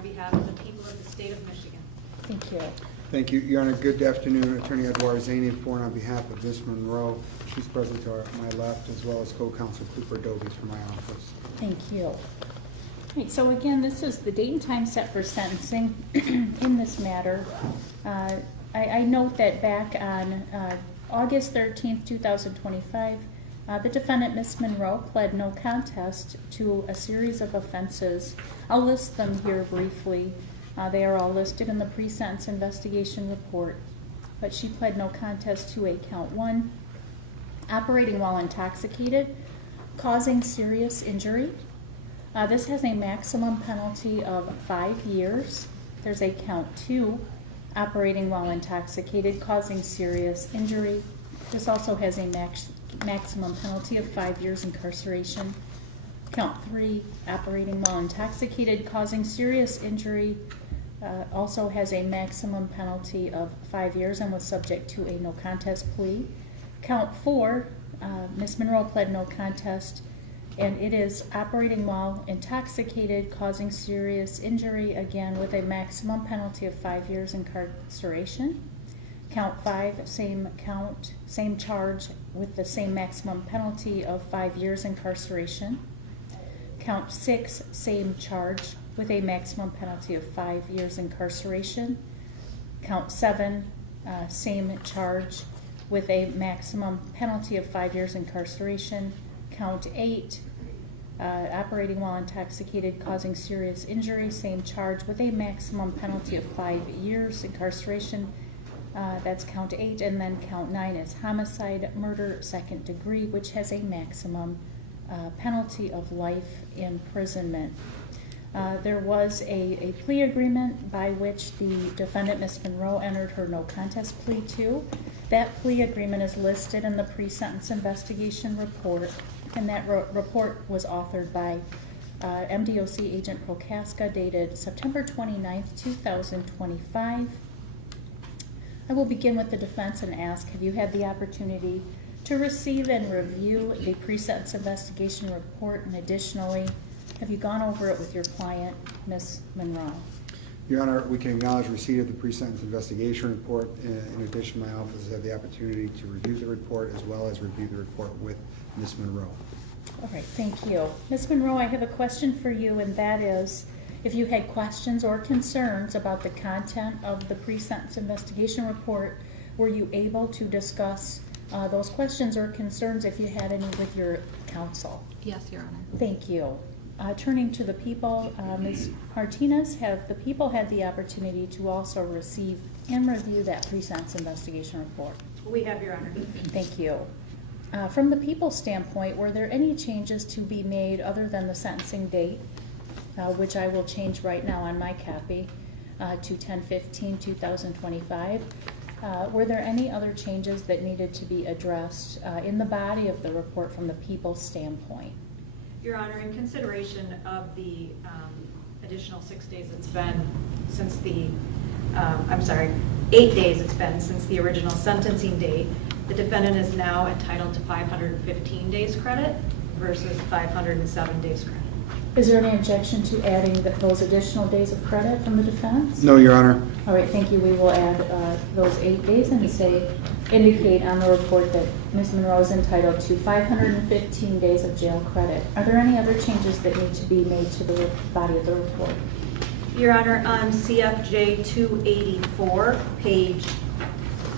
on behalf of the people of the state of Michigan. Thank you. Thank you, Your Honor. Good afternoon, Attorney Edouard Zaney, for on behalf of Ms. Monroe. She's present to my left, as well as co-counsel Cooper Dobies from my office. Thank you. All right, so again, this is the date and time set for sentencing in this matter. I note that back on August 13th, 2025, the defendant, Ms. Monroe, pled no contest to a series of offenses. I'll list them here briefly. They are all listed in the pre-sentence investigation report, but she pled no contest to a count 1, operating while intoxicated, causing serious injury. This has a maximum penalty of 5 years. There's a count 2, operating while intoxicated, causing serious injury. This also has a maximum penalty of 5 years incarceration. Count 3, operating while intoxicated, causing serious injury, also has a maximum penalty of 5 years and was subject to a no contest plea. Count 4, Ms. Monroe pled no contest, and it is operating while intoxicated, causing serious injury, again with a maximum penalty of 5 years incarceration. Count 5, same count, same charge with the same maximum penalty of 5 years incarceration. Count 6, same charge with a maximum penalty of 5 years incarceration. Count 7, same charge with a maximum penalty of 5 years incarceration. Count 8, operating while intoxicated, causing serious injury, same charge with a maximum penalty of 5 years incarceration. That's count 8, and then count 9 is homicide, murder, second degree, which has a maximum penalty of life imprisonment. There was a plea agreement by which the defendant, Ms. Monroe, entered her no contest plea to. That plea agreement is listed in the pre-sentence investigation report, and that report was authored by MDOC Agent Prochaska, dated September 29th, 2025. I will begin with the defense and ask, have you had the opportunity to receive and review the pre-sentence investigation report, and additionally, have you gone over it with your client, Ms. Monroe? Your Honor, we can acknowledge receipt of the pre-sentence investigation report. In addition, my office has had the opportunity to review the report as well as review the report with Ms. Monroe. All right, thank you. Ms. Monroe, I have a question for you, and that is, if you had questions or concerns about the content of the pre-sentence investigation report, were you able to discuss those questions or concerns, if you had any, with your counsel? Yes, Your Honor. Thank you. Turning to the people, Ms. Martinez, have the people had the opportunity to also receive and review that pre-sentence investigation report? We have, Your Honor. Thank you. From the people's standpoint, were there any changes to be made other than the sentencing date, which I will change right now on my copy to 10/15/2025? Were there any other changes that needed to be addressed in the body of the report from the people's standpoint? Your Honor, in consideration of the additional 6 days it's been since the, 8 days it's been since the original sentencing date, the defendant is now entitled to 515 days credit versus 507 days credit. Is there any objection to adding those additional days of credit from the defense? No, Your Honor. All right, thank you. We will add those 8 days and indicate on the report that Ms. Monroe is entitled to 515 days of jail credit. Are there any other changes that need to be made to the body of the report? Your Honor, on CFJ 284, page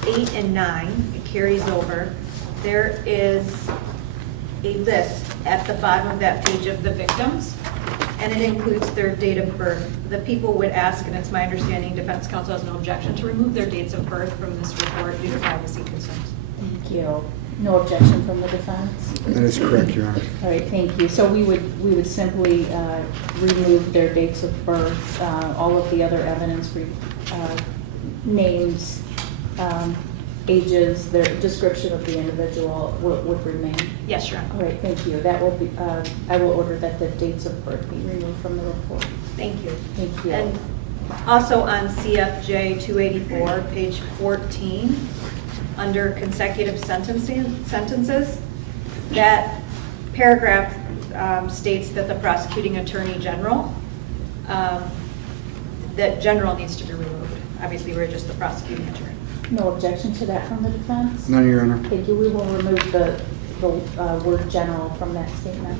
8 and 9, it carries over. There is a list at the bottom of that page of the victims, and it includes their date of birth. The people would ask, and it's my understanding defense counsel has no objection to remove their dates of birth from this report due to privacy concerns. Thank you. No objection from the defense? That is correct, Your Honor. All right, thank you. So we would simply remove their dates of birth, all of the other evidence, names, ages, their description of the individual would remain. Yes, Your Honor. All right, thank you. That will be. I will order that the dates of birth be removed from the report. Thank you. Thank you. And also on CFJ 284, page 14, under consecutive sentences, that paragraph states that the prosecuting attorney general that general needs to be removed. Obviously, we're just the prosecuting attorney. No objection to that from the defense? None, Your Honor. Thank you. We will remove the word general from that statement.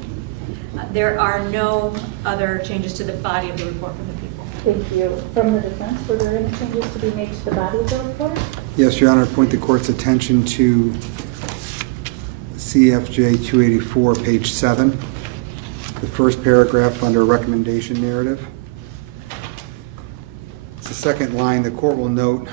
There are no other changes to the body of the report from the people. Thank you. From the defense, were there any changes to be made to the body of the report? Yes, Your Honor, point the court's attention to CFJ 284, page 7, the first paragraph under recommendation narrative. It's the second line. The court will note,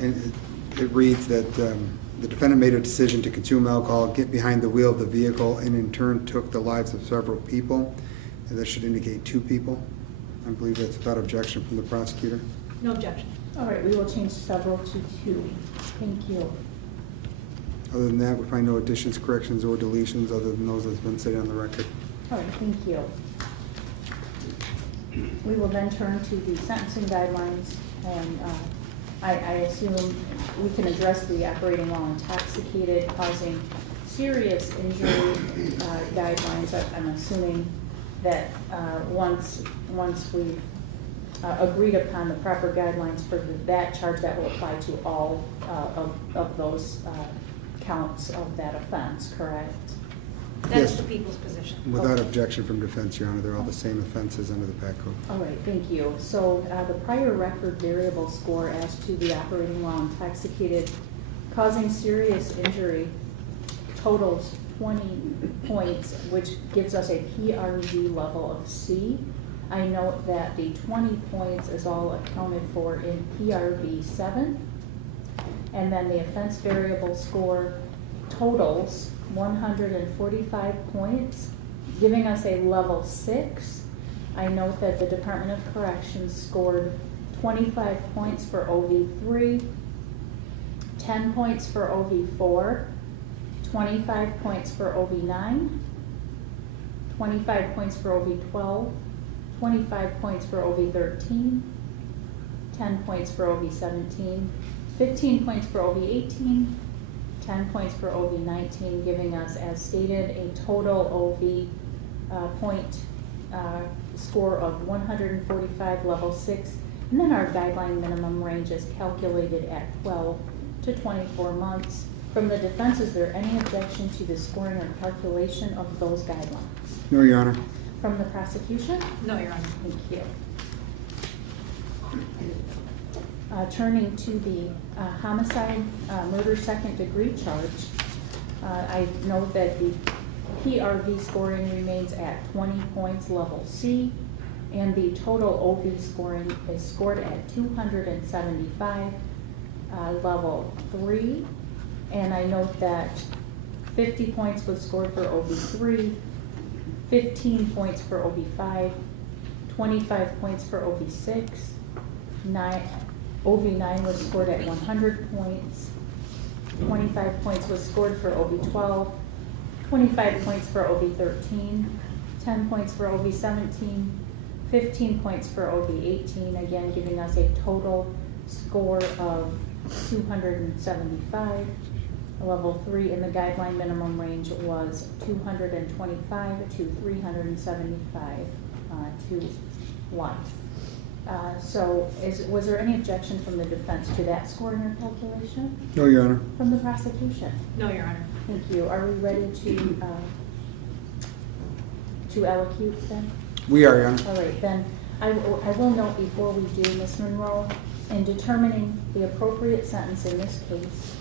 and it reads that the defendant made a decision to consume alcohol, get behind the wheel of the vehicle, and in turn took the lives of several people. And that should indicate 2 people. I believe that's without objection from the prosecutor. No objection. All right, we will change several to 2. Thank you. Other than that, we find no additions, corrections, or deletions other than those that's been stated on the record. All right, thank you. We will then turn to the sentencing guidelines, and I assume we can address the operating while intoxicated, causing serious injury guidelines. I'm assuming that once we've agreed upon the proper guidelines for that charge, that will apply to all of those counts of that offense, correct? That is Yes. the people's position. Without objection from defense, Your Honor, they're all the same offenses under the PAC code. All right, thank you. So the prior record variable score as to the operating while intoxicated causing serious injury totals 20 points, which gives us a PRV level of C. I note that the 20 points is all accounted for in PRV 7. And then the offense variable score totals 145 points, giving us a level 6. I note that the Department of Corrections scored 25 points for OV3, 10 points for OV4, 25 points for OV9, 25 points for OV12, 25 points for OV13, 10 points for OV17, 15 points for OV18, 10 points for OV19, giving us, as stated, a total OV point score of 145, level 6. And then our guideline minimum range is calculated at 12 to 24 months. From the defense, is there any objection to the scoring or calculation of those guidelines? No, Your Honor. From the prosecution? No, Your Honor. Thank you. Turning to the homicide, murder second degree charge, I note that the PRV scoring remains at 20 points, level C, and the total OV scoring is scored at 275, level 3. And I note that 50 points was scored for OV3, 15 points for OV5, 25 points for OV6, OV9 was scored at 100 points, 25 points was scored for OV12, 25 points for OV13, 10 points for OV17, 15 points for OV18, again giving us a total score of 275, level 3, and the guideline minimum range was 225 to 375 to life. So was there any objection from the defense to that scoring or calculation? No, Your Honor. From the prosecution? No, Your Honor. Thank you. Are we ready to allocute then? We are, Your Honor. All right, then I will note before we do, Ms. Monroe, in determining the appropriate sentence in this case,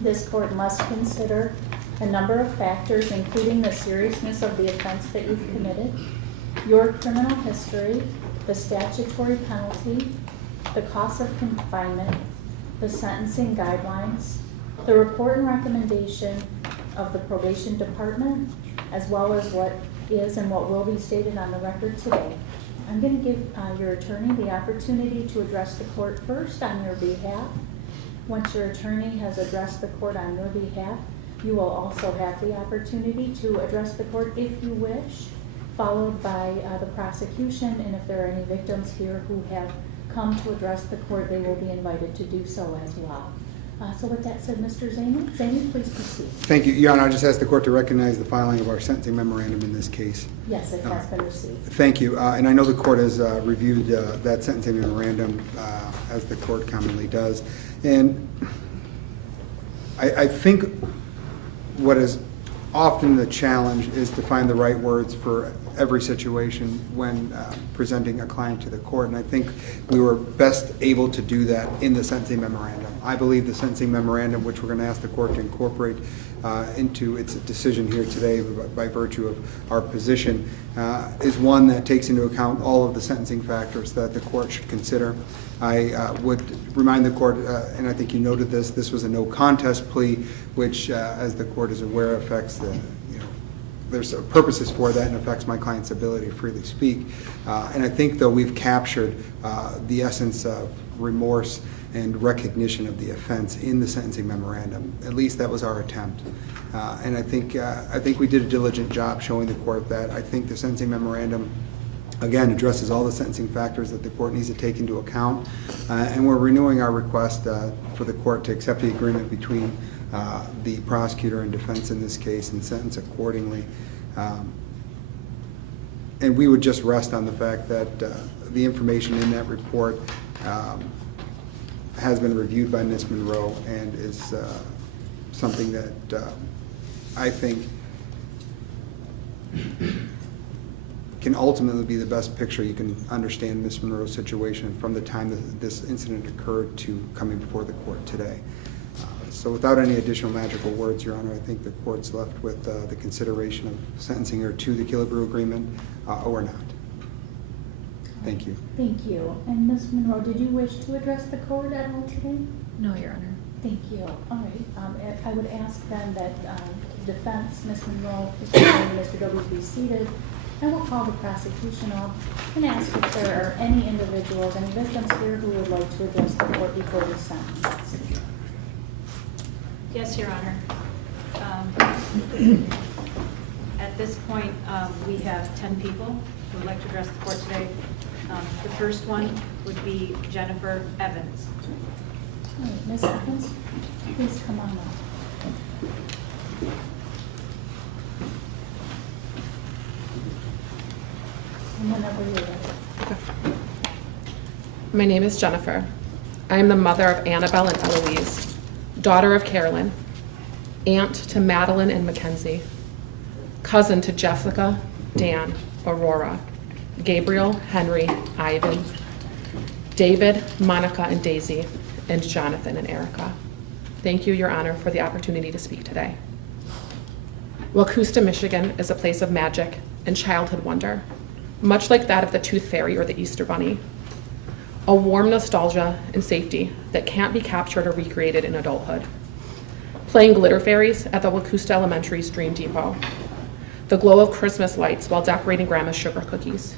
this court must consider a number of factors, including the seriousness of the offense that you've committed, your criminal history, the statutory penalty, the cost of confinement, the sentencing guidelines, the report and recommendation of the probation department, as well as what is and what will be stated on the record today. I'm going to give your attorney the opportunity to address the court first on your behalf. Once your attorney has addressed the court on your behalf, you will also have the opportunity to address the court if you wish, followed by the prosecution, and if there are any victims here who have come to address the court, they will be invited to do so as well. So with that said, Mr. Zaney, please proceed. Thank you. Your Honor, I just ask the court to recognize the filing of our sentencing memorandum in this case. Yes, it has been received. Thank you. And I know the court has reviewed that sentencing memorandum, as the court commonly does. And I think what is often the challenge is to find the right words for every situation when presenting a client to the court. And I think we were best able to do that in the sentencing memorandum. I believe the sentencing memorandum, which we're going to ask the court to incorporate into its decision here today by virtue of our position, is one that takes into account all of the sentencing factors that the court should consider. I would remind the court, and I think you noted this was a no contest plea, which, as the court is aware, affects the, there's purposes for that and affects my client's ability to freely speak. And I think, though, we've captured the essence of remorse and recognition of the offense in the sentencing memorandum. At least that was our attempt. And I think we did a diligent job showing the court that. I think the sentencing memorandum, again, addresses all the sentencing factors that the court needs to take into account. And we're renewing our request for the court to accept the agreement between the prosecutor and defense in this case and sentence accordingly. And we would just rest on the fact that the information in that report has been reviewed by Ms. Monroe and is something that I think can ultimately be the best picture you can understand Ms. Monroe's situation from the time that this incident occurred to coming before the court today. So without any additional magical words, Your Honor, I think the court's left with the consideration of sentencing her to the Killebrew agreement or not. Thank you. Thank you. And Ms. Monroe, did you wish to address the court at all today? No, Your Honor. Thank you. All right. I would ask then that defense, Ms. Monroe, Mr. Zaney, Mr. W. be seated. I will call the prosecution up and ask if there are any individuals, any victims here who would like to address the court before the sentence. Yes, Your Honor. At this point, we have 10 people who would like to address the court today. The first one would be Jennifer Evans. All right, Ms. Evans, please come on up. And whenever you're ready. My name is Jennifer. I am the mother of Annabelle and Eloise, daughter of Carolyn, aunt to Madeline and Mackenzie, cousin to Jessica, Dan, Aurora, Gabriel, Henry, Ivan, David, Monica, and Daisy, and Jonathan and Erica. Thank you, Your Honor, for the opportunity to speak today. Waukusta, Michigan is a place of magic and childhood wonder, much like that of the Tooth Fairy or the Easter Bunny. A warm nostalgia and safety that can't be captured or recreated in adulthood. Playing glitter fairies at the Waukusta Elementary's Dream Depot. The glow of Christmas lights while decorating Grandma's sugar cookies.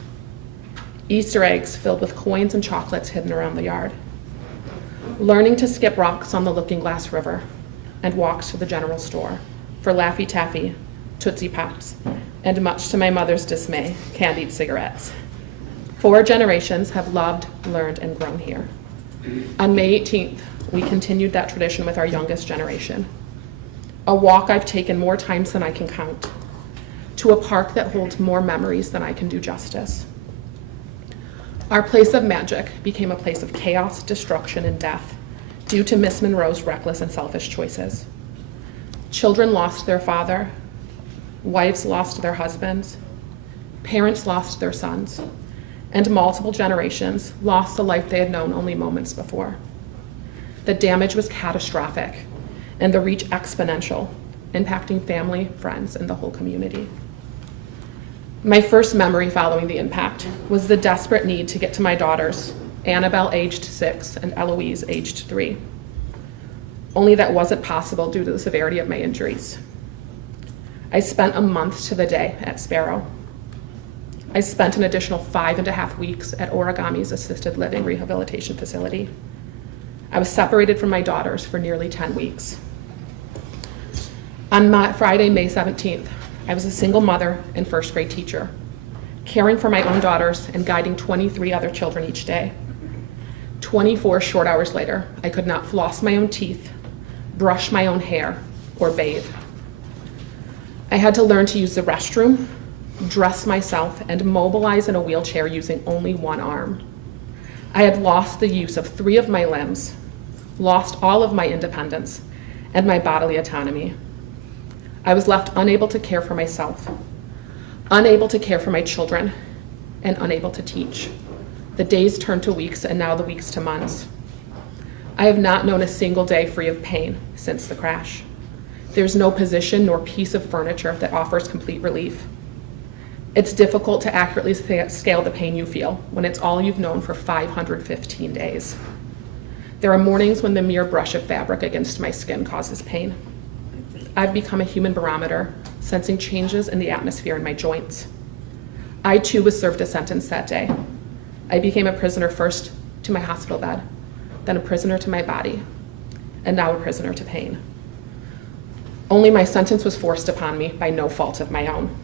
Easter eggs filled with coins and chocolates hidden around the yard. Learning to skip rocks on the Looking Glass River and walks to the general store for Laffy Taffy, Tootsie Pops, and much to my mother's dismay, candied cigarettes. 4 generations have loved, learned, and grown here. On May 18th, we continued that tradition with our youngest generation. A walk I've taken more times than I can count, to a park that holds more memories than I can do justice. Our place of magic became a place of chaos, destruction, and death due to Miss Monroe's reckless and selfish choices. Children lost their father, wives lost their husbands, parents lost their sons, and multiple generations lost the life they had known only moments before. The damage was catastrophic and the reach exponential, impacting family, friends, and the whole community. My first memory following the impact was the desperate need to get to my daughters, Annabelle aged 6 and Eloise aged 3. Only that wasn't possible due to the severity of my injuries. I spent a month to the day at Sparrow. I spent an additional 5.5 weeks at Origami's assisted living rehabilitation facility. I was separated from my daughters for nearly 10 weeks. On Friday, May 17th, I was a single mother and first grade teacher, caring for my own daughters and guiding 23 other children each day. 24 short hours later, I could not floss my own teeth, brush my own hair, or bathe. I had to learn to use the restroom, dress myself, and mobilize in a wheelchair using only one arm. I had lost the use of 3 of my limbs, lost all of my independence, and my bodily autonomy. I was left unable to care for myself, unable to care for my children, and unable to teach. The days turned to weeks, and now the weeks to months. I have not known a single day free of pain since the crash. There's no position nor piece of furniture that offers complete relief. It's difficult to accurately scale the pain you feel when it's all you've known for 515 days. There are mornings when the mere brush of fabric against my skin causes pain. I've become a human barometer, sensing changes in the atmosphere in my joints. I too was served a sentence that day. I became a prisoner first to my hospital bed, then a prisoner to my body, and now a prisoner to pain. Only my sentence was forced upon me by no fault of my own,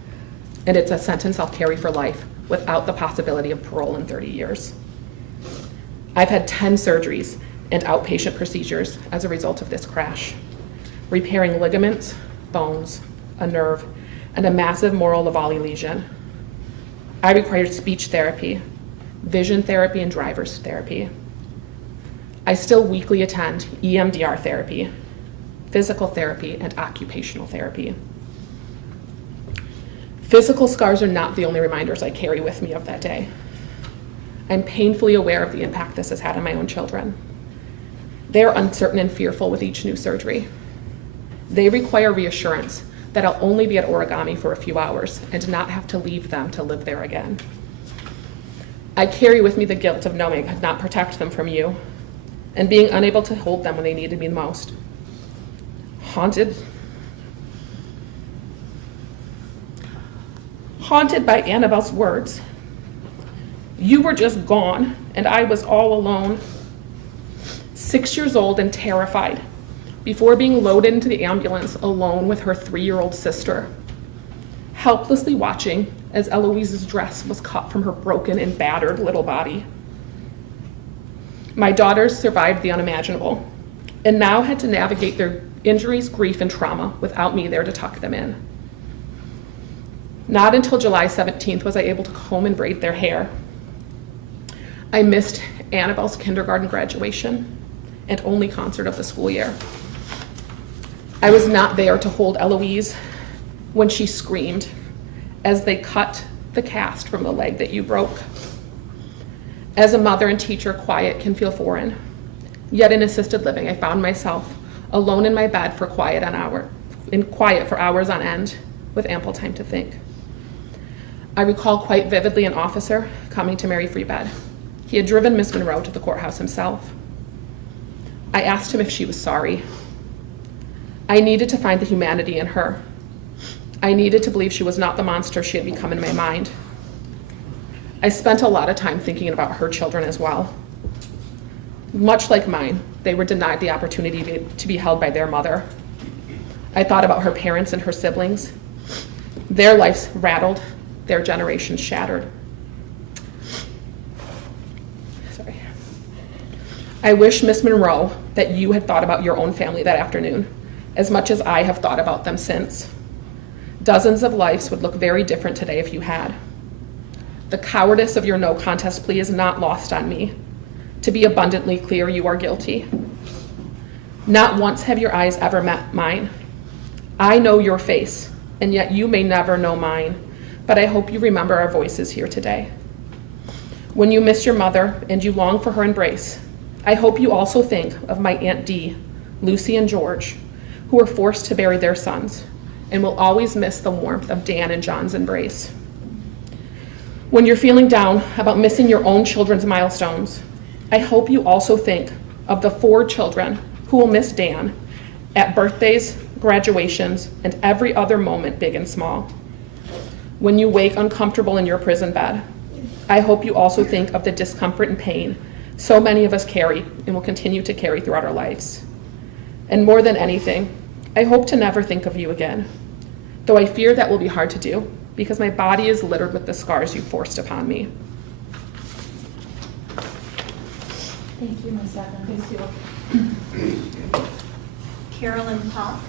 and it's a sentence I'll carry for life without the possibility of parole in 30 years. I've had 10 surgeries and outpatient procedures as a result of this crash, repairing ligaments, bones, a nerve, and a massive Monroe lesion. I required speech therapy, vision therapy, and driver's therapy. I still weekly attend EMDR therapy, physical therapy, and occupational therapy. Physical scars are not the only reminders I carry with me of that day. I'm painfully aware of the impact this has had on my own children. They are uncertain and fearful with each new surgery. They require reassurance that I'll only be at origami for a few hours and not have to leave them to live there again. I carry with me the guilt of knowing I could not protect them from you and being unable to hold them when they needed me the most. Haunted by Annabelle's words. You were just gone, and I was all alone. 6 years old and terrified, before being loaded into the ambulance alone with her 3-year-old sister, helplessly watching as Eloise's dress was cut from her broken and battered little body. My daughters survived the unimaginable, and now had to navigate their injuries, grief, and trauma without me there to tuck them in. Not until July 17th was I able to comb and braid their hair. I missed Annabelle's kindergarten graduation and only concert of the school year. I was not there to hold Eloise when she screamed as they cut the cast from the leg that you broke. As a mother and teacher, quiet can feel foreign. Yet in assisted living, I found myself alone in my bed for quiet for hours on end, with ample time to think. I recall quite vividly an officer coming to Mary Free bed. He had driven Miss Monroe to the courthouse himself. I asked him if she was sorry. I needed to find the humanity in her. I needed to believe she was not the monster she had become in my mind. I spent a lot of time thinking about her children as well. Much like mine, they were denied the opportunity to be held by their mother. I thought about her parents and her siblings. Their lives rattled, their generations shattered. Sorry. I wish, Miss Monroe, that you had thought about your own family that afternoon, as much as I have thought about them since. Dozens of lives would look very different today if you had. The cowardice of your no contest plea is not lost on me. To be abundantly clear, you are guilty. Not once have your eyes ever met mine. I know your face, and yet you may never know mine, but I hope you remember our voices here today. When you miss your mother and you long for her embrace, I hope you also think of my Aunt Dee, Lucy, and George, who were forced to bury their sons and will always miss the warmth of Dan and John's embrace. When you're feeling down about missing your own children's milestones, I hope you also think of the 4 children who will miss Dan at birthdays, graduations, and every other moment, big and small. When you wake uncomfortable in your prison bed, I hope you also think of the discomfort and pain so many of us carry and will continue to carry throughout our lives. And more than anything, I hope to never think of you again, though I fear that will be hard to do because my body is littered with the scars you forced upon me. Thank you, Ms. Evans. Thanks, Sue. Carolyn Pop.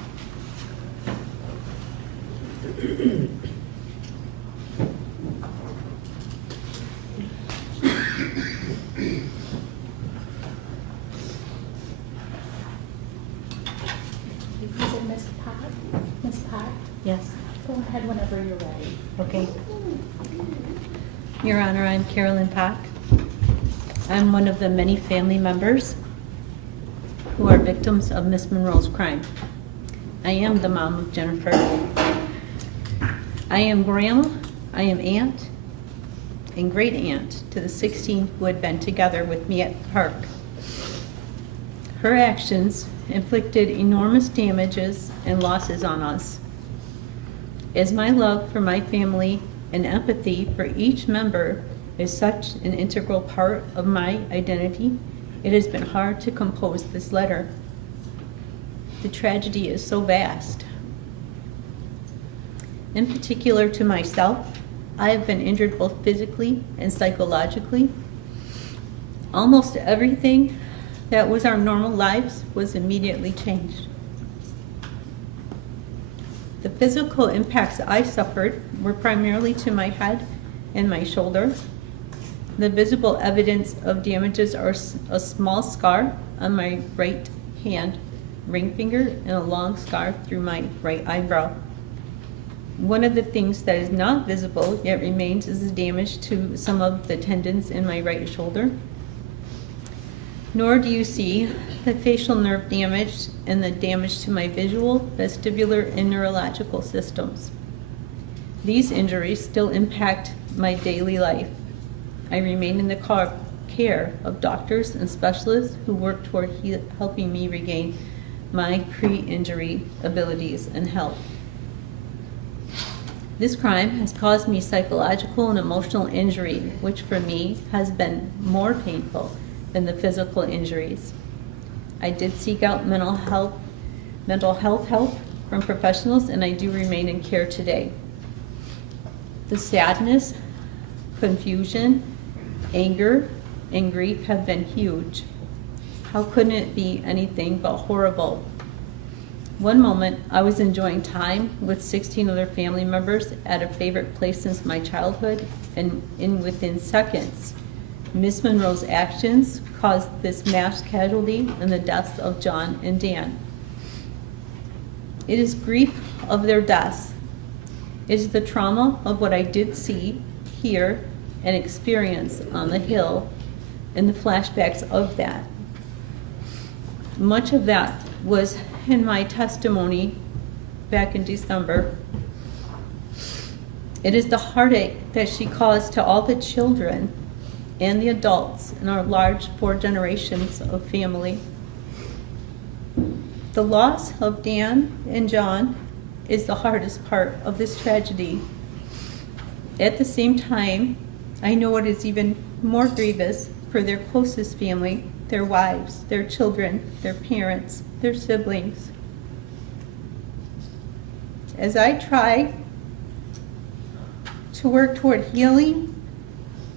Is it Miss Pot? Miss Pot? Yes, Go ahead whenever you're ready. okay. Your Honor, I'm Carolyn Pock. I'm one of the many family members who are victims of Miss Monroe's crime. I am the mom of Jennifer. I am grandma, I am aunt, and great aunt to the 16 who had been together with me at the park. Her actions inflicted enormous damages and losses on us. As my love for my family and empathy for each member is such an integral part of my identity, it has been hard to compose this letter. The tragedy is so vast. In particular to myself, I have been injured both physically and psychologically. Almost everything that was our normal lives was immediately changed. The physical impacts I suffered were primarily to my head and my shoulder. The visible evidence of damages are a small scar on my right hand ring finger and a long scar through my right eyebrow. One of the things that is not visible yet remains is the damage to some of the tendons in my right shoulder. Nor do you see the facial nerve damage and the damage to my visual, vestibular, and neurological systems. These injuries still impact my daily life. I remain in the care of doctors and specialists who work toward helping me regain my pre-injury abilities and health. This crime has caused me psychological and emotional injury, which for me has been more painful than the physical injuries. I did seek out mental health help from professionals, and I do remain in care today. The sadness, confusion, anger, and grief have been huge. How couldn't it be anything but horrible? One moment, I was enjoying time with 16 other family members at a favorite place since my childhood, and within seconds, Miss Monroe's actions caused this mass casualty and the deaths of John and Dan. It is grief of their deaths. It is the trauma of what I did see, hear, and experience on the Hill and the flashbacks of that. Much of that was in my testimony back in December. It is the heartache that she caused to all the children and the adults in our large 4 generations of family. The loss of Dan and John is the hardest part of this tragedy. At the same time, I know it is even more grievous for their closest family, their wives, their children, their parents, their siblings. As I try to work toward healing,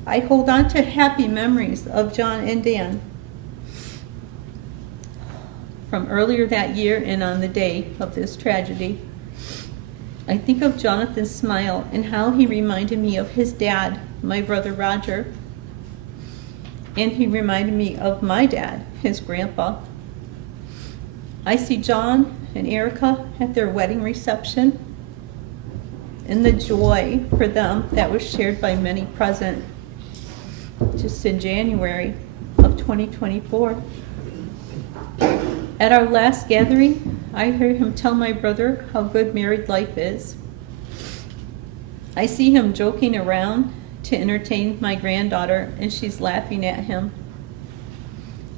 I hold on to happy memories of John and Dan from earlier that year and on the day of this tragedy. I think of Jonathan's smile and how he reminded me of his dad, my brother Roger, and he reminded me of my dad, his grandpa. I see John and Erica at their wedding reception and the joy for them that was shared by many present just in January of 2024. At our last gathering, I heard him tell my brother how good married life is. I see him joking around to entertain my granddaughter, and she's laughing at him.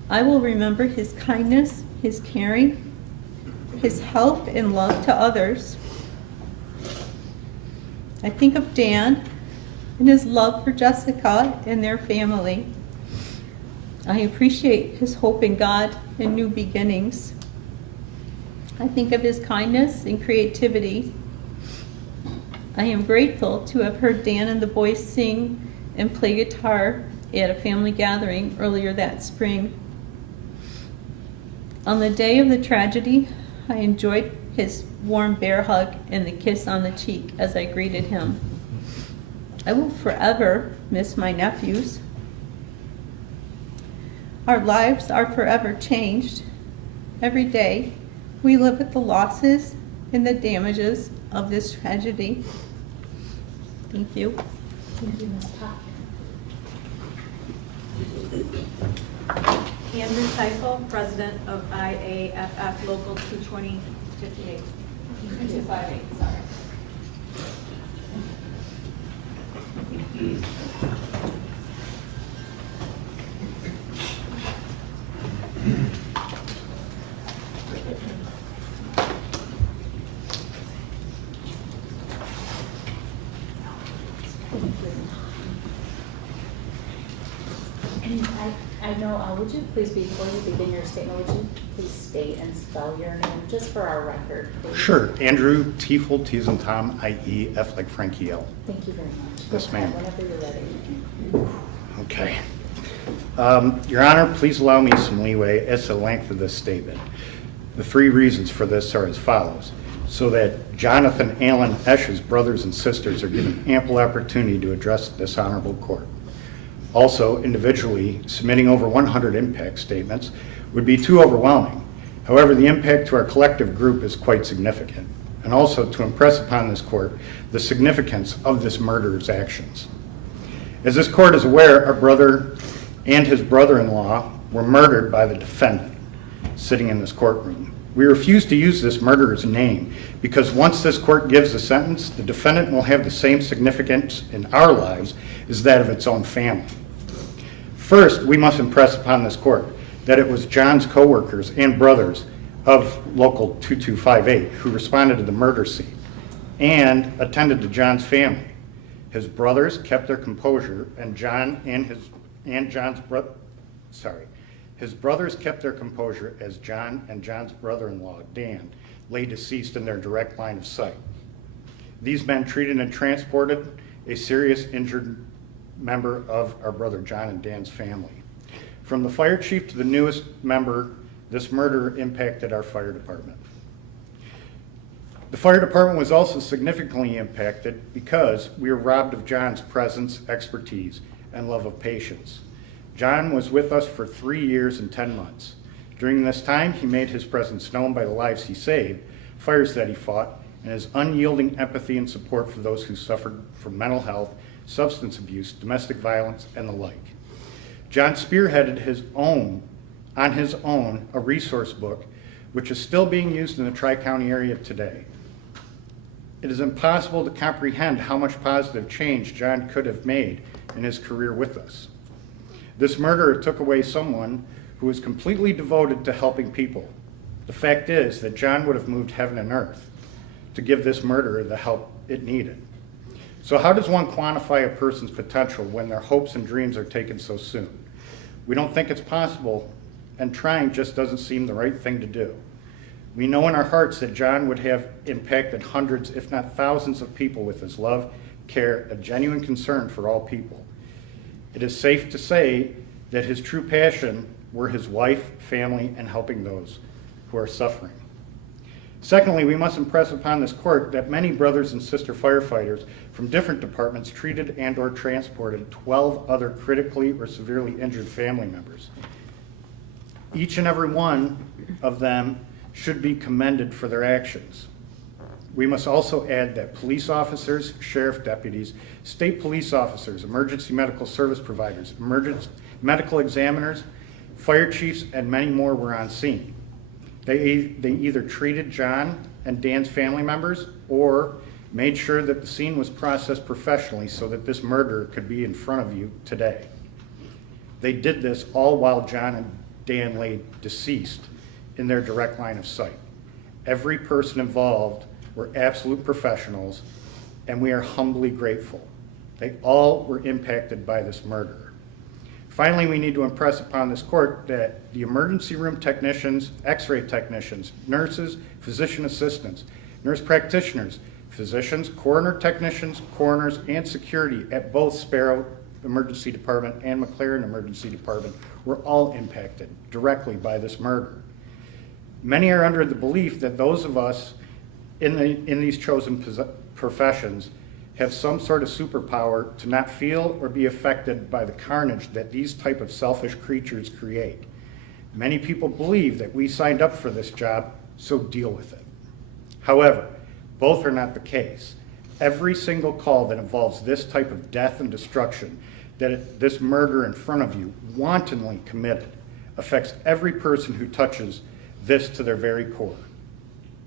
I will remember his kindness, his caring, his help and love to others. I think of Dan and his love for Jessica and their family. I appreciate his hope in God and new beginnings. I think of his kindness and creativity. I am grateful to have heard Dan and the boys sing and play guitar at a family gathering earlier that spring. On the day of the tragedy, I enjoyed his warm bear hug and the kiss on the cheek as I greeted him. I will forever miss my nephews. Our lives are forever changed. Every day, we live with the losses and the damages of this tragedy. Thank you. Thank you, Ms. Pop. Andrew Seifel, President of IAFF Local 258. 258, sorry. And I know, would you please, before you begin your statement, would you please state and spell your name, just for our record, please? Sure. Andrew Tiefel, T as in Tom, I-E, F like Frankie L. Thank you very much. Yes, Go ahead, ma'am. whenever you're ready. Okay. Your Honor, please allow me some leeway as to the length of this statement. The three reasons for this are as follows. So that Jonathan Allen Esch's brothers and sisters are given ample opportunity to address this honorable court. Also, individually, submitting over 100 impact statements would be too overwhelming. However, the impact to our collective group is quite significant, and also to impress upon this court the significance of this murderer's actions. As this court is aware, our brother and his brother-in-law were murdered by the defendant sitting in this courtroom. We refuse to use this murderer's name because once this court gives a sentence, the defendant will have the same significance in our lives as that of its own family. First, we must impress upon this court that it was John's co-workers and brothers of Local 2258 who responded to the murder scene and attended to John's family. His brothers kept their composure, and his brothers kept their composure as John and John's brother-in-law, Dan, lay deceased in their direct line of sight. These men treated and transported a serious injured member of our brother John and Dan's family. From the fire chief to the newest member, this murder impacted our fire department. The fire department was also significantly impacted because we were robbed of John's presence, expertise, and love of patience. John was with us for 3 years and 10 months. During this time, he made his presence known by the lives he saved, fires that he fought, and his unyielding empathy and support for those who suffered from mental health, substance abuse, domestic violence, and the like. John spearheaded on his own, a resource book, which is still being used in the Tri-County area today. It is impossible to comprehend how much positive change John could have made in his career with us. This murderer took away someone who was completely devoted to helping people. The fact is that John would have moved heaven and earth to give this murderer the help it needed. So how does one quantify a person's potential when their hopes and dreams are taken so soon? We don't think it's possible, and trying just doesn't seem the right thing to do. We know in our hearts that John would have impacted hundreds, if not thousands of people with his love, care, a genuine concern for all people. It is safe to say that his true passion were his wife, family, and helping those who are suffering. Secondly, we must impress upon this court that many brothers and sister firefighters from different departments treated and or transported 12 other critically or severely injured family members. Each and every one of them should be commended for their actions. We must also add that police officers, sheriff deputies, state police officers, emergency medical service providers, emergency medical examiners, fire chiefs, and many more were on scene. They either treated John and Dan's family members or made sure that the scene was processed professionally so that this murderer could be in front of you today. They did this all while John and Dan lay deceased in their direct line of sight. Every person involved were absolute professionals, and we are humbly grateful. They all were impacted by this murder. Finally, we need to impress upon this court that the emergency room technicians, x-ray technicians, nurses, physician assistants, nurse practitioners, physicians, coroner technicians, coroners, and security at both Sparrow Emergency Department and McLaren Emergency Department were all impacted directly by this murder. Many are under the belief that those of us in these chosen professions have some sort of superpower to not feel or be affected by the carnage that these type of selfish creatures create. Many people believe that we signed up for this job, so deal with it. However, both are not the case. Every single call that involves this type of death and destruction, this murder in front of you, wantonly committed, affects every person who touches this to their very core.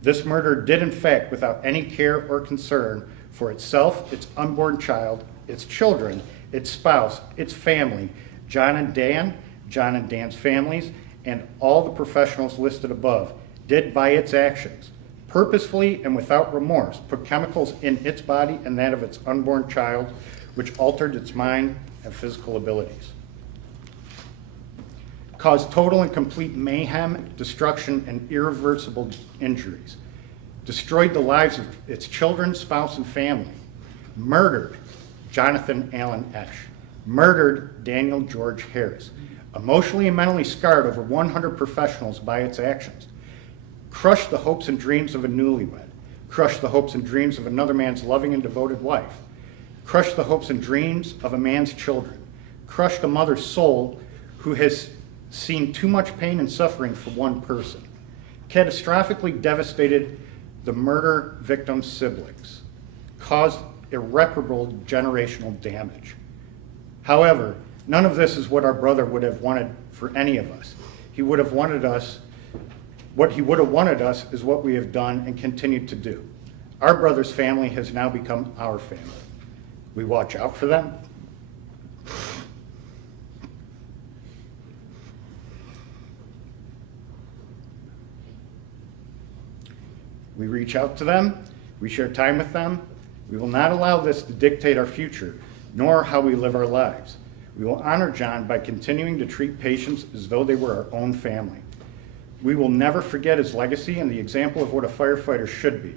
This murder did in fact, without any care or concern for itself, its unborn child, its children, its spouse, its family, John and Dan's families, and all the professionals listed above, did by its actions, purposefully and without remorse, put chemicals in its body and that of its unborn child, which altered its mind and physical abilities. Caused total and complete mayhem, destruction, and irreversible injuries. Destroyed the lives of its children, spouse, and family. Murdered Jonathan Allen Esch. Murdered Daniel George Harris. Emotionally and mentally scarred over 100 professionals by its actions. Crushed the hopes and dreams of a newlywed. Crushed the hopes and dreams of another man's loving and devoted wife. Crushed the hopes and dreams of a man's children. Crushed a mother's soul who has seen too much pain and suffering for one person. Catastrophically devastated the murder victim's siblings. Caused irreparable generational damage. However, none of this is what our brother would have wanted for any of us. What he would have wanted us is what we have done and continue to do. Our brother's family has now become our family. We watch out for them. We reach out to them. We share time with them. We will not allow this to dictate our future, nor how we live our lives. We will honor John by continuing to treat patients as though they were our own family. We will never forget his legacy and the example of what a firefighter should be.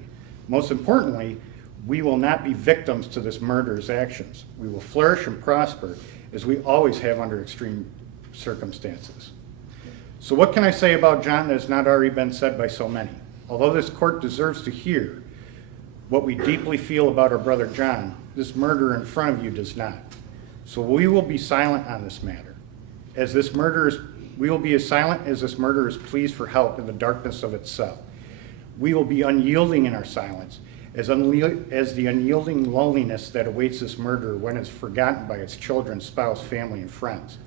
Most importantly, we will not be victims to this murderer's actions. We will flourish and prosper as we always have under extreme circumstances. So what can I say about John that has not already been said by so many? Although this court deserves to hear what we deeply feel about our brother John, this murderer in front of you does not. So we will be silent on this matter. We will be as silent as this murderer's pleas for help in the darkness of its cell. We will be unyielding in our silence, as the unyielding loneliness that awaits this murderer when it's forgotten by its children, spouse, family, and friends.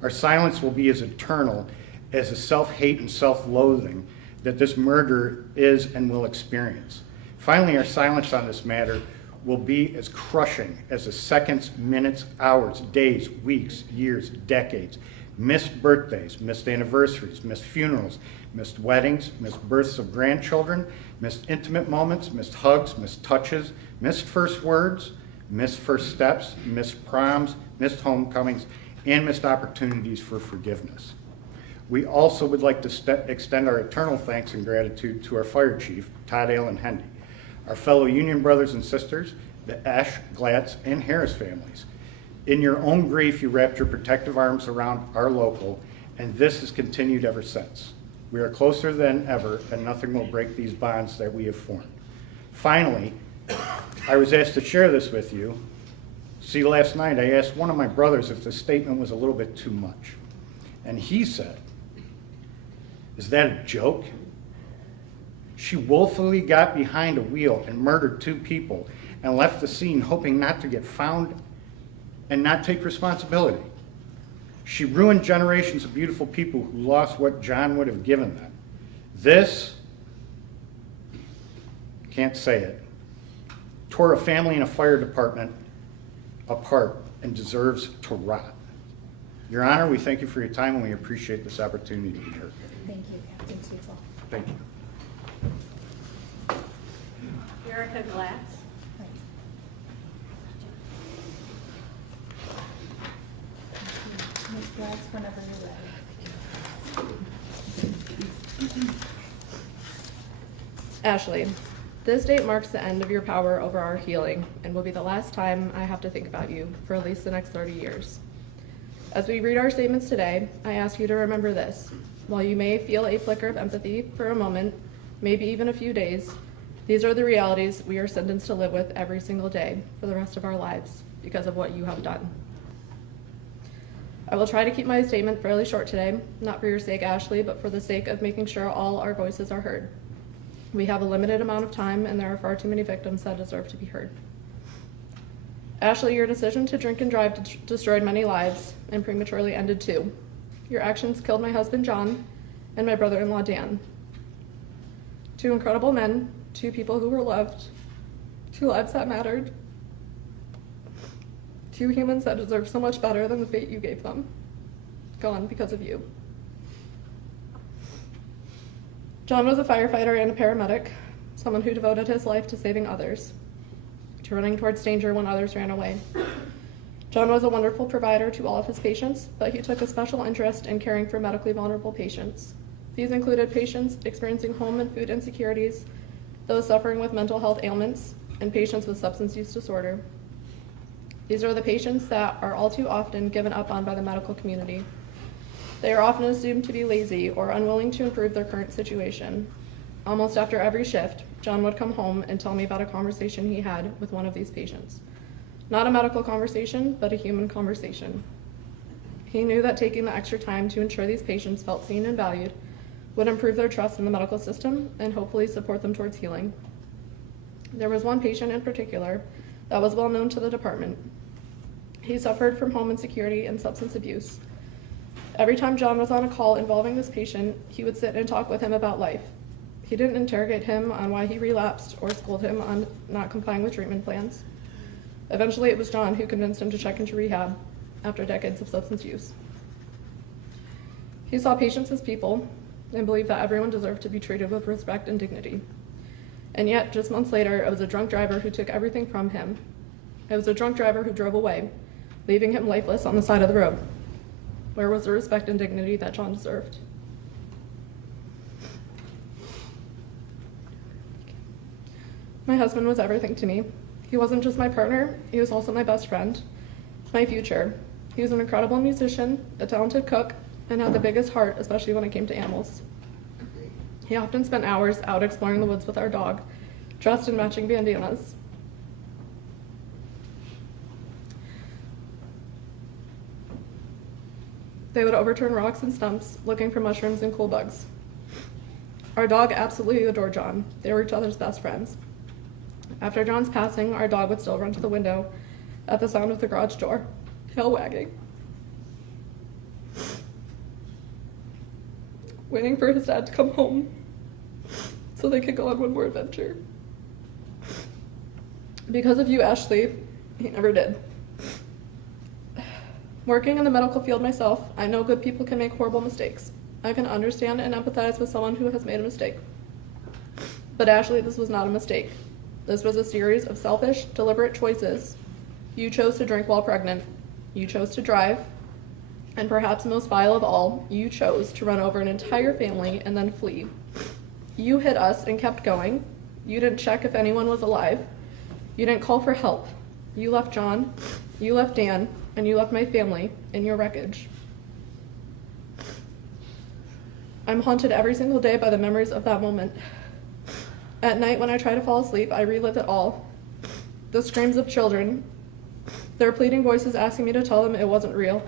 Our silence will be as eternal as the self-hate and self-loathing that this murderer is and will experience. Finally, our silence on this matter will be as crushing as the seconds, minutes, hours, days, weeks, years, decades, missed birthdays, missed anniversaries, missed funerals, missed weddings, missed births of grandchildren, missed intimate moments, missed hugs, missed touches, missed first words, missed first steps, missed proms, missed homecomings, and missed opportunities for forgiveness. We also would like to extend our eternal thanks and gratitude to our fire chief, Todd Allen Hendy, our fellow union brothers and sisters, the Esch, Glatz, and Harris families. In your own grief, you wrapped your protective arms around our local, and this has continued ever since. We are closer than ever, and nothing will break these bonds that we have formed. Finally, I was asked to share this with you. See, last night I asked one of my brothers if the statement was a little bit too much. And he said, "Is that a joke? She willfully got behind a wheel and murdered 2 people and left the scene hoping not to get found and not take responsibility. She ruined generations of beautiful people who lost what John would have given them. This, can't say it, tore a family and a fire department apart and deserves to rot." Your Honor, we thank you for your time and we appreciate this opportunity to be heard. Thank you, Captain Seifel. Thank you. Erica Glatz. Ms. Glatz, whenever you're ready. Ashley, this date marks the end of your power over our healing and will be the last time I have to think about you for at least the next 30 years. As we read our statements today, I ask you to remember this. While you may feel a flicker of empathy for a moment, maybe even a few days, these are the realities we are sentenced to live with every single day for the rest of our lives because of what you have done. I will try to keep my statement fairly short today, not for your sake, Ashley, but for the sake of making sure all our voices are heard. We have a limited amount of time, and there are far too many victims that deserve to be heard. Ashley, your decision to drink and drive destroyed many lives and prematurely ended two. Your actions killed my husband, John, and my brother-in-law, Dan. Two incredible men, two people who were loved, two lives that mattered, two humans that deserve so much better than the fate you gave them. Gone because of you. John was a firefighter and a paramedic, someone who devoted his life to saving others, to running towards danger when others ran away. John was a wonderful provider to all of his patients, but he took a special interest in caring for medically vulnerable patients. These included patients experiencing home and food insecurities, those suffering with mental health ailments, and patients with substance use disorder. These are the patients that are all too often given up on by the medical community. They are often assumed to be lazy or unwilling to improve their current situation. Almost after every shift, John would come home and tell me about a conversation he had with one of these patients. Not a medical conversation, but a human conversation. He knew that taking the extra time to ensure these patients felt seen and valued would improve their trust in the medical system and hopefully support them towards healing. There was one patient in particular that was well known to the department. He suffered from home insecurity and substance abuse. Every time John was on a call involving this patient, he would sit and talk with him about life. He didn't interrogate him on why he relapsed or scold him on not complying with treatment plans. Eventually, it was John who convinced him to check into rehab after decades of substance use. He saw patients as people and believed that everyone deserved to be treated with respect and dignity. And yet, just months later, it was a drunk driver who took everything from him. It was a drunk driver who drove away, leaving him lifeless on the side of the road. Where was the respect and dignity that John deserved? My husband was everything to me. He wasn't just my partner, he was also my best friend, my future. He was an incredible musician, a talented cook, and had the biggest heart, especially when it came to animals. He often spent hours out exploring the woods with our dog, dressed in matching bandanas. They would overturn rocks and stumps, looking for mushrooms and cool bugs. Our dog absolutely adored John. They were each other's best friends. After John's passing, our dog would still run to the window at the sound of the garage door, tail wagging, waiting for his dad to come home so they could go on one more adventure. Because of you, Ashley, he never did. Working in the medical field myself, I know good people can make horrible mistakes. I can understand and empathize with someone who has made a mistake. But Ashley, this was not a mistake. This was a series of selfish, deliberate choices. You chose to drink while pregnant. You chose to drive. And perhaps most vile of all, you chose to run over an entire family and then flee. You hit us and kept going. You didn't check if anyone was alive. You didn't call for help. You left John, you left Dan, and you left my family in your wreckage. I'm haunted every single day by the memories of that moment. At night when I try to fall asleep, I relive it all. The screams of children, their pleading voices asking me to tell them it wasn't real.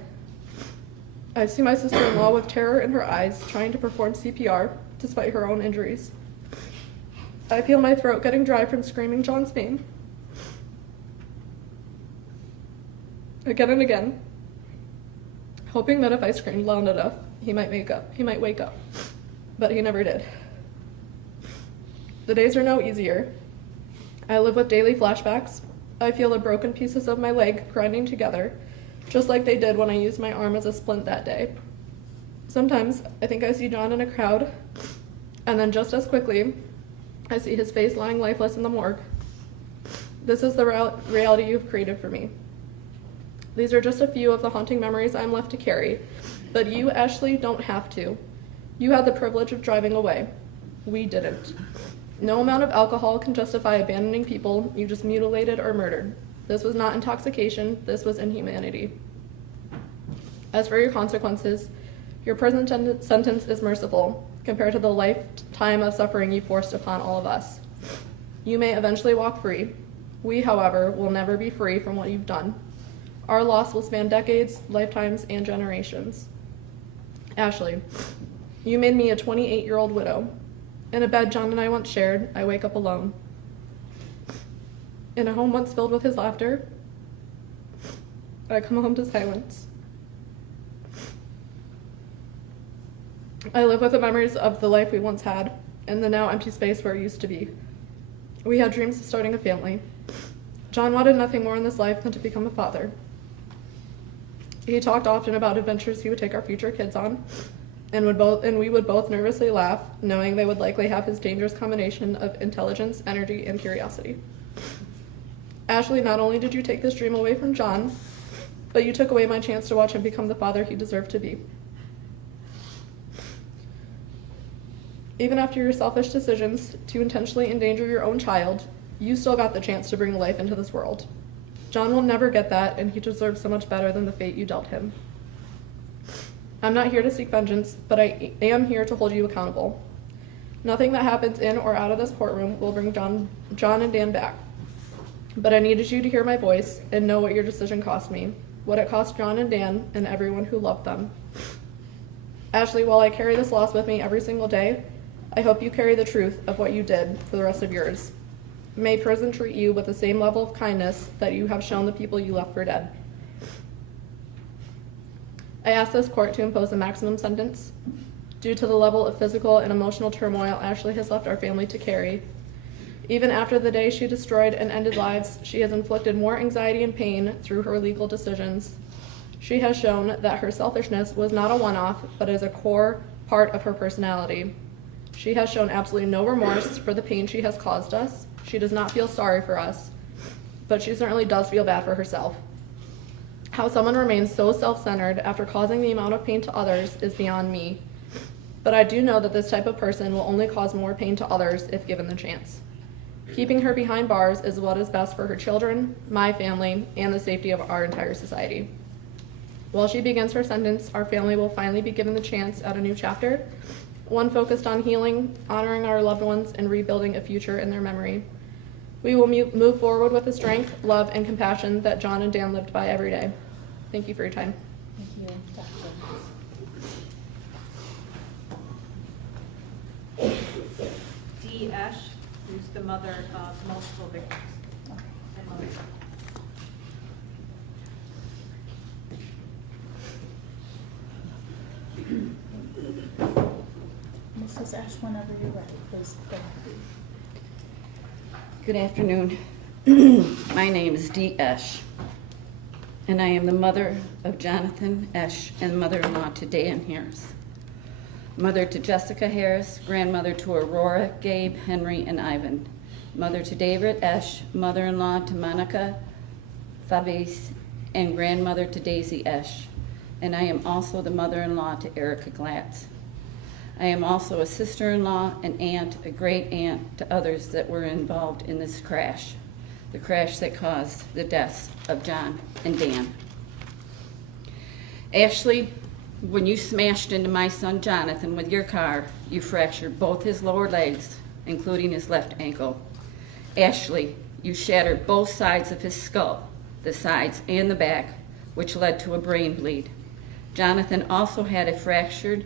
I see my sister-in-law with terror in her eyes trying to perform CPR despite her own injuries. I feel my throat getting dry from screaming John's name. Again and again, hoping that if I screamed loud enough, he might wake up, but he never did. The days are no easier. I live with daily flashbacks. I feel the broken pieces of my leg grinding together, just like they did when I used my arm as a splint that day. Sometimes I think I see John in a crowd, and then just as quickly, I see his face lying lifeless in the morgue. This is the reality you've created for me. These are just a few of the haunting memories I'm left to carry, but you, Ashley, don't have to. You had the privilege of driving away. We didn't. No amount of alcohol can justify abandoning people you just mutilated or murdered. This was not intoxication, this was inhumanity. As for your consequences, your prison sentence is merciful compared to the lifetime of suffering you forced upon all of us. You may eventually walk free. We, however, will never be free from what you've done. Our loss will span decades, lifetimes, and generations. Ashley, you made me a 28-year-old widow. In a bed John and I once shared, I wake up alone. In a home once filled with his laughter, I come home to silence. I live with the memories of the life we once had and the now empty space where it used to be. We had dreams of starting a family. John wanted nothing more in this life than to become a father. He talked often about adventures he would take our future kids on, and we would both nervously laugh, knowing they would likely have his dangerous combination of intelligence, energy, and curiosity. Ashley, not only did you take this dream away from John, but you took away my chance to watch him become the father he deserved to be. Even after your selfish decisions to intentionally endanger your own child, you still got the chance to bring life into this world. John will never get that, and he deserves so much better than the fate you dealt him. I'm not here to seek vengeance, but I am here to hold you accountable. Nothing that happens in or out of this courtroom will bring John and Dan back. But I needed you to hear my voice and know what your decision cost me, what it cost John and Dan and everyone who loved them. Ashley, while I carry this loss with me every single day, I hope you carry the truth of what you did for the rest of yours. May prison treat you with the same level of kindness that you have shown the people you left for dead. I ask this court to impose a maximum sentence. Due to the level of physical and emotional turmoil Ashley has left our family to carry, even after the day she destroyed and ended lives, she has inflicted more anxiety and pain through her legal decisions. She has shown that her selfishness was not a one-off, but is a core part of her personality. She has shown absolutely no remorse for the pain she has caused us. She does not feel sorry for us, but she certainly does feel bad for herself. How someone remains so self-centered after causing the amount of pain to others is beyond me. But I do know that this type of person will only cause more pain to others if given the chance. Keeping her behind bars is what is best for her children, my family, and the safety of our entire society. While she begins her sentence, our family will finally be given the chance at a new chapter, one focused on healing, honoring our loved ones, and rebuilding a future in their memory. We will move forward with the strength, love, and compassion that John and Dan lived by every day. Thank you for your time. Thank you, Dr. Dee Esch, who's the mother of multiple victims. And mother. Mrs. Ash, whenever you're ready, please go ahead. Good afternoon. My name is Dee Esch, and I am the mother of Jonathan Esch and mother-in-law to Dan Harris, mother to Jessica Harris, grandmother to Aurora, Gabe, Henry, and Ivan, mother to David Esch, mother-in-law to Monica Fabrice, and grandmother to Daisy Esch, and I am also the mother-in-law to Erica Glatz. I am also a sister-in-law, an aunt, a great-aunt to others that were involved in this crash, the crash that caused the deaths of John and Dan. Ashley, when you smashed into my son Jonathan with your car, you fractured both his lower legs, including his left ankle. Ashley, you shattered both sides of his skull, the sides and the back, which led to a brain bleed. Jonathan also had a fractured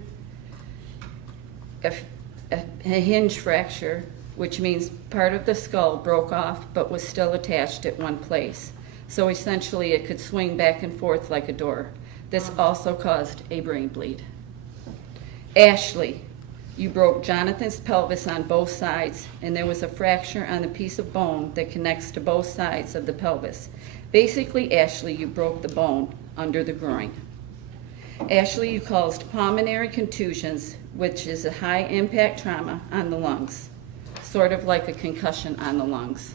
a hinge fracture, which means part of the skull broke off but was still attached at one place. So essentially it could swing back and forth like a door. This also caused a brain bleed. Ashley, you broke Jonathan's pelvis on both sides, and there was a fracture on the piece of bone that connects to both sides of the pelvis. Basically, Ashley, you broke the bone under the groin. Ashley, you caused pulmonary contusions, which is a high impact trauma on the lungs, sort of like a concussion on the lungs.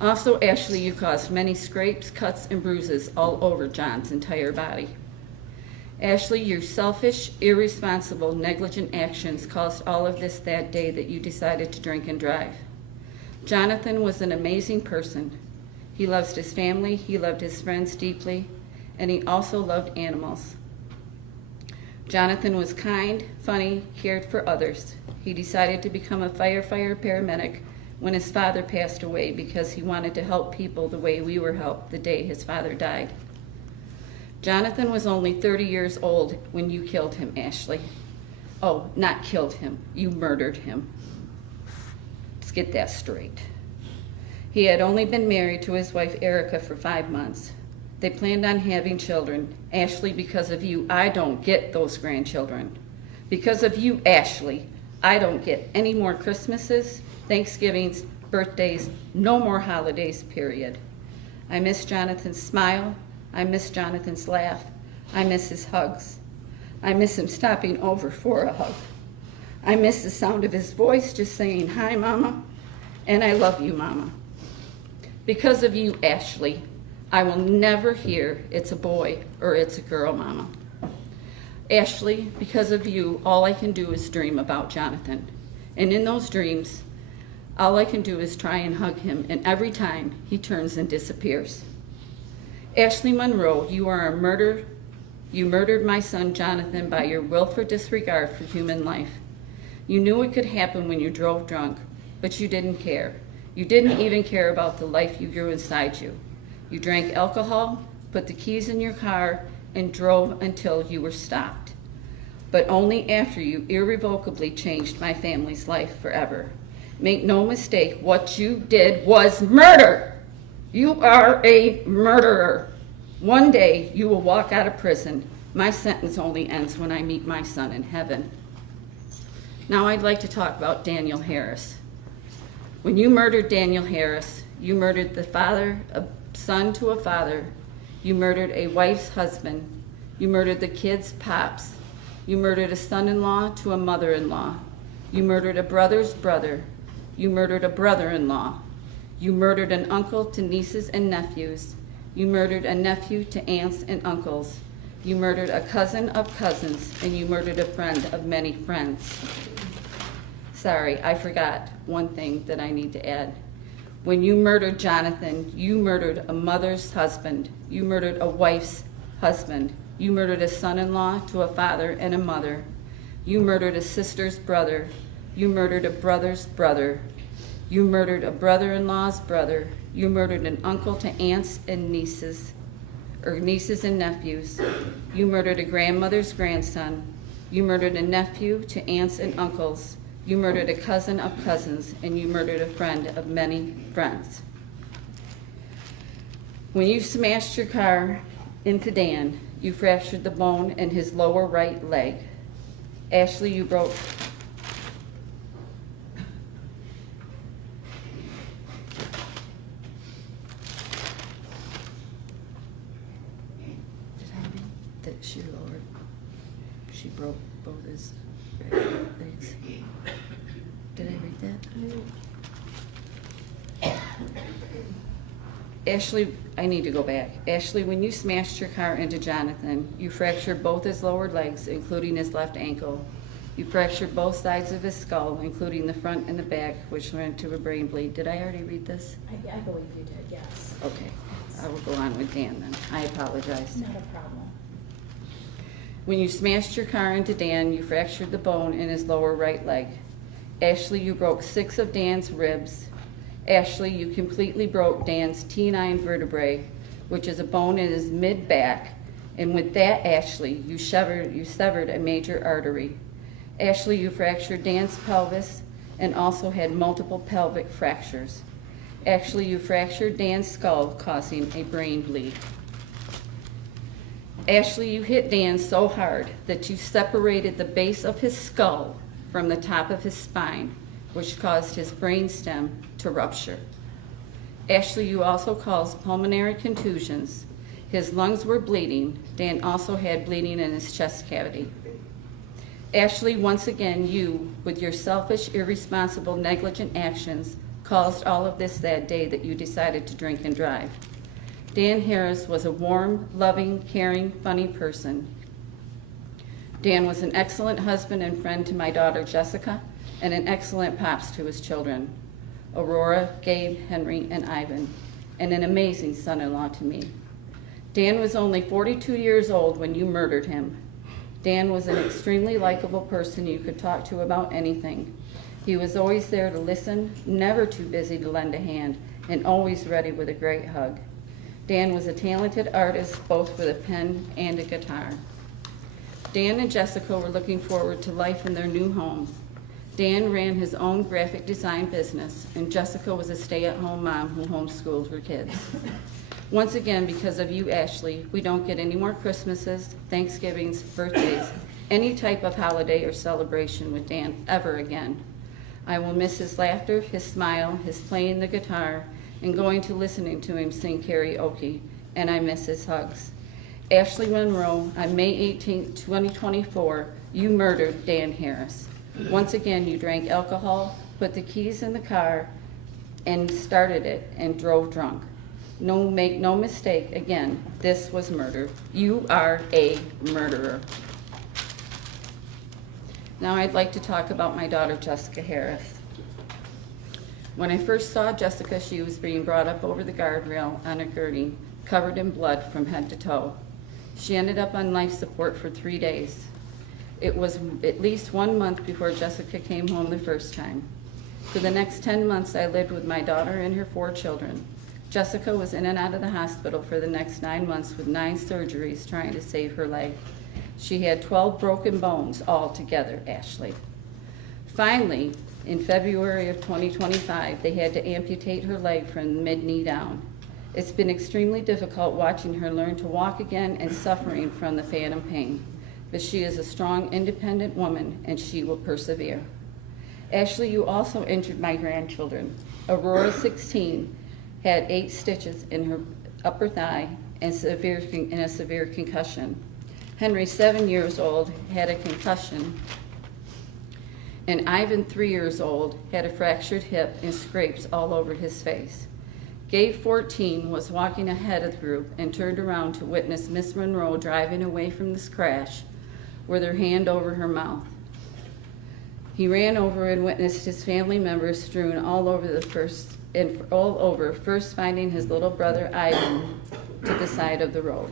Also, Ashley, you caused many scrapes, cuts, and bruises all over John's entire body. Ashley, your selfish, irresponsible, negligent actions caused all of this that day that you decided to drink and drive. Jonathan was an amazing person. He loves his family, he loved his friends deeply, and he also loved animals. Jonathan was kind, funny, cared for others. He decided to become a firefighter paramedic when his father passed away because he wanted to help people the way we were helped the day his father died. Jonathan was only 30 years old when you killed him, Ashley. Oh, not killed him. You murdered him. Let's get that straight. He had only been married to his wife Erica for 5 months. They planned on having children. Ashley, because of you, I don't get those grandchildren. Because of you, Ashley, I don't get any more Christmases, Thanksgivings, birthdays, no more holidays, period. I miss Jonathan's smile. I miss Jonathan's laugh. I miss his hugs. I miss him stopping over for a hug. I miss the sound of his voice just saying, "Hi, Mama," and "I love you, Mama." Because of you, Ashley, I will never hear "it's a boy" or "it's a girl, Mama." Ashley, because of you, all I can do is dream about Jonathan. And in those dreams, all I can do is try and hug him, and every time he turns and disappears. Ashley Monroe, you are a murderer. You murdered my son Jonathan by your willful disregard for human life. You knew it could happen when you drove drunk, but you didn't care. You didn't even care about the life you grew inside you. You drank alcohol, put the keys in your car, and drove until you were stopped. But only after you irrevocably changed my family's life forever. Make no mistake, what you did was murder. You are a murderer. One day you will walk out of prison. My sentence only ends when I meet my son in heaven. Now I'd like to talk about Daniel Harris. When you murdered Daniel Harris, you murdered the father, a son to a father. You murdered a wife's husband. You murdered the kid's pops. You murdered a son-in-law to a mother-in-law. You murdered a brother's brother. You murdered a brother-in-law. You murdered an uncle to nieces and nephews. You murdered a nephew to aunts and uncles. You murdered a cousin of cousins, and you murdered a friend of many friends. Sorry, I forgot one thing that I need to add. When you murdered Jonathan, you murdered a mother's husband. You murdered a wife's husband. You murdered a son-in-law to a father and a mother. You murdered a sister's brother. You murdered a brother's brother. You murdered a brother-in-law's brother. You murdered an uncle to aunts and nieces, or nieces and nephews. You murdered a grandmother's grandson. You murdered a nephew to aunts and uncles. You murdered a cousin of cousins, and you murdered a friend of many friends. When you smashed your car into Dan, you fractured the bone in his lower right leg. Ashley, you broke. Did I read that she lowered? She broke both his legs. Did I read that? Ashley, I need to go back. Ashley, when you smashed your car into Jonathan, you fractured both his lower legs, including his left ankle. You fractured both sides of his skull, including the front and the back, which went to a brain bleed. Did I already read this? I believe you did, yes. Okay, I will go on with Dan then. I apologize. Not a problem. When you smashed your car into Dan, you fractured the bone in his lower right leg. Ashley, you broke 6 of Dan's ribs. Ashley, you completely broke Dan's T9 vertebrae, which is a bone in his mid-back, and with that, Ashley, you severed a major artery. Ashley, you fractured Dan's pelvis and also had multiple pelvic fractures. Ashley, you fractured Dan's skull, causing a brain bleed. Ashley, you hit Dan so hard that you separated the base of his skull from the top of his spine, which caused his brainstem to rupture. Ashley, you also caused pulmonary contusions. His lungs were bleeding. Dan also had bleeding in his chest cavity. Ashley, once again, you, with your selfish, irresponsible, negligent actions, caused all of this that day that you decided to drink and drive. Dan Harris was a warm, loving, caring, funny person. Dan was an excellent husband and friend to my daughter Jessica, and an excellent pops to his children, Aurora, Gabe, Henry, and Ivan, and an amazing son-in-law to me. Dan was only 42 years old when you murdered him. Dan was an extremely likable person you could talk to about anything. He was always there to listen, never too busy to lend a hand, and always ready with a great hug. Dan was a talented artist, both with a pen and a guitar. Dan and Jessica were looking forward to life in their new home. Dan ran his own graphic design business, and Jessica was a stay-at-home mom who homeschooled her kids. Once again, because of you, Ashley, we don't get any more Christmases, Thanksgivings, birthdays, any type of holiday or celebration with Dan ever again. I will miss his laughter, his smile, his playing the guitar, and going to listening to him sing karaoke, and I miss his hugs. Ashley Monroe, on May 18, 2024, you murdered Dan Harris. Once again, you drank alcohol, put the keys in the car, and started it and drove drunk. Make no mistake, again, this was murder. You are a murderer. Now I'd like to talk about my daughter, Jessica Harris. When I first saw Jessica, she was being brought up over the guardrail on a gurney, covered in blood from head to toe. She ended up on life support for 3 days. It was at least 1 month before Jessica came home the first time. For the next 10 months, I lived with my daughter and her 4 children. Jessica was in and out of the hospital for the next 9 months with 9 surgeries trying to save her leg. She had 12 broken bones altogether, Ashley. Finally, in February of 2025, they had to amputate her leg from the mid-knee down. It's been extremely difficult watching her learn to walk again and suffering from the phantom pain. But she is a strong, independent woman, and she will persevere. Ashley, you also injured my grandchildren. Aurora, 16, had 8 stitches in her upper thigh and a severe concussion. Henry, 7 years old, had a concussion. And Ivan, 3 years old, had a fractured hip and scrapes all over his face. Gabe, 14, was walking ahead of the group and turned around to witness Miss Monroe driving away from this crash with her hand over her mouth. He ran over and witnessed his family members strewn all over first finding his little brother Ivan to the side of the road.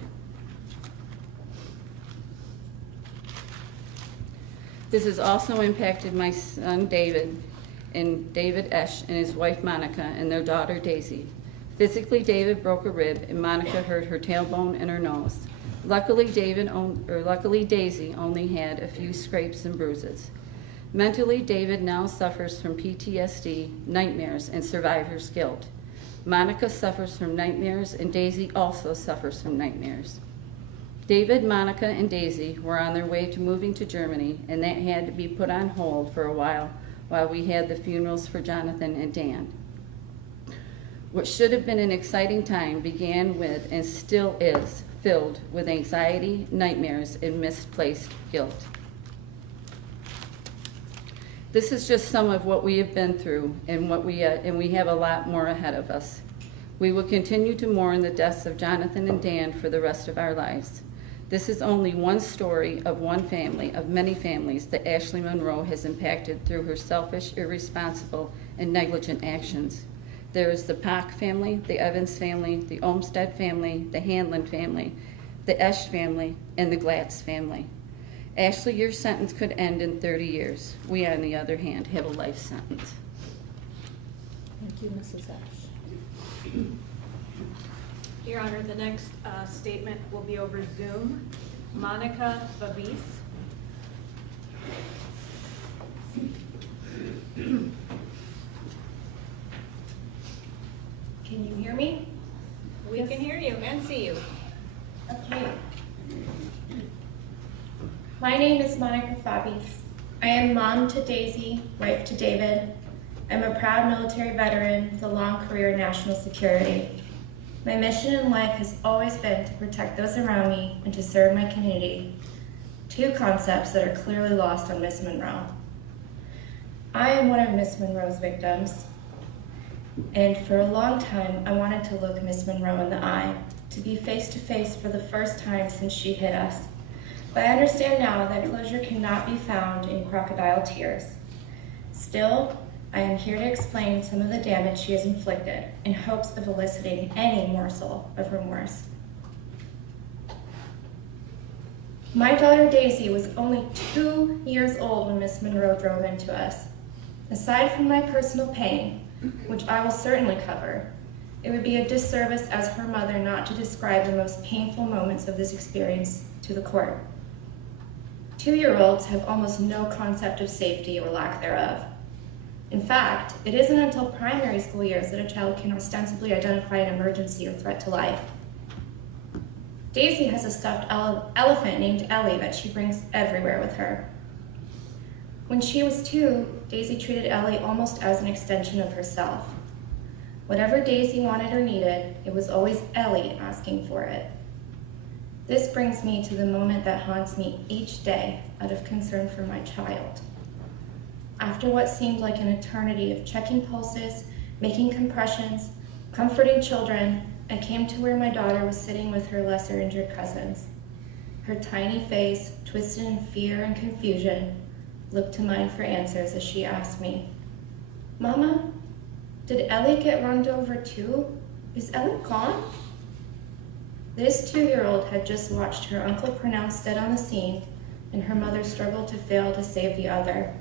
This has also impacted my son David Esch and his wife Monica and their daughter Daisy. Physically, David broke a rib and Monica hurt her tailbone and her nose. Luckily, Daisy only had a few scrapes and bruises. Mentally, David now suffers from PTSD, nightmares, and survivor's guilt. Monica suffers from nightmares, and Daisy also suffers from nightmares. David, Monica, and Daisy were on their way to moving to Germany, and that had to be put on hold for a while we had the funerals for Jonathan and Dan. What should have been an exciting time began with, and still is, filled with anxiety, nightmares, and misplaced guilt. This is just some of what we have been through, and we have a lot more ahead of us. We will continue to mourn the deaths of Jonathan and Dan for the rest of our lives. This is only one story of one family, of many families that Ashley Monroe has impacted through her selfish, irresponsible, and negligent actions. There is the Pack family, the Evans family, the Olmsted family, the Hanlon family, the Esch family, and the Glatz family. Ashley, your sentence could end in 30 years. We, on the other hand, have a life sentence. Thank you, Mrs. Esch. Your Honor, the next statement will be over Zoom. Monica Babis. Can you hear me? We can hear you and see you. Okay. My name is Monica Fabies. I am mom to Daisy, wife to David. I'm a proud military veteran with a long career in national security. My mission in life has always been to protect those around me and to serve my community. 2 concepts that are clearly lost on Miss Monroe. I am one of Miss Monroe's victims, and for a long time I wanted to look Miss Monroe in the eye, to be face to face for the first time since she hit us. But I understand now that closure cannot be found in crocodile tears. Still, I am here to explain some of the damage she has inflicted in hopes of eliciting any morsel of remorse. My daughter Daisy was only 2 years old when Miss Monroe drove into us. Aside from my personal pain, which I will certainly cover, it would be a disservice as her mother not to describe the most painful moments of this experience to the court. 2-year-olds have almost no concept of safety or lack thereof. In fact, it isn't until primary school years that a child can ostensibly identify an emergency or threat to life. Daisy has a stuffed elephant named Ellie that she brings everywhere with her. When she was 2, Daisy treated Ellie almost as an extension of herself. Whatever Daisy wanted or needed, it was always Ellie asking for it. This brings me to the moment that haunts me each day out of concern for my child. After what seemed like an eternity of checking pulses, making compressions, comforting children, I came to where my daughter was sitting with her lesser injured cousins. Her tiny face, twisted in fear and confusion, looked to mine for answers as she asked me, "Mama, did Ellie get run over too? Is Ellie gone?" This 2-year-old had just watched her uncle pronounced dead on the scene, and her mother struggled to fail to save the other.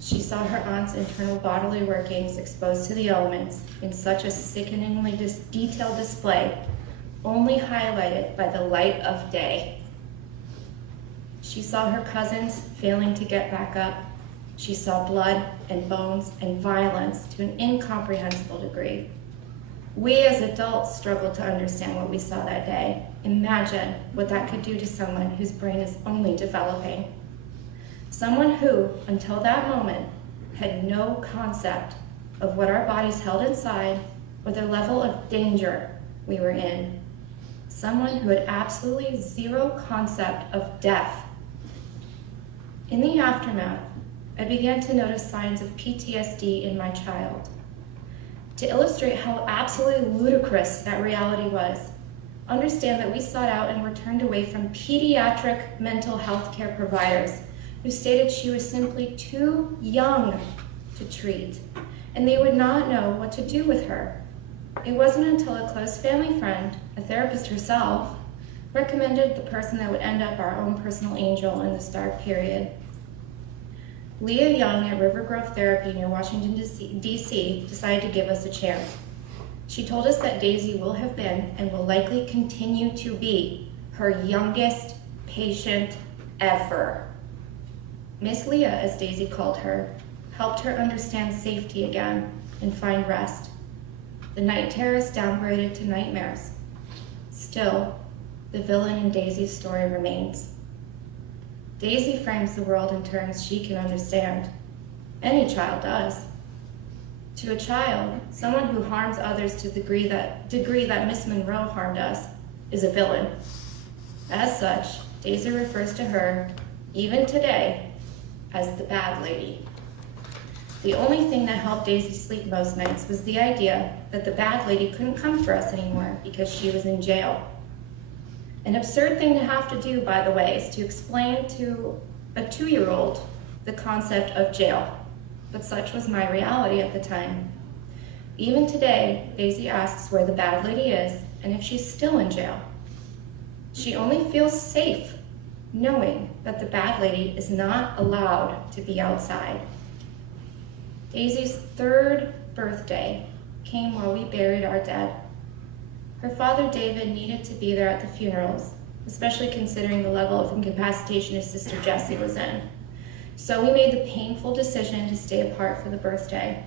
She saw her aunt's internal bodily workings exposed to the elements in such a sickeningly detailed display, only highlighted by the light of day. She saw her cousins failing to get back up. She saw blood and bones and violence to an incomprehensible degree. We as adults struggled to understand what we saw that day. Imagine what that could do to someone whose brain is only developing. Someone who, until that moment, had no concept of what our bodies held inside or the level of danger we were in. Someone who had absolutely zero concept of death. In the aftermath, I began to notice signs of PTSD in my child. To illustrate how absolutely ludicrous that reality was, understand that we sought out and were turned away from pediatric mental health care providers who stated she was simply too young to treat, and they would not know what to do with her. It wasn't until a close family friend, a therapist herself, recommended the person that would end up our own personal angel in this dark period. Leah Young at River Grove Therapy near Washington, D.C. decided to give us a chance. She told us that Daisy will have been and will likely continue to be her youngest patient ever. Miss Leah, as Daisy called her, helped her understand safety again and find rest. The night terrors downgraded to nightmares. Still, the villain in Daisy's story remains. Daisy frames the world in terms she can understand. Any child does. To a child, someone who harms others to the degree that Miss Monroe harmed us is a villain. As such, Daisy refers to her, even today, as the bad lady. The only thing that helped Daisy sleep most nights was the idea that the bad lady couldn't come for us anymore because she was in jail. An absurd thing to have to do, by the way, is to explain to a 2-year-old the concept of jail, but such was my reality at the time. Even today, Daisy asks where the bad lady is and if she's still in jail. She only feels safe knowing that the bad lady is not allowed to be outside. Daisy's 3rd birthday came while we buried our dead. Her father, David, needed to be there at the funerals, especially considering the level of incapacitation his sister Jessie was in. So we made the painful decision to stay apart for the birthday.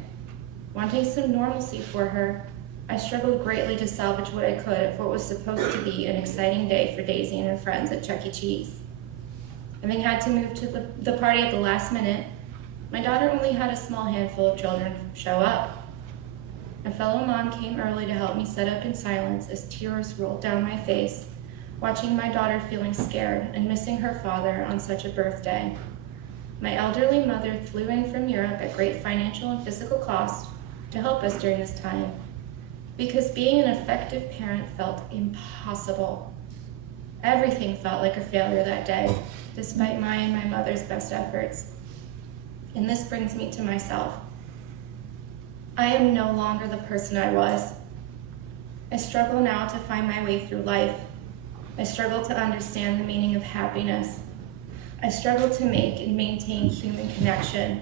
Wanting some normalcy for her, I struggled greatly to salvage what I could of what was supposed to be an exciting day for Daisy and her friends at Chuck E. Cheese. Having had to move to the party at the last minute, my daughter only had a small handful of children show up. A fellow mom came early to help me set up in silence as tears rolled down my face, watching my daughter feeling scared and missing her father on such a birthday. My elderly mother flew in from Europe at great financial and physical cost to help us during this time, because being an effective parent felt impossible. Everything felt like a failure that day, despite my and my mother's best efforts. And this brings me to myself. I am no longer the person I was. I struggle now to find my way through life. I struggle to understand the meaning of happiness. I struggle to make and maintain human connection.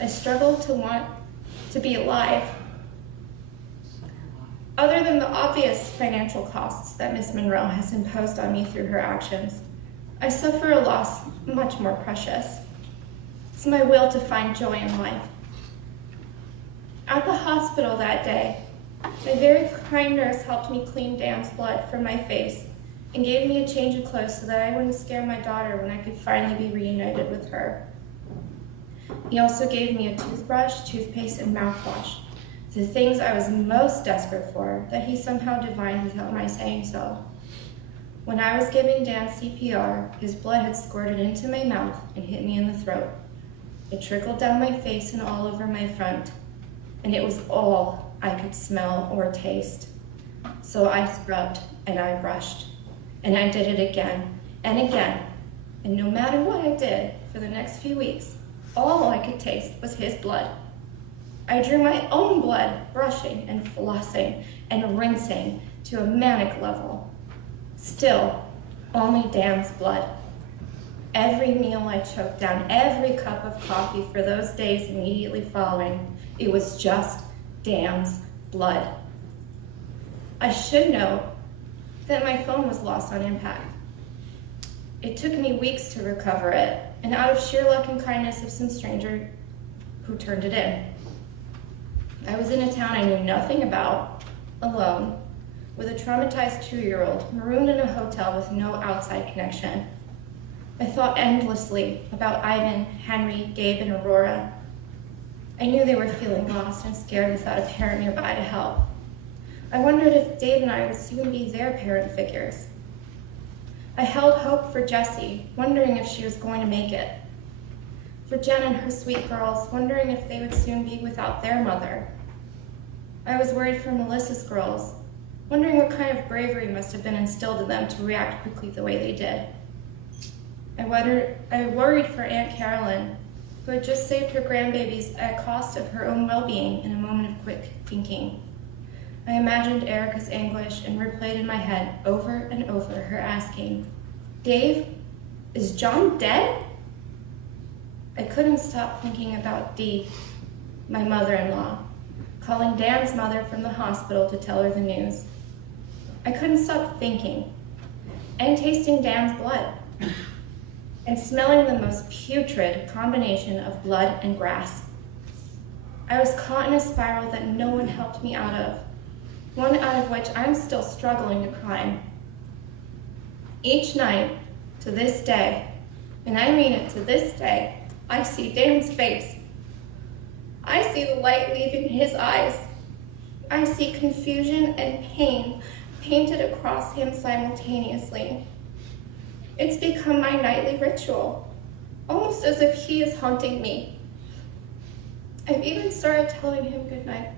I struggle to want to be alive. Other than the obvious financial costs that Miss Monroe has imposed on me through her actions, I suffer a loss much more precious. It's my will to find joy in life. At the hospital that day, a very kind nurse helped me clean Dan's blood from my face and gave me a change of clothes so that I wouldn't scare my daughter when I could finally be reunited with her. He also gave me a toothbrush, toothpaste, and mouthwash, the things I was most desperate for that he somehow divined without my saying so. When I was giving Dan CPR, his blood had squirted into my mouth and hit me in the throat. It trickled down my face and all over my front, and it was all I could smell or taste. So I scrubbed and I brushed, and I did it again and again, and no matter what I did for the next few weeks, all I could taste was his blood. I drew my own blood, brushing and flossing and rinsing to a manic level. Still, only Dan's blood. Every meal I choked down, every cup of coffee for those days immediately following, it was just Dan's blood. I should note that my phone was lost on impact. It took me weeks to recover it, and out of sheer luck and kindness of some stranger who turned it in. I was in a town I knew nothing about, alone, with a traumatized 2-year-old marooned in a hotel with no outside connection. I thought endlessly about Ivan, Henry, Gabe, and Aurora. I knew they were feeling lost and scared without a parent nearby to help. I wondered if Dave and I would soon be their parent figures. I held hope for Jessie, wondering if she was going to make it. For Jen and her sweet girls, wondering if they would soon be without their mother. I was worried for Melissa's girls, wondering what kind of bravery must have been instilled in them to react quickly the way they did. I worried for Aunt Carolyn, who had just saved her grandbabies at a cost of her own well-being in a moment of quick thinking. I imagined Erica's anguish and replayed in my head over and over her asking, "Dave, is John dead?" I couldn't stop thinking about Dee, my mother-in-law, calling Dan's mother from the hospital to tell her the news. I couldn't stop thinking and tasting Dan's blood and smelling the most putrid combination of blood and grass. I was caught in a spiral that no one helped me out of, one out of which I'm still struggling to climb. Each night, to this day, and I mean it to this day, I see Dan's face. I see the light leaving his eyes. I see confusion and pain painted across him simultaneously. It's become my nightly ritual, almost as if he is haunting me. I've even started telling him goodnight.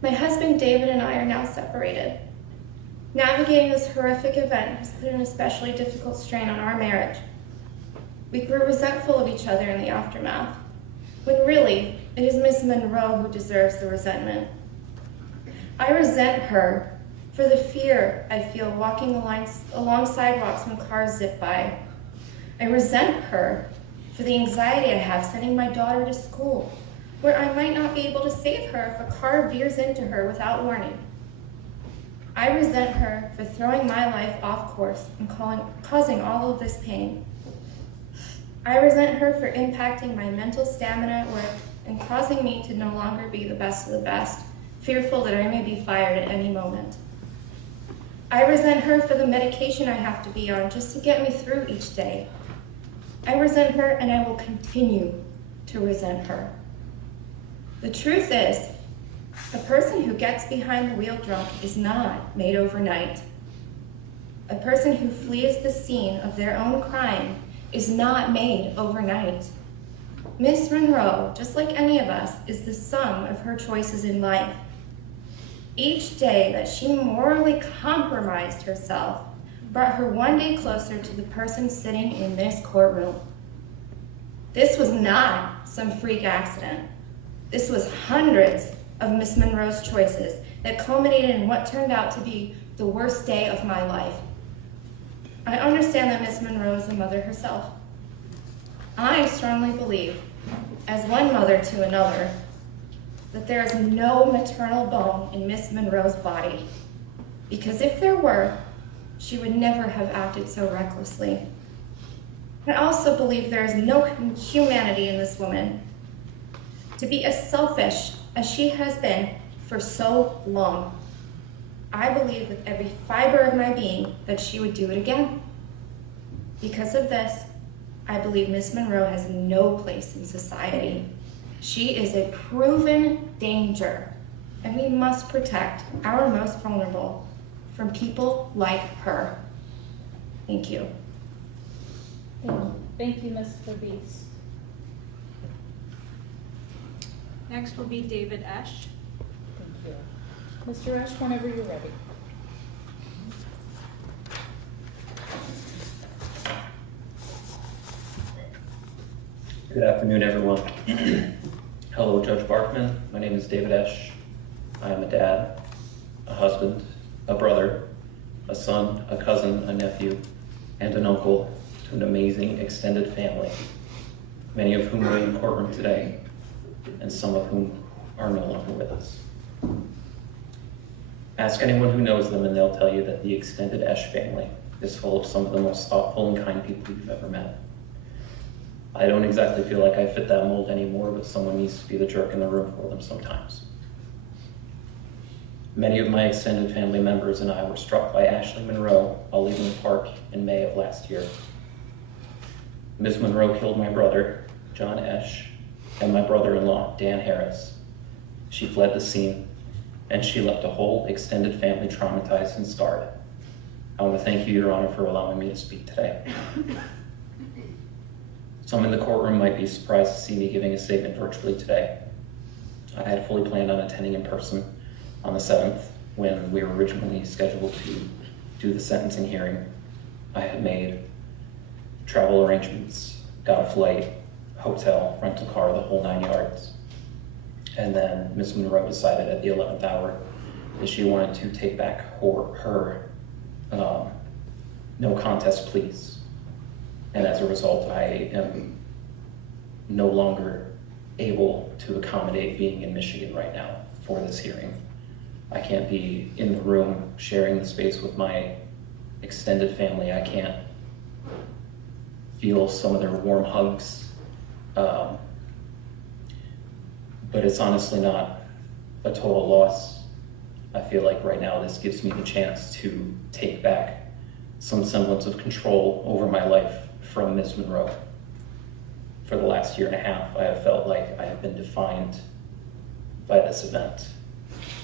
My husband David and I are now separated. Navigating this horrific event has put an especially difficult strain on our marriage. We grew resentful of each other in the aftermath, when really, it is Miss Monroe who deserves the resentment. I resent her for the fear I feel walking along sidewalks when cars zip by. I resent her for the anxiety I have sending my daughter to school, where I might not be able to save her if a car veers into her without warning. I resent her for throwing my life off course and causing all of this pain. I resent her for impacting my mental stamina at work and causing me to no longer be the best of the best, fearful that I may be fired at any moment. I resent her for the medication I have to be on just to get me through each day. I resent her, and I will continue to resent her. The truth is, a person who gets behind the wheel drunk is not made overnight. A person who flees the scene of their own crime is not made overnight. Miss Monroe, just like any of us, is the sum of her choices in life. Each day that she morally compromised herself brought her one day closer to the person sitting in this courtroom. This was not some freak accident. This was hundreds of Miss Monroe's choices that culminated in what turned out to be the worst day of my life. I understand that Miss Monroe is a mother herself. I strongly believe, as one mother to another, that there is no maternal bone in Miss Monroe's body, because if there were, she would never have acted so recklessly. I also believe there is no humanity in this woman to be as selfish as she has been for so long. I believe with every fiber of my being that she would do it again. Because of this, I believe Miss Monroe has no place in society. She is a proven danger, and we must protect our most vulnerable from people like her. Thank you. Thank you, Ms. Fabese. Next will be David Esch. Thank you. Mr. Esch, whenever you're ready. Good afternoon, everyone. Hello, Judge Barkman. My name is David Esch. I am a dad, a husband, a brother, a son, a cousin, a nephew, and an uncle to an amazing extended family, many of whom are in the courtroom today, and some of whom are no longer with us. Ask anyone who knows them and they'll tell you that the extended Esch family is full of some of the most thoughtful and kind people you've ever met. I don't exactly feel like I fit that mold anymore, but someone needs to be the jerk in the room for them sometimes. Many of my extended family members and I were struck by Ashley Monroe while leaving the park in May of last year. Ms. Monroe killed my brother, John Esch, and my brother-in-law, Dan Harris. She fled the scene, and she left a whole extended family traumatized and scarred. I want to thank you, Your Honor, for allowing me to speak today. Some in the courtroom might be surprised to see me giving a statement virtually today. I had fully planned on attending in person on the 7th when we were originally scheduled to do the sentencing hearing. I had made travel arrangements, got a flight, hotel, rental car, the whole 9 yards. And then Ms. Monroe decided at the 11th hour that she wanted to take back her no contest pleas. And as a result, I am no longer able to accommodate being in Michigan right now for this hearing. I can't be in the room sharing the space with my extended family. I can't feel some of their warm hugs. But it's honestly not a total loss. I feel like right now this gives me the chance to take back some semblance of control over my life from Ms. Monroe. For the last year and a half, I have felt like I have been defined by this event.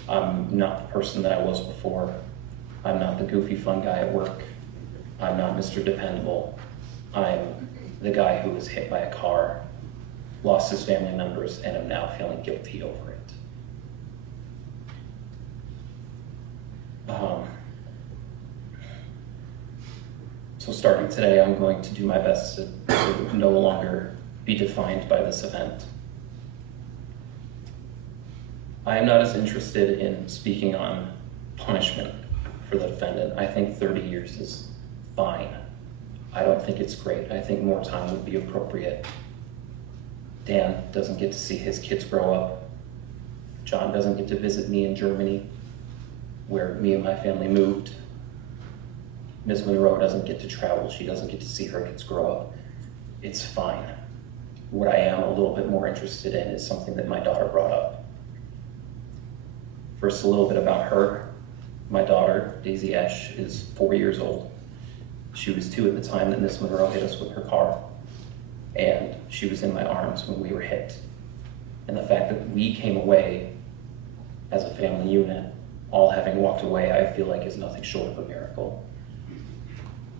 I'm not the person that I was before. I'm not the goofy fun guy at work. I'm not Mr. Dependable. I'm the guy who was hit by a car, lost his family members, and am now feeling guilty over it. So starting today, I'm going to do my best to no longer be defined by this event. I am not as interested in speaking on punishment for the defendant. I think 30 years is fine. I don't think it's great. I think more time would be appropriate. Dan doesn't get to see his kids grow up. John doesn't get to visit me in Germany, where me and my family moved. Ms. Monroe doesn't get to travel. She doesn't get to see her kids grow up. It's fine. What I am a little bit more interested in is something that my daughter brought up. First, a little bit about her. My daughter, Daisy Esch, is 4 years old. She was 2 at the time that Ms. Monroe hit us with her car. And she was in my arms when we were hit. And the fact that we came away as a family unit, all having walked away, I feel like is nothing short of a miracle.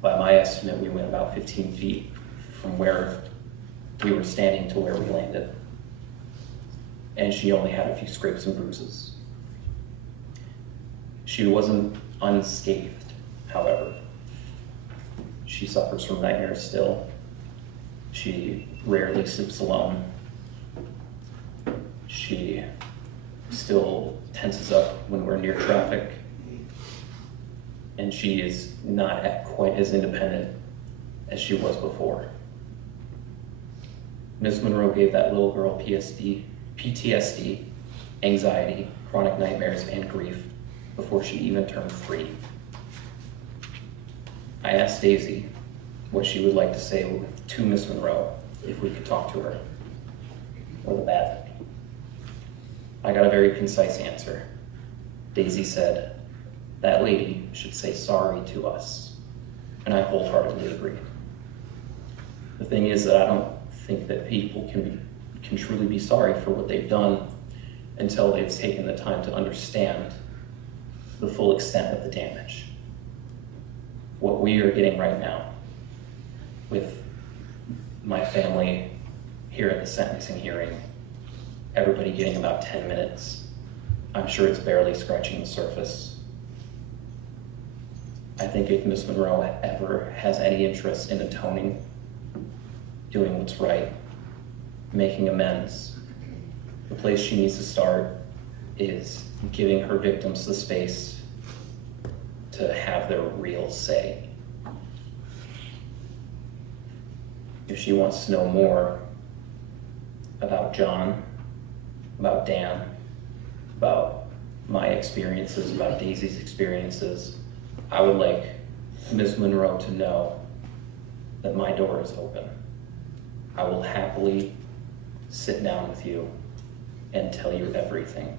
By my estimate, we went about 15 feet from where we were standing to where we landed. And she only had a few scrapes and bruises. She wasn't unscathed, however. She suffers from nightmares still. She rarely sleeps alone. She still tenses up when we're near traffic. and she is not quite as independent as she was before. Ms. Monroe gave that little girl PTSD, anxiety, chronic nightmares, and grief before she even turned 3. I asked Daisy what she would like to say to Ms. Monroe if we could talk to her, or the bad thing. I got a very concise answer. Daisy said, "That lady should say sorry to us," and I wholeheartedly agree. The thing is that I don't think that people can truly be sorry for what they've done until they've taken the time to understand the full extent of the damage. What we are getting right now with my family here at the sentencing hearing, everybody getting about 10 minutes, I'm sure it's barely scratching the surface. I think if Ms. Monroe ever has any interest in atoning, doing what's right, making amends, the place she needs to start is giving her victims the space to have their real say. If she wants to know more about John, about Dan, about my experiences, about Daisy's experiences, I would like Ms. Monroe to know that my door is open. I will happily sit down with you and tell you everything,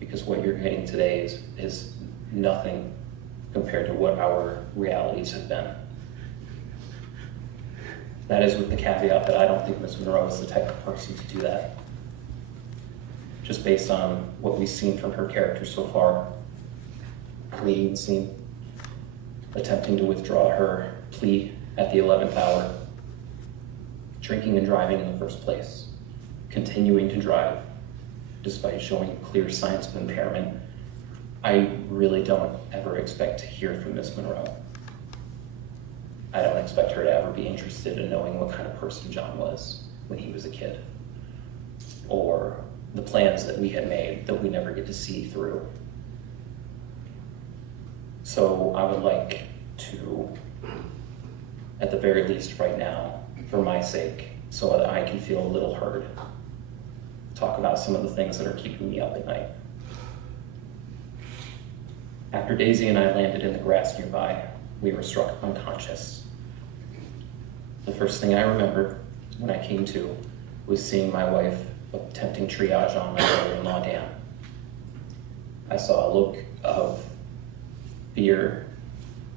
because what you're getting today is nothing compared to what our realities have been. That is with the caveat that I don't think Ms. Monroe is the type of person to do that. Just based on what we've seen from her character so far, pleading scene, attempting to withdraw her plea at the 11th hour, drinking and driving in the first place, continuing to drive despite showing clear signs of impairment. I really don't ever expect to hear from Ms. Monroe. I don't expect her to ever be interested in knowing what kind of person John was when he was a kid, or the plans that we had made that we never get to see through. So I would like to, at the very least right now, for my sake, so that I can feel a little heard, talk about some of the things that are keeping me up at night. After Daisy and I landed in the grass nearby, we were struck unconscious. The first thing I remember when I came to was seeing my wife attempting triage on my brother-in-law, Dan. I saw a look of fear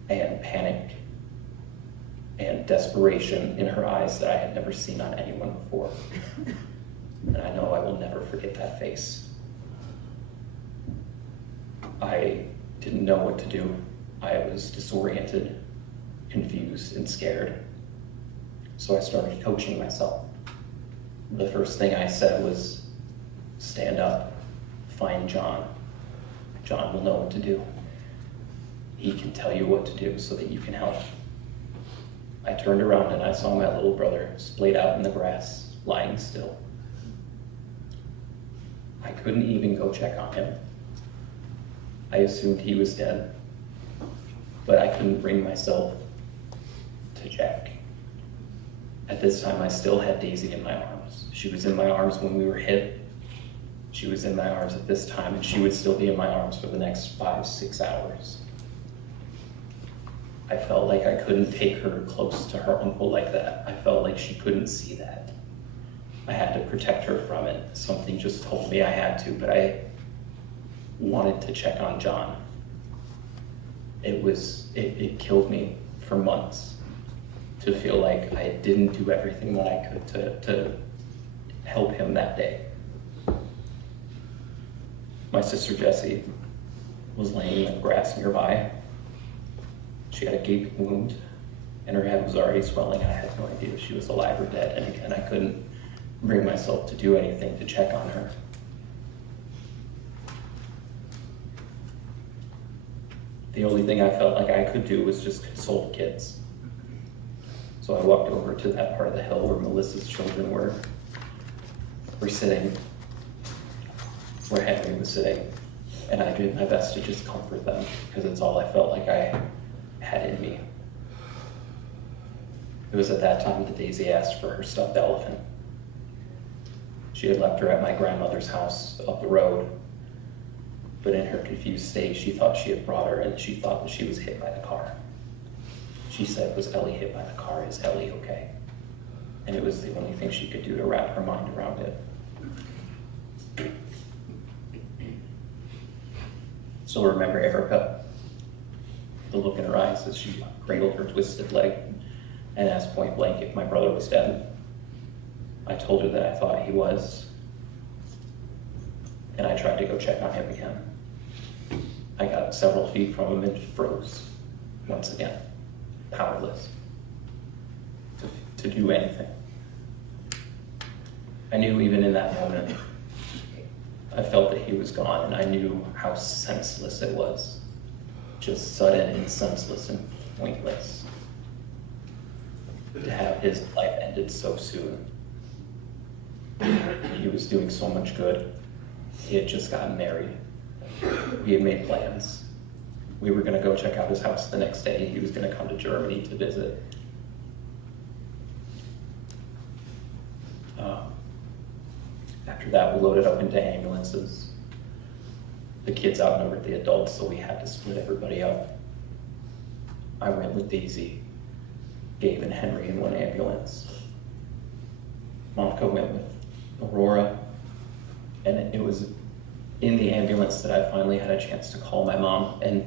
and panic and desperation in her eyes that I had never seen on anyone before. And I know I will never forget that face. I didn't know what to do. I was disoriented, confused, and scared. So I started coaching myself. The first thing I said was, stand up, find John. John will know what to do. He can tell you what to do so that you can help. I turned around and I saw my little brother splayed out in the grass, lying still. I couldn't even go check on him. I assumed he was dead, but I couldn't bring myself to check. At this time, I still had Daisy in my arms. She was in my arms when we were hit. She was in my arms at this time, and she would still be in my arms for the next 5-6 hours. I felt like I couldn't take her close to her uncle like that. I felt like she couldn't see that. I had to protect her from it. Something just told me I had to, but I wanted to check on John. It killed me for months to feel like I didn't do everything that I could to help him that day. My sister Jessie was laying in the grass nearby. She had a gaping wound and her head was already swelling. I had no idea if she was alive or dead, and again, I couldn't bring myself to do anything to check on her. The only thing I felt like I could do was just console the kids. So I walked over to that part of the hill where Melissa's children were sitting, where Henry was sitting. And I did my best to just comfort them because it's all I felt like I had in me. It was at that time that Daisy asked for her stuffed elephant. She had left her at my grandmother's house up the road, but in her confused state, she thought she had brought her and she thought that she was hit by the car. She said, "Was Ellie hit by the car? Is Ellie okay?" And it was the only thing she could do to wrap her mind around it. Still remember Erica, the look in her eyes as she cradled her twisted leg and asked point blank if my brother was dead. I told her that I thought he was, and I tried to go check on him again. I got several feet from him and froze once again, powerless to do anything. I knew even in that moment, I felt that he was gone, and I knew how senseless it was. Just sudden and senseless and pointless. To have his life ended so soon. He was doing so much good. He had just gotten married. We had made plans. We were gonna go check out his house the next day. He was gonna come to Germany to visit. After that, we loaded up into ambulances. The kids outnumbered the adults, so we had to split everybody up. I went with Daisy, Gabe, and Henry in one ambulance. Monica went with Aurora, and it was in the ambulance that I finally had a chance to call my mom and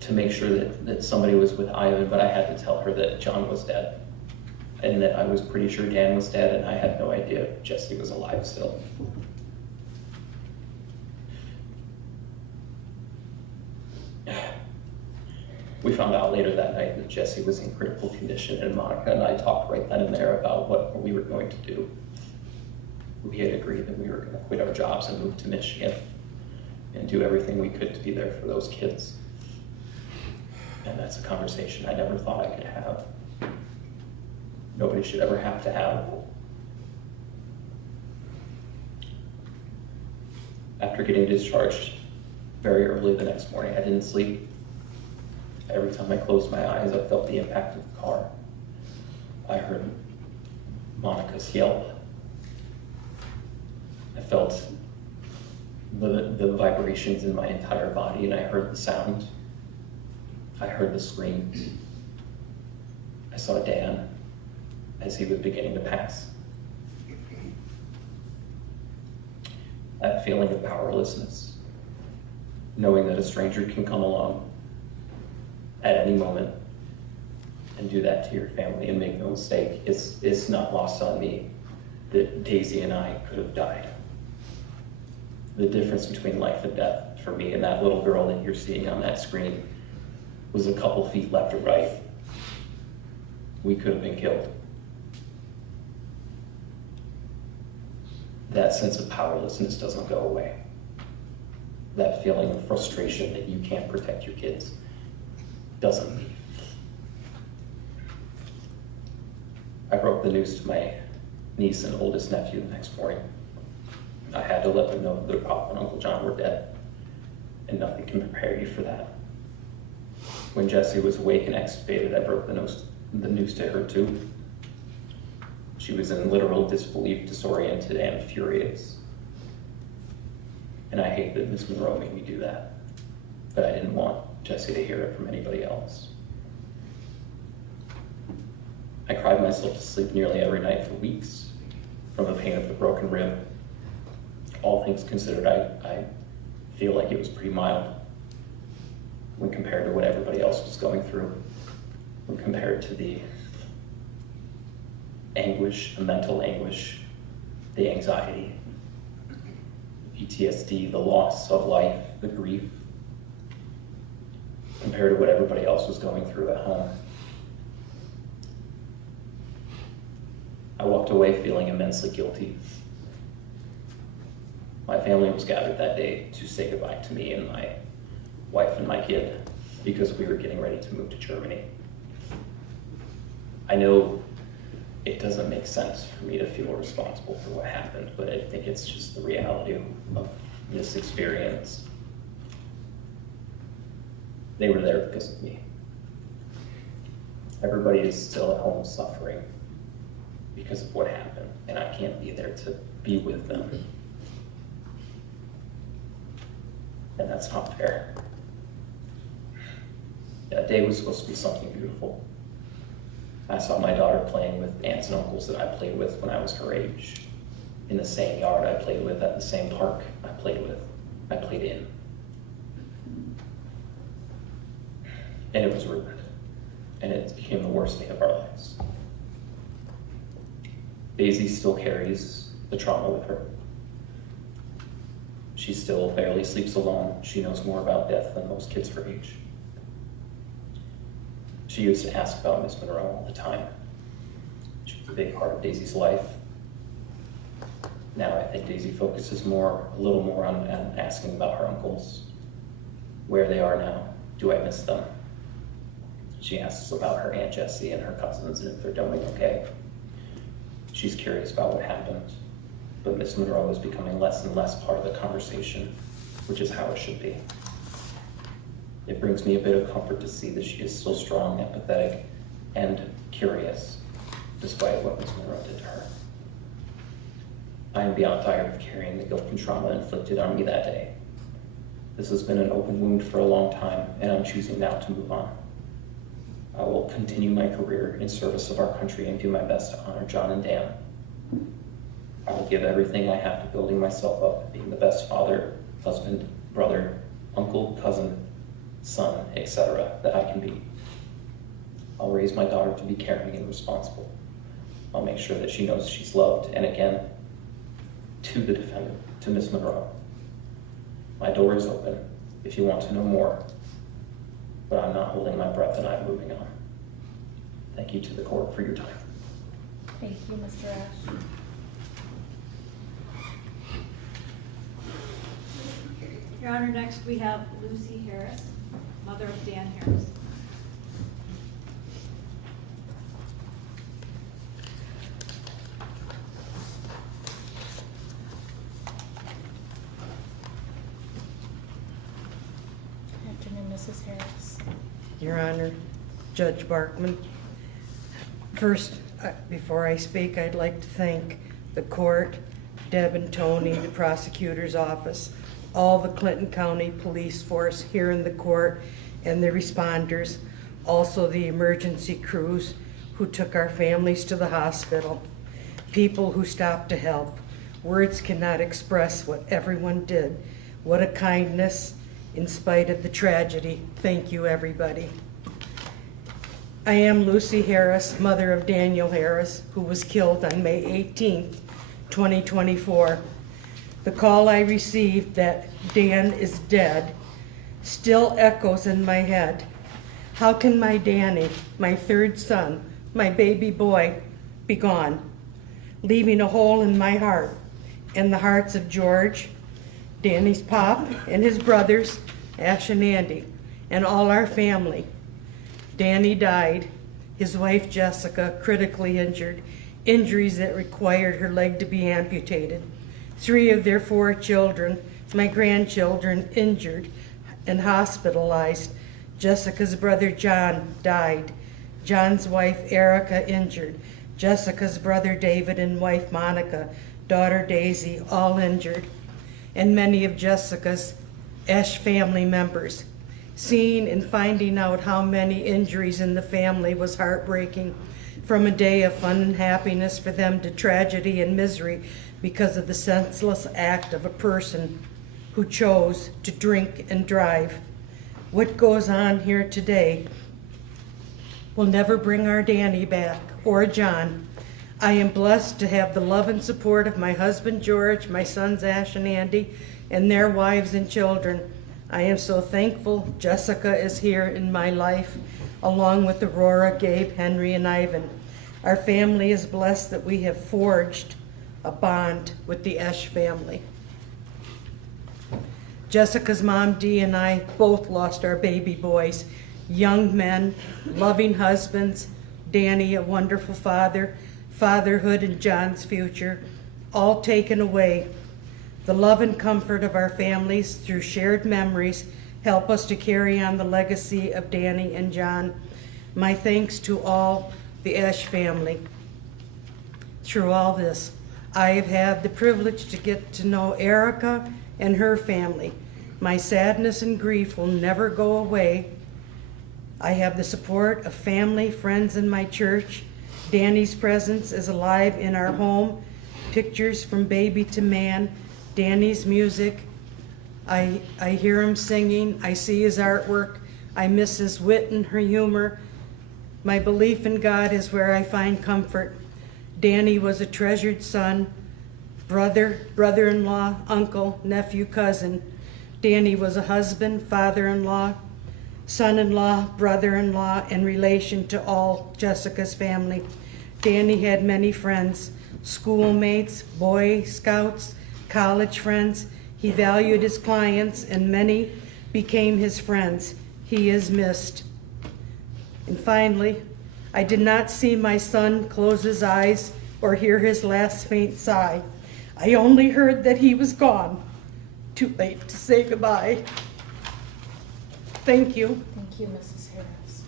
to make sure that somebody was with Ivan, but I had to tell her that John was dead and that I was pretty sure Dan was dead, and I had no idea if Jesse was alive still. We found out later that night that Jesse was in critical condition, and Monica and I talked right then and there about what we were going to do. We had agreed that we were going to quit our jobs and move to Michigan and do everything we could to be there for those kids. And that's a conversation I never thought I could have. Nobody should ever have to have. After getting discharged very early the next morning, I didn't sleep. Every time I closed my eyes, I felt the impact of the car. I heard Monica's yelp. I felt the vibrations in my entire body, and I heard the sound. I heard the scream. I saw Dan as he was beginning to pass. That feeling of powerlessness, knowing that a stranger can come along at any moment and do that to your family and make no mistake, it's not lost on me that Daisy and I could have died. The difference between life and death for me and that little girl that you're seeing on that screen was a couple feet left or right. We could have been killed. That sense of powerlessness doesn't go away. That feeling of frustration that you can't protect your kids doesn't leave. I broke the news to my niece and oldest nephew the next morning. I had to let them know that their papa and Uncle John were dead, and nothing can prepare you for that. When Jessie was awake and extubated, I broke the news to her too. She was in literal disbelief, disoriented, and furious. And I hate that Miss Monroe made me do that, but I didn't want Jessie to hear it from anybody else. I cried myself to sleep nearly every night for weeks from the pain of the broken rib. All things considered, I feel like it was pretty mild when compared to what everybody else was going through, when compared to the anguish, the mental anguish, the anxiety, PTSD, the loss of life, the grief, compared to what everybody else was going through at home. I walked away feeling immensely guilty. My family was gathered that day to say goodbye to me and my wife and my kid because we were getting ready to move to Germany. I know it doesn't make sense for me to feel responsible for what happened, but I think it's just the reality of this experience, they were there because of me. Everybody is still at home suffering because of what happened, and I can't be there to be with them. And that's not fair. That day was supposed to be something beautiful. I saw my daughter playing with aunts and uncles that I played with when I was her age, in the same yard I played with, at the same park I played in. And it was ruined, and it became the worst day of our lives. Daisy still carries the trauma with her. She still barely sleeps alone. She knows more about death than most kids her age. She used to ask about Miss Monroe all the time. She was a big part of Daisy's life. Now I think Daisy focuses a little more on asking about her uncles, where they are now. Do I miss them? She asks about her Aunt Jessie and her cousins and if they're doing okay. She's curious about what happened, but Miss Monroe is becoming less and less part of the conversation, which is how it should be. It brings me a bit of comfort to see that she is still strong, empathetic, and curious, despite what Miss Monroe did to her. I am beyond tired of carrying the guilt and trauma inflicted on me that day. This has been an open wound for a long time, and I'm choosing now to move on. I will continue my career in service of our country and do my best to honor John and Dan. I will give everything I have to building myself up, being the best father, husband, brother, uncle, cousin, son, etc. that I can be. I'll raise my daughter to be caring and responsible. I'll make sure that she knows she's loved, and again, to the defendant, to Miss Monroe. My door is open if you want to know more, but I'm not holding my breath and I'm moving on. Thank you to the court for your time. Thank you, Mr. Ash. Your Honor, next we have Lucy Harris, mother of Dan Harris. Afternoon, Mrs. Harris. Your Honor, Judge Barkman. First, before I speak, I'd like to thank the court, Deb and Tony, the prosecutor's office, all the Clinton County Police Force here in the court, and the responders, also the emergency crews who took our families to the hospital, people who stopped to help. Words cannot express what everyone did. What a kindness in spite of the tragedy. Thank you, everybody. I am Lucy Harris, mother of Daniel Harris, who was killed on May 18th, 2024. The call I received that Dan is dead still echoes in my head. How can my Danny, my third son, my baby boy, be gone, leaving a hole in my heart and the hearts of George, Danny's pop, and his brothers, Ash and Andy, and all our family. Danny died, his wife Jessica critically injured, injuries that required her leg to be amputated. 3 of their 4 children, my grandchildren, injured and hospitalized. Jessica's brother John died. John's wife Erica injured. Jessica's brother David and wife Monica, daughter Daisy, all injured. And many of Jessica's Esh family members. Seeing and finding out how many injuries in the family was heartbreaking. From a day of fun and happiness for them to tragedy and misery because of the senseless act of a person who chose to drink and drive. What goes on here today will never bring our Danny back, or John. I am blessed to have the love and support of my husband George, my sons Ash and Andy, and their wives and children. I am so thankful Jessica is here in my life, along with Aurora, Gabe, Henry, and Ivan. Our family is blessed that we have forged a bond with the Esh family. Jessica's mom, Dee, and I both lost our baby boys, young men, loving husbands, Danny, a wonderful father, fatherhood and John's future, all taken away The love and comfort of our families through shared memories help us to carry on the legacy of Danny and John. My thanks to all the Esch family. Through all this, I have had the privilege to get to know Erica and her family. My sadness and grief will never go away. I have the support of family, friends, and my church. Danny's presence is alive in our home. Pictures from baby to man, Danny's music. I hear him singing. I see his artwork. I miss his wit and her humor. My belief in God is where I find comfort. Danny was a treasured son, brother, brother-in-law, uncle, nephew, cousin. Danny was a husband, father-in-law, son-in-law, brother-in-law, and relation to all Jessica's family. Danny had many friends, schoolmates, Boy Scouts, college friends. He valued his clients, and many became his friends. He is missed. And finally, I did not see my son close his eyes or hear his last faint sigh. I only heard that he was gone. Too late to say goodbye. Thank you. Thank you, Mrs. Harris.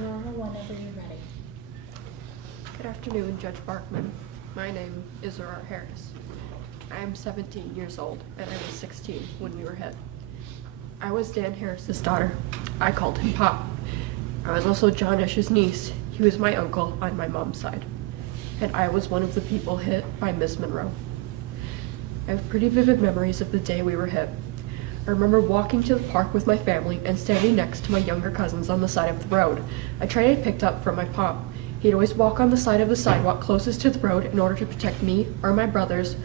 Aurora, whenever you're ready. Good afternoon, Judge Barkman. My name is Aurora Harris. I am 17 years old, and I was 16 when we were hit. I was Dan Harris's daughter. I called him Pop. I was also John Esch's niece. He was my uncle on my mom's side. And I was one of the people hit by Miss Monroe. I have pretty vivid memories of the day we were hit. I remember walking to the park with my family and standing next to my younger cousins on the side of the road. I tried to get picked up from my pop. He'd always walk on the side of the sidewalk closest to the road in order to protect me or my brothers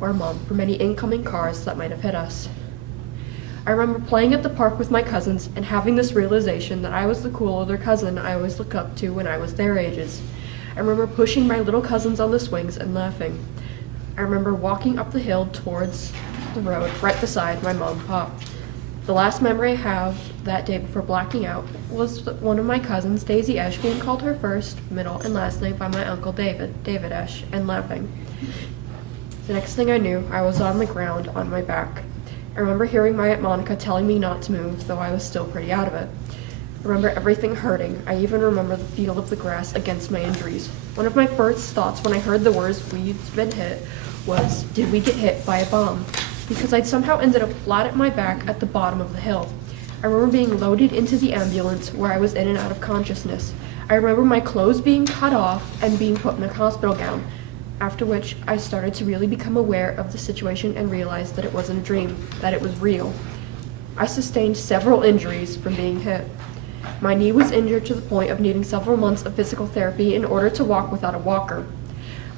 or mom from any incoming cars that might have hit us. I remember playing at the park with my cousins and having this realization that I was the cool older cousin I always looked up to when I was their ages. I remember pushing my little cousins on the swings and laughing. I remember walking up the hill towards the road right beside my mom and pop. The last memory I have that day before blacking out was one of my cousins, Daisy Esch, being called her first, middle, and last name by my uncle David Esch, and laughing. The next thing I knew, I was on the ground on my back. I remember hearing my Aunt Monica telling me not to move, though I was still pretty out of it. I remember everything hurting. I even remember the feel of the grass against my injuries. One of my first thoughts when I heard the words "we've been hit" was, did we get hit by a bomb? Because I'd somehow ended up flat at my back at the bottom of the hill. I remember being loaded into the ambulance where I was in and out of consciousness. I remember my clothes being cut off and being put in a hospital gown, after which I started to really become aware of the situation and realized that it wasn't a dream, that it was real. I sustained several injuries from being hit. My knee was injured to the point of needing several months of physical therapy in order to walk without a walker.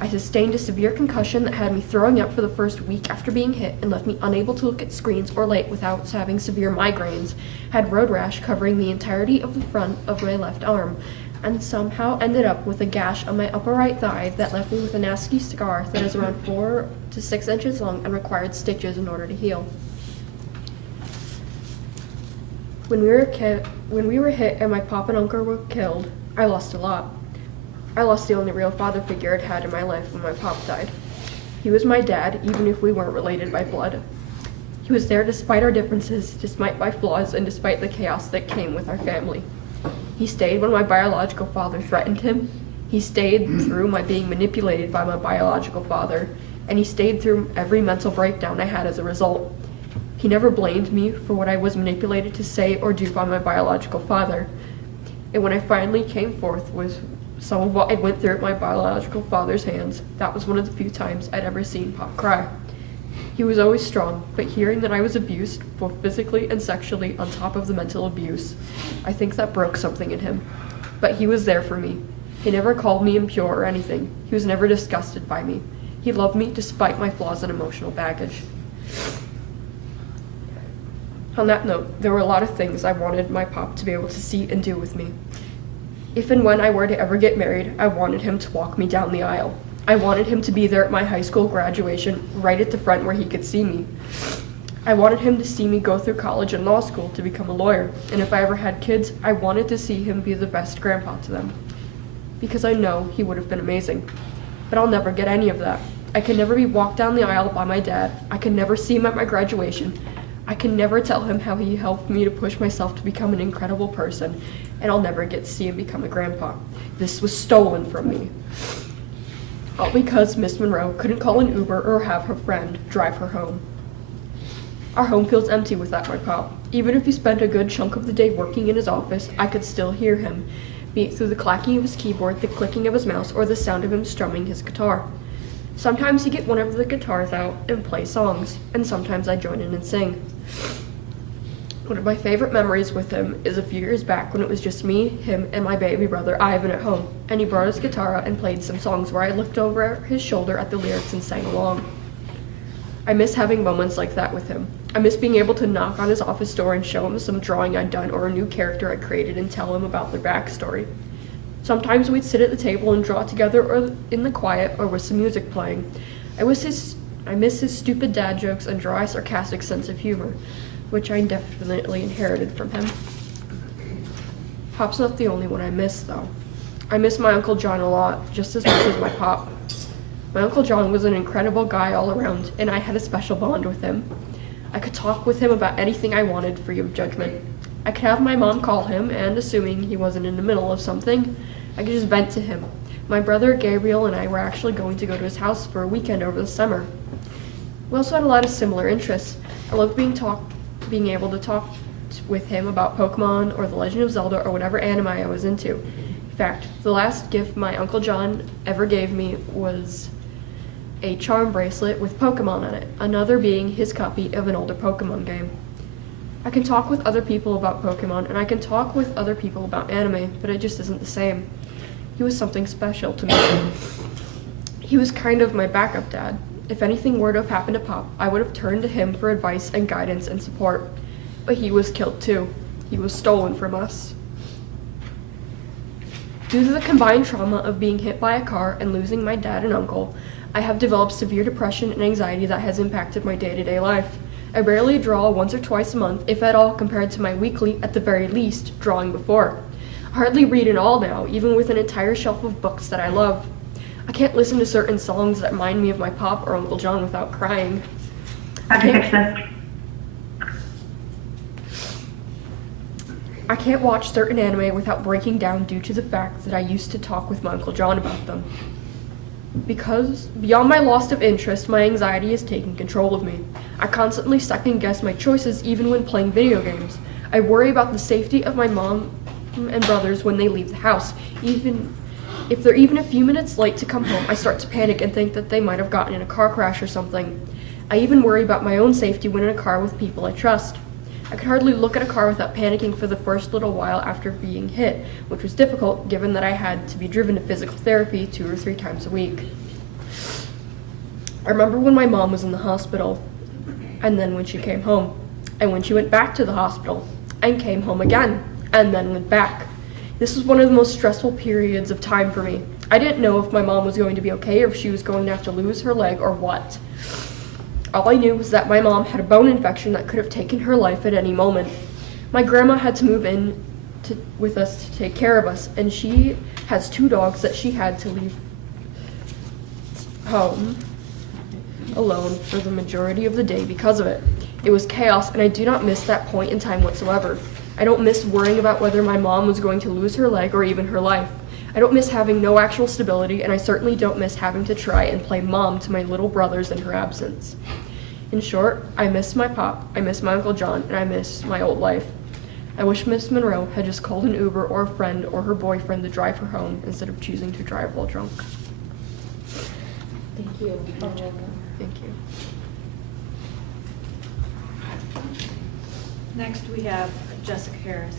I sustained a severe concussion that had me throwing up for the first week after being hit and left me unable to look at screens or light without having severe migraines, had road rash covering the entirety of the front of my left arm, and somehow ended up with a gash on my upper right thigh that left me with a nasty scar that is around 4 to 6 inches long and required stitches in order to heal. When we were hit and my pop and uncle were killed, I lost a lot. I lost the only real father figure I'd had in my life when my pop died. He was my dad, even if we weren't related by blood. He was there despite our differences, despite my flaws, and despite the chaos that came with our family. He stayed when my biological father threatened him. He stayed through my being manipulated by my biological father, and he stayed through every mental breakdown I had as a result. He never blamed me for what I was manipulated to say or do by my biological father. And when I finally came forth with some of what I went through at my biological father's hands, that was one of the few times I'd ever seen Pop cry. He was always strong, but hearing that I was abused, both physically and sexually, on top of the mental abuse, I think that broke something in him. But he was there for me. He never called me impure or anything. He was never disgusted by me. He loved me despite my flaws and emotional baggage. On that note, there were a lot of things I wanted my Pop to be able to see and do with me. If and when I were to ever get married, I wanted him to walk me down the aisle. I wanted him to be there at my high school graduation, right at the front where he could see me. I wanted him to see me go through college and law school to become a lawyer, and if I ever had kids, I wanted to see him be the best grandpa to them. Because I know he would have been amazing. But I'll never get any of that. I can never be walked down the aisle by my dad. I can never see him at my graduation. I can never tell him how he helped me to push myself to become an incredible person, and I'll never get to see him become a grandpa. This was stolen from me. All because Miss Monroe couldn't call an Uber or have her friend drive her home. Our home feels empty without my pop. Even if he spent a good chunk of the day working in his office, I could still hear him, be it through the clacking of his keyboard, the clicking of his mouse, or the sound of him strumming his guitar. Sometimes he'd get one of the guitars out and play songs, and sometimes I'd join in and sing. One of my favorite memories with him is a few years back when it was just me, him, and my baby brother Ivan at home, and he brought his guitar out and played some songs where I looked over his shoulder at the lyrics and sang along. I miss having moments like that with him. I miss being able to knock on his office door and show him some drawing I'd done or a new character I created and tell him about their backstory. Sometimes we'd sit at the table and draw together or in the quiet or with some music playing. I miss his stupid dad jokes and dry, sarcastic sense of humor, which I definitely inherited from him. Pop's not the only one I miss, though. I miss my Uncle John a lot, just as much as my pop. My Uncle John was an incredible guy all around, and I had a special bond with him. I could talk with him about anything I wanted free of judgment. I could have my mom call him, and assuming he wasn't in the middle of something, I could just vent to him. My brother Gabriel and I were actually going to go to his house for a weekend over the summer. We also had a lot of similar interests. I loved being able to talk with him about Pokemon or The Legend of Zelda or whatever anime I was into. In fact, the last gift my Uncle John ever gave me was a charm bracelet with Pokemon on it, another being his copy of an older Pokemon game. I can talk with other people about Pokemon, and I can talk with other people about anime, but it just isn't the same. He was something special to me. He was kind of my backup dad. If anything were to have happened to Pop, I would have turned to him for advice and guidance and support. But he was killed too. He was stolen from us. Due to the combined trauma of being hit by a car and losing my dad and uncle, I have developed severe depression and anxiety that has impacted my day-to-day life. I rarely draw once or twice a month, if at all, compared to my weekly, at the very least, drawing before. I hardly read at all now, even with an entire shelf of books that I love. I can't listen to certain songs that remind me of my pop or Uncle John without crying. I can't watch certain anime without breaking down due to the fact that I used to talk with my Uncle John about them. Because, beyond my loss of interest, my anxiety is taking control of me. I constantly second guess my choices even when playing video games. I worry about the safety of my mom and brothers when they leave the house. Even if they're even a few minutes late to come home, I start to panic and think that they might have gotten in a car crash or something. I even worry about my own safety when in a car with people I trust. I could hardly look at a car without panicking for the first little while after being hit, which was difficult given that I had to be driven to physical therapy 2 or 3 times a week. I remember when my mom was in the hospital, and then when she came home, and when she went back to the hospital, and came home again, and then went back. This was one of the most stressful periods of time for me. I didn't know if my mom was going to be okay or if she was going to have to lose her leg or what. All I knew was that my mom had a bone infection that could have taken her life at any moment. My grandma had to move in with us to take care of us, and she has 2 dogs that she had to leave home alone for the majority of the day because of it. It was chaos, and I do not miss that point in time whatsoever. I don't miss worrying about whether my mom was going to lose her leg or even her life. I don't miss having no actual stability, and I certainly don't miss having to try and play mom to my little brothers in her absence. In short, I miss my pop, I miss my Uncle John, and I miss my old life. I wish Miss Monroe had just called an Uber or a friend or her boyfriend to drive her home instead of choosing to drive while drunk. Thank you. Thank you. Next, we have Jessica Harris.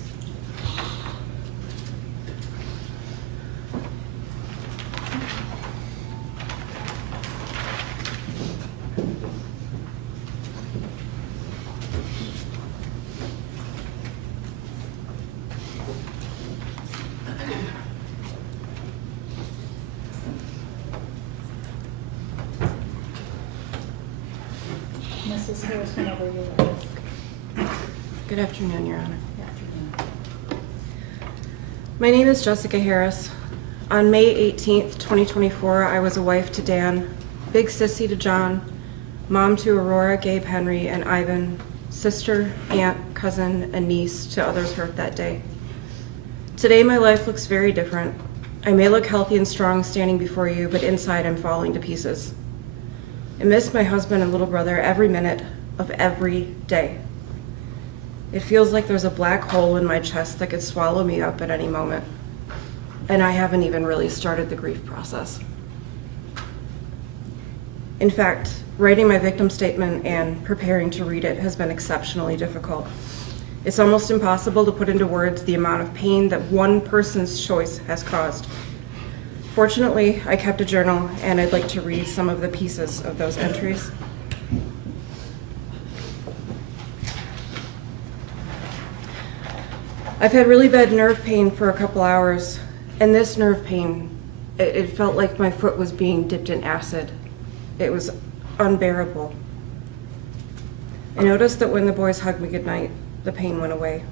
Harris, whenever you're ready. Good afternoon, Your Honor. My name is Jessica Harris. On May 18th, 2024, I was a wife to Dan, big sissy to John, mom to Aurora, Gabe, Henry, and Ivan, sister, aunt, cousin, and niece to others hurt that day. Today, my life looks very different. I may look healthy and strong standing before you, but inside I'm falling to pieces. I miss my husband and little brother every minute of every day. It feels like there's a black hole in my chest that could swallow me up at any moment. And I haven't even really started the grief process. In fact, writing my victim statement and preparing to read it has been exceptionally difficult. It's almost impossible to put into words the amount of pain that one person's choice has caused. Fortunately, I kept a journal, and I'd like to read some of the pieces of those entries. I've had really bad nerve pain for a couple hours, and this nerve pain, it felt like my foot was being dipped in acid. It was unbearable. I noticed that when the boys hugged me goodnight, the pain went away.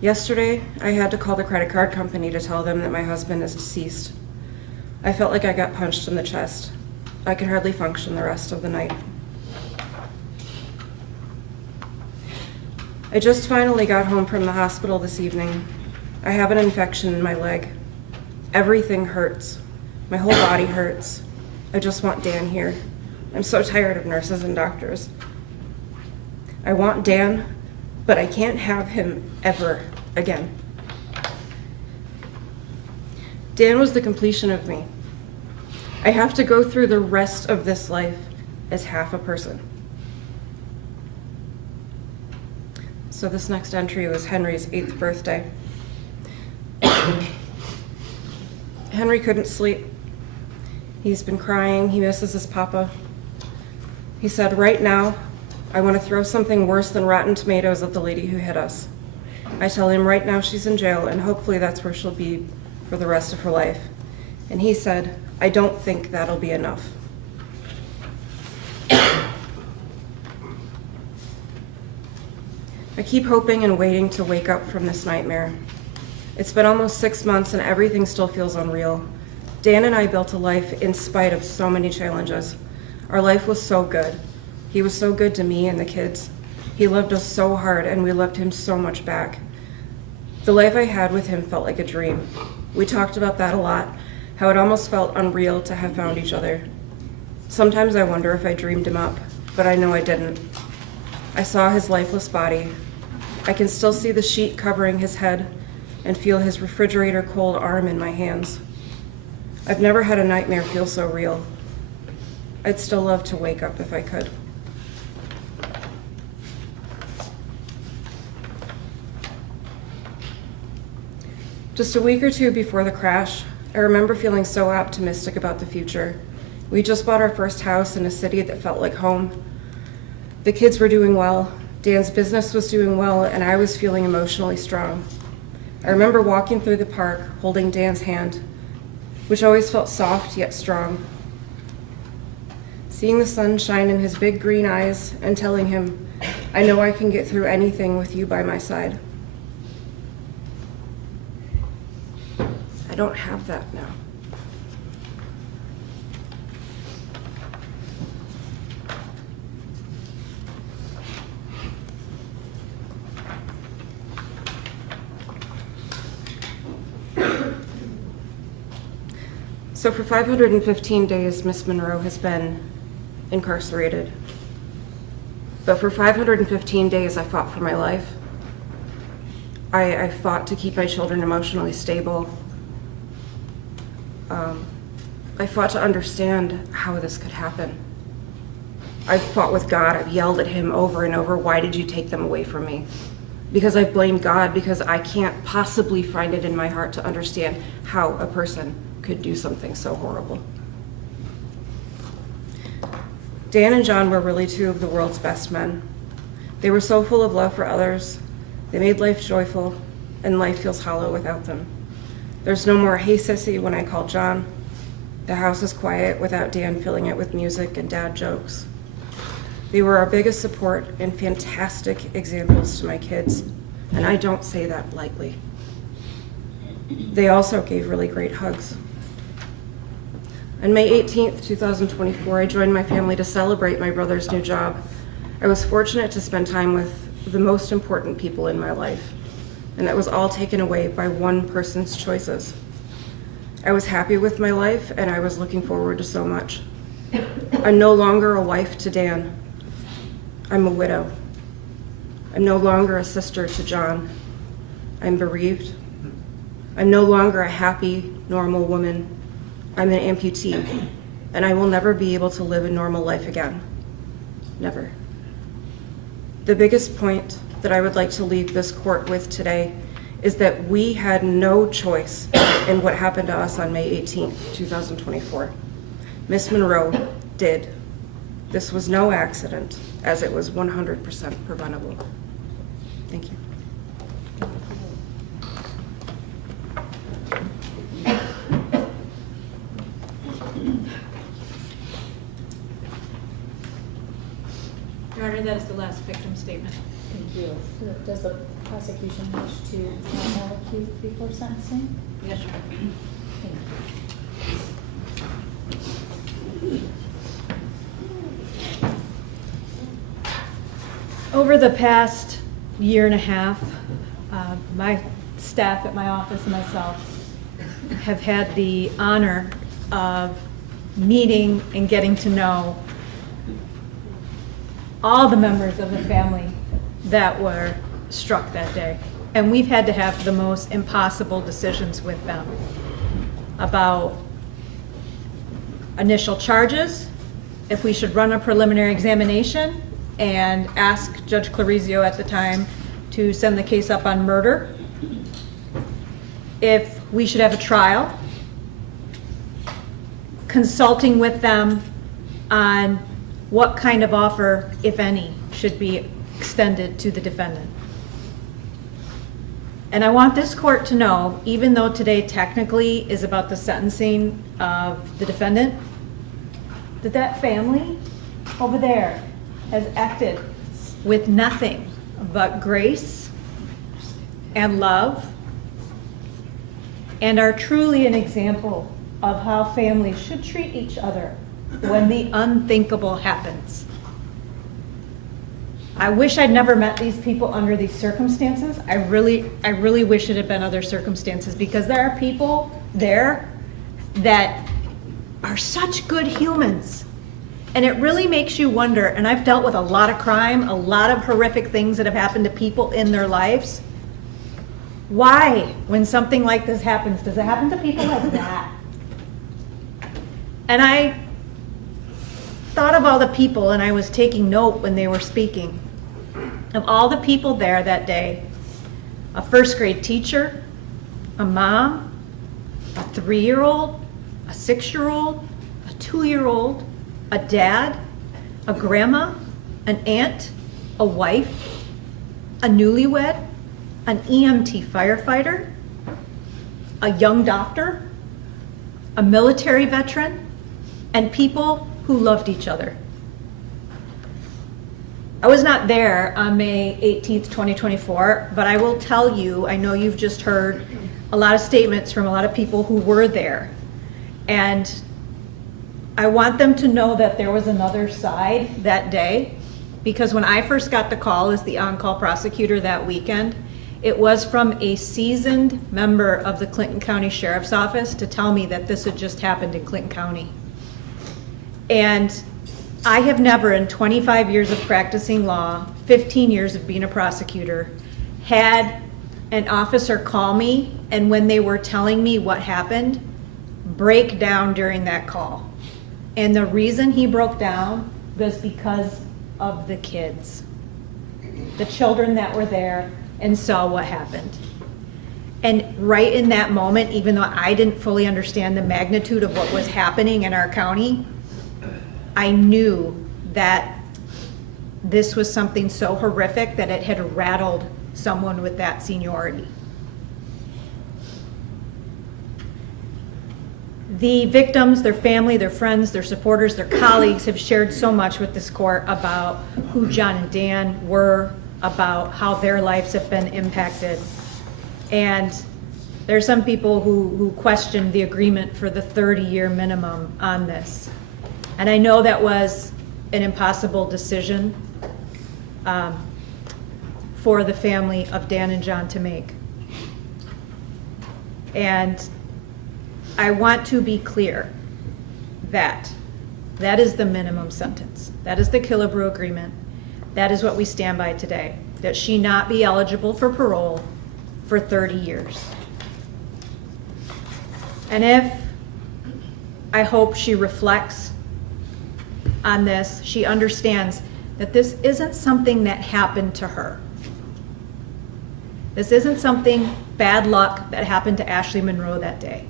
Yesterday, I had to call the credit card company to tell them that my husband is deceased. I felt like I got punched in the chest. I could hardly function the rest of the night. I just finally got home from the hospital this evening. I have an infection in my leg. Everything hurts. My whole body hurts. I just want Dan here. I'm so tired of nurses and doctors. I want Dan, but I can't have him ever again. Dan was the completion of me. I have to go through the rest of this life as half a person. So this next entry was Henry's 8th birthday. Henry couldn't sleep. He's been crying. He misses his papa. He said, right now, I want to throw something worse than rotten tomatoes at the lady who hit us. I tell him right now she's in jail, and hopefully that's where she'll be for the rest of her life. And he said, I don't think that'll be enough. I keep hoping and waiting to wake up from this nightmare. It's been almost 6 months and everything still feels unreal. Dan and I built a life in spite of so many challenges. Our life was so good. He was so good to me and the kids. He loved us so hard and we loved him so much back. The life I had with him felt like a dream. We talked about that a lot, how it almost felt unreal to have found each other. Sometimes I wonder if I dreamed him up, but I know I didn't. I saw his lifeless body. I can still see the sheet covering his head and feel his refrigerator cold arm in my hands. I've never had a nightmare feel so real. I'd still love to wake up if I could. Just a week or two before the crash, I remember feeling so optimistic about the future. We just bought our first house in a city that felt like home. The kids were doing well, Dan's business was doing well, and I was feeling emotionally strong. I remember walking through the park, holding Dan's hand, which always felt soft yet strong. Seeing the sun shine in his big green eyes and telling him, I know I can get through anything with you by my side. I don't have that now. So for 515 days, Miss Monroe has been incarcerated. But for 515 days, I fought for my life. I fought to keep my children emotionally stable. I fought to understand how this could happen. I fought with God. I've yelled at him over and over, why did you take them away from me? Because I blame God, because I can't possibly find it in my heart to understand how a person could do something so horrible. Dan and John were really two of the world's best men. They were so full of love for others. They made life joyful, and life feels hollow without them. There's no more hey sissy when I call John. The house is quiet without Dan filling it with music and dad jokes. They were our biggest support and fantastic examples to my kids, and I don't say that lightly. They also gave really great hugs. On May 18th, 2024, I joined my family to celebrate my brother's new job. I was fortunate to spend time with the most important people in my life, and that was all taken away by one person's choices. I was happy with my life, and I was looking forward to so much. I'm no longer a wife to Dan. I'm a widow. I'm no longer a sister to John. I'm bereaved. I'm no longer a happy, normal woman. I'm an amputee, and I will never be able to live a normal life again. Never. The biggest point that I would like to leave this court with today is that we had no choice in what happened to us on May 18th, 2024. Miss Monroe did. This was no accident, as it was 100% preventable. Thank you. Your Honor, that is the last victim statement. Thank you. Does the prosecution wish to have accused before sentencing? Yes, Your Honor. Thank you. Over the past year and a half, my staff at my office and myself have had the honor of meeting and getting to know all the members of the family that were struck that day. And we've had to have the most impossible decisions with them about initial charges, if we should run a preliminary examination and ask Judge Clarizio at the time to send the case up on murder, if we should have a trial, consulting with them on what kind of offer, if any, should be extended to the defendant. And I want this court to know, even though today technically is about the sentencing of the defendant, that that family over there has acted with nothing but grace and love, and are truly an example of how families should treat each other when the unthinkable happens. I wish I'd never met these people under these circumstances. I really wish it had been other circumstances, because there are people there that are such good humans. And it really makes you wonder, and I've dealt with a lot of crime, a lot of horrific things that have happened to people in their lives. Why, when something like this happens, does it happen to people like that? And I thought of all the people, and I was taking note when they were speaking, of all the people there that day. A first grade teacher, a mom, a 3-year-old, a 6-year-old, a 2-year-old, a dad, a grandma, an aunt, a wife, a newlywed, an EMT firefighter, a young doctor, a military veteran, and people who loved each other. I was not there on May 18th, 2024, but I will tell you, I know you've just heard a lot of statements from a lot of people who were there. And I want them to know that there was another side that day, because when I first got the call as the on-call prosecutor that weekend, it was from a seasoned member of the Clinton County Sheriff's Office to tell me that this had just happened in Clinton County. And I have never, in 25 years of practicing law, 15 years of being a prosecutor, had an officer call me, and when they were telling me what happened, break down during that call. And the reason he broke down was because of the kids, the children that were there and saw what happened. And right in that moment, even though I didn't fully understand the magnitude of what was happening in our county, I knew that this was something so horrific that it had rattled someone with that seniority. The victims, their family, their friends, their supporters, their colleagues have shared so much with this court about who John and Dan were, about how their lives have been impacted. And there are some people who question the agreement for the 30-year minimum on this. And I know that was an impossible decision for the family of Dan and John to make. And I want to be clear that that is the minimum sentence. That is the Killebrew agreement. That is what we stand by today, that she not be eligible for parole for 30 years. And if, I hope she reflects on this, she understands that this isn't something that happened to her. This isn't something bad luck that happened to Ashley Monroe that day.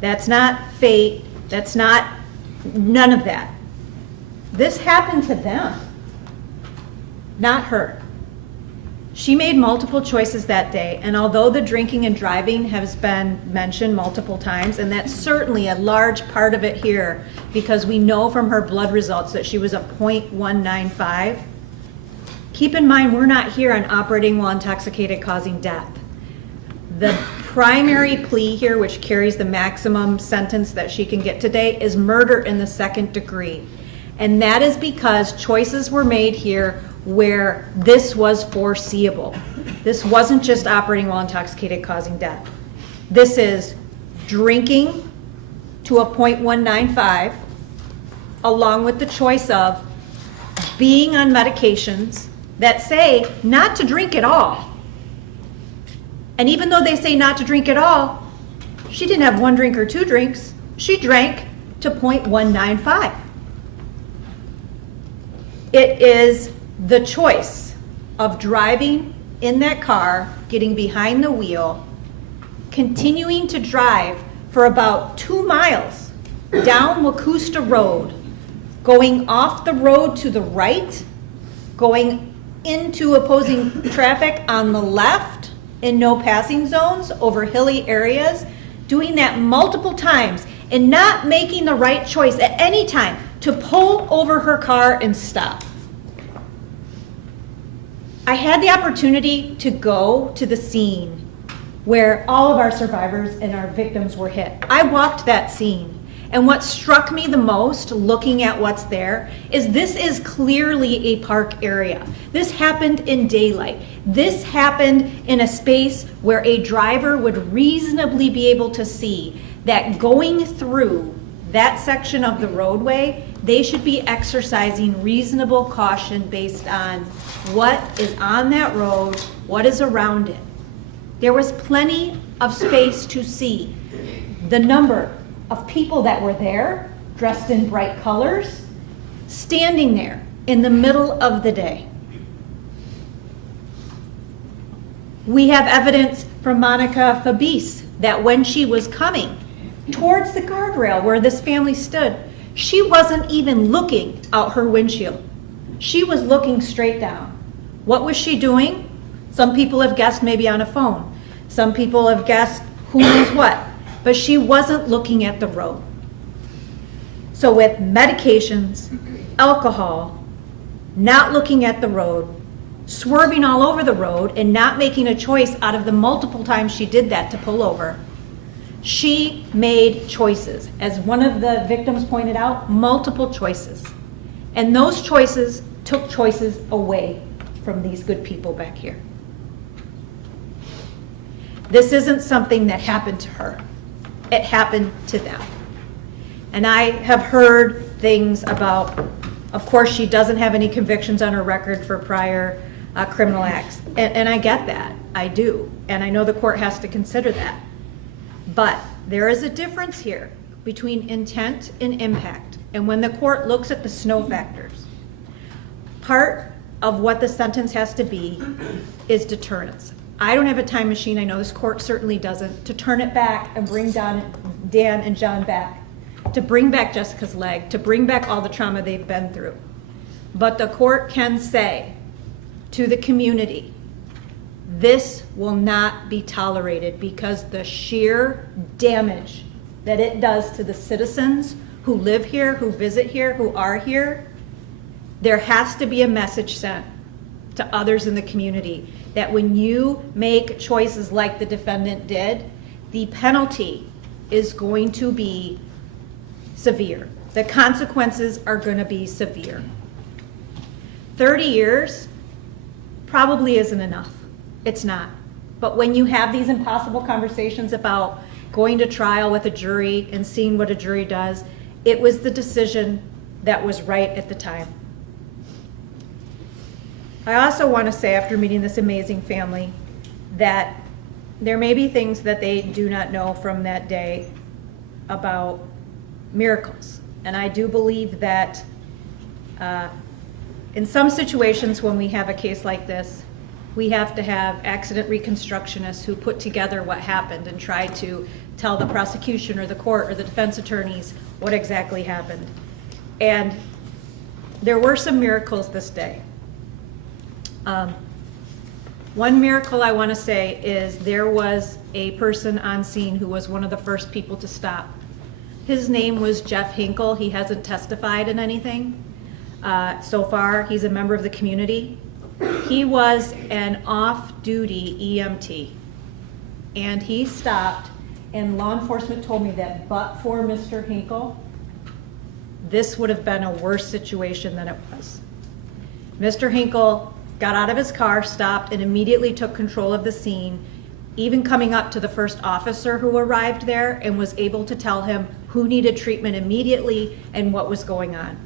That's not fate. That's not, none of that. This happened to them, not her. She made multiple choices that day, and although the drinking and driving has been mentioned multiple times, and that's certainly a large part of it here, because we know from her blood results that she was a .195, keep in mind we're not here on operating while intoxicated causing death. The primary plea here, which carries the maximum sentence that she can get today, is murder in the second degree. And that is because choices were made here where this was foreseeable. This wasn't just operating while intoxicated causing death. This is drinking to a .195, along with the choice of being on medications that say not to drink at all. And even though they say not to drink at all, she didn't have 1 drink or 2 drinks. She drank to .195. It is the choice of driving in that car, getting behind the wheel, continuing to drive for about 2 miles down Wacusta Road, going off the road to the right, going into opposing traffic on the left in no passing zones over hilly areas, doing that multiple times and not making the right choice at any time to pull over her car and stop. I had the opportunity to go to the scene where all of our survivors and our victims were hit. I walked that scene, and what struck me the most looking at what's there is this is clearly a park area. This happened in daylight. This happened in a space where a driver would reasonably be able to see that going through that section of the roadway, they should be exercising reasonable caution based on what is on that road, what is around it. There was plenty of space to see the number of people that were there, dressed in bright colors, standing there in the middle of the day. We have evidence from Monica Fabice that when she was coming towards the guardrail where this family stood, she wasn't even looking out her windshield. She was looking straight down. What was she doing? Some people have guessed maybe on a phone. Some people have guessed who knows what. But she wasn't looking at the road. So with medications, alcohol, not looking at the road, swerving all over the road, and not making a choice out of the multiple times she did that to pull over, she made choices. As one of the victims pointed out, multiple choices. And those choices took choices away from these good people back here. This isn't something that happened to her. It happened to them. And I have heard things about, of course, she doesn't have any convictions on her record for prior criminal acts. And I get that. I do. And I know the court has to consider that. But there is a difference here between intent and impact. And when the court looks at the snow factors, part of what the sentence has to be is deterrence. I don't have a time machine, I know this court certainly doesn't, to turn it back and bring Dan and John back, to bring back Jessica's leg, to bring back all the trauma they've been through. But the court can say to the community, this will not be tolerated because the sheer damage that it does to the citizens who live here, who visit here, who are here, there has to be a message sent to others in the community that when you make choices like the defendant did, the penalty is going to be severe. The consequences are going to be severe. 30 years probably isn't enough. It's not. But when you have these impossible conversations about going to trial with a jury and seeing what a jury does, it was the decision that was right at the time. I also want to say, after meeting this amazing family, that there may be things that they do not know from that day about miracles. And I do believe that in some situations when we have a case like this, we have to have accident reconstructionists who put together what happened and try to tell the prosecution or the court or the defense attorneys what exactly happened. And there were some miracles this day. One miracle I want to say is there was a person on scene who was one of the first people to stop. His name was Jeff Hinkle. He hasn't testified in anything so far. He's a member of the community. He was an off-duty EMT, and he stopped, and law enforcement told me that but for Mr. Hinkle, this would have been a worse situation than it was. Mr. Hinkle got out of his car, stopped, and immediately took control of the scene, even coming up to the first officer who arrived there and was able to tell him who needed treatment immediately and what was going on.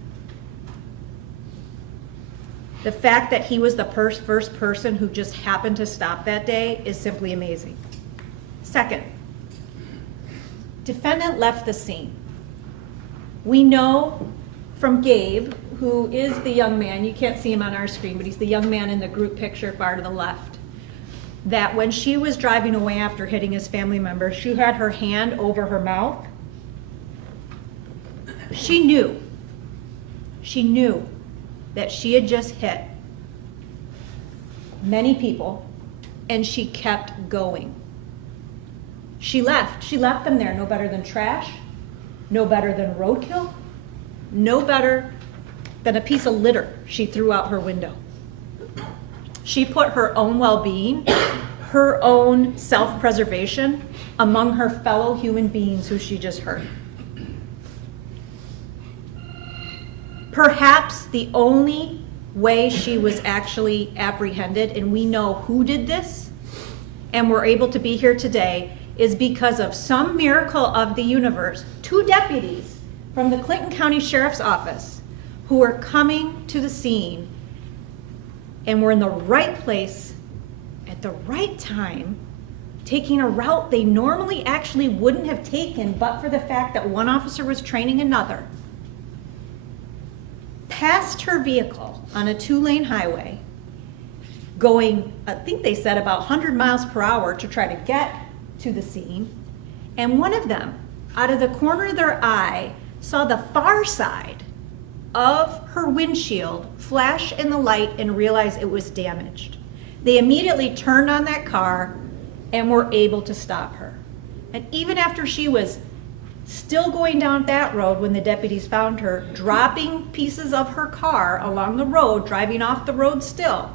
The fact that he was the first person who just happened to stop that day is simply amazing. Second, defendant left the scene. We know from Gabe, who is the young man, you can't see him on our screen, but he's the young man in the group picture far to the left, that when she was driving away after hitting his family member, she had her hand over her mouth. She knew that she had just hit many people, and she kept going. She left them there, no better than trash, no better than roadkill, no better than a piece of litter she threw out her window. She put her own well-being, her own self-preservation among her fellow human beings who she just hurt. Perhaps the only way she was actually apprehended, and we know who did this, and we're able to be here today, is because of some miracle of the universe. 2 deputies from the Clinton County Sheriff's Office who were coming to the scene and were in the right place at the right time, taking a route they normally actually wouldn't have taken but for the fact that one officer was training another, passed her vehicle on a 2-lane highway, going, I think they said about 100 miles per hour to try to get to the scene, and one of them, out of the corner of their eye, saw the far side of her windshield flash in the light and realized it was damaged. They immediately turned on that car and were able to stop her. And even after she was still going down that road when the deputies found her, dropping pieces of her car along the road, driving off the road still,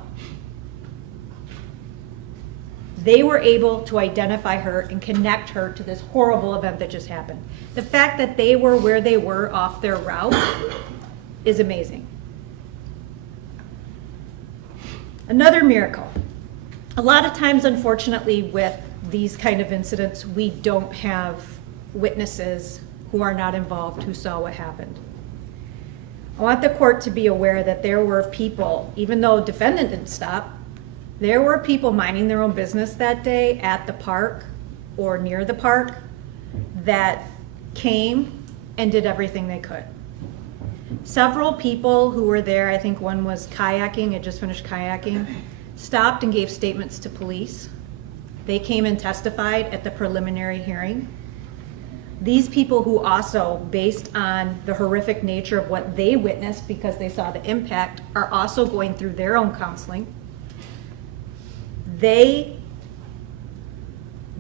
they were able to identify her and connect her to this horrible event that just happened. The fact that they were where they were off their route is amazing. Another miracle. A lot of times, unfortunately, with these kind of incidents, we don't have witnesses who are not involved who saw what happened. I want the court to be aware that there were people, even though defendant didn't stop, there were people minding their own business that day at the park or near the park that came and did everything they could. Several people who were there, I think one was kayaking, had just finished kayaking, stopped and gave statements to police. They came and testified at the preliminary hearing. These people who also, based on the horrific nature of what they witnessed because they saw the impact, are also going through their own counseling. They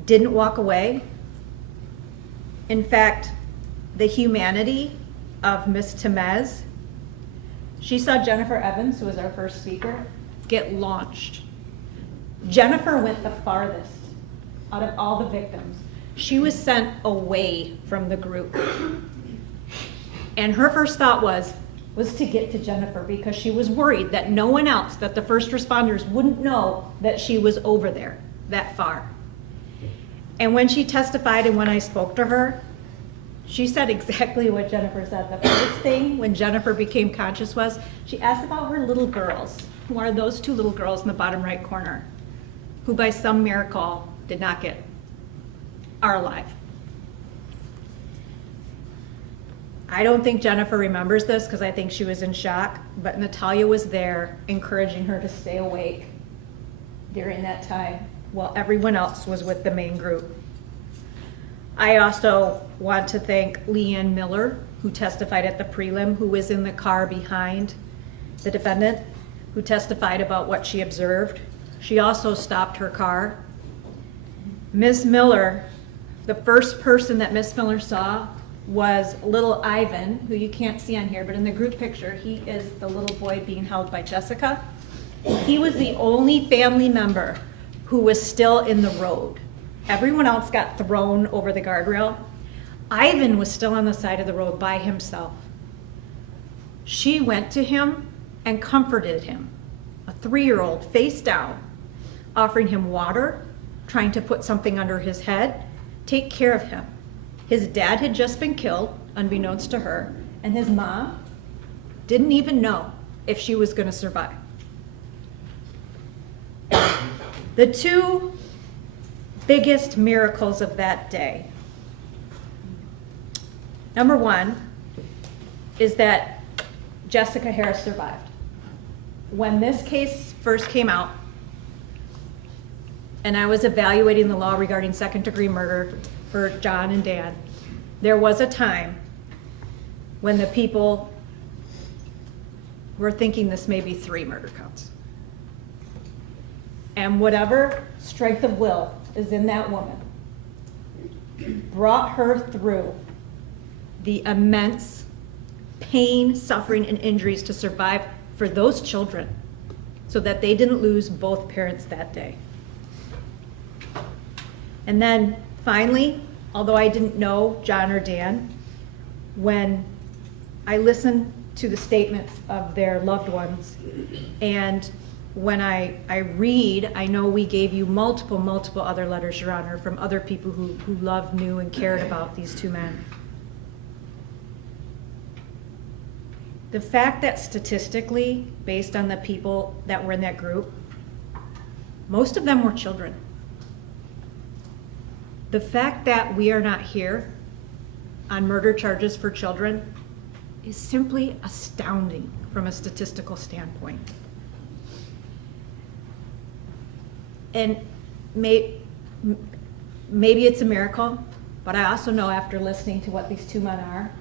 didn't walk away. In fact, the humanity of Miss Temez, she saw Jennifer Evans, who was our first speaker, get launched. Jennifer went the farthest out of all the victims. She was sent away from the group. And her first thought was to get to Jennifer because she was worried that no one else, that the first responders wouldn't know that she was over there that far. And when she testified and when I spoke to her, she said exactly what Jennifer said. The first thing when Jennifer became conscious was she asked about her little girls, who are those two little girls in the bottom right corner, who by some miracle are alive. I don't think Jennifer remembers this because I think she was in shock, but Natalia was there encouraging her to stay awake during that time while everyone else was with the main group. I also want to thank Leanne Miller, who testified at the prelim, who was in the car behind the defendant, who testified about what she observed. She also stopped her car. Ms. Miller, the first person that Ms. Miller saw was little Ivan, who you can't see on here, but in the group picture, he is the little boy being held by Jessica. He was the only family member who was still in the road. Everyone else got thrown over the guardrail. Ivan was still on the side of the road by himself. She went to him and comforted him, a 3-year-old face down, offering him water, trying to put something under his head, take care of him. His dad had just been killed, unbeknownst to her, and his mom didn't even know if she was going to survive. The two biggest miracles of that day. Number one is that Jessica Harris survived. When this case first came out, and I was evaluating the law regarding second-degree murder for John and Dan, there was a time when the people were thinking this may be 3 murder counts. And whatever strength of will is in that woman brought her through the immense pain, suffering, and injuries to survive for those children so that they didn't lose both parents that day. And then finally, although I didn't know John or Dan, when I listened to the statements of their loved ones, and when I read, I know we gave you multiple other letters, Your Honor, from other people who loved, knew, and cared about these 2 men. The fact that statistically, based on the people that were in that group, most of them were children. The fact that we are not here on murder charges for children is simply astounding from a statistical standpoint. And maybe it's a miracle, but I also know after listening to what these 2 men are,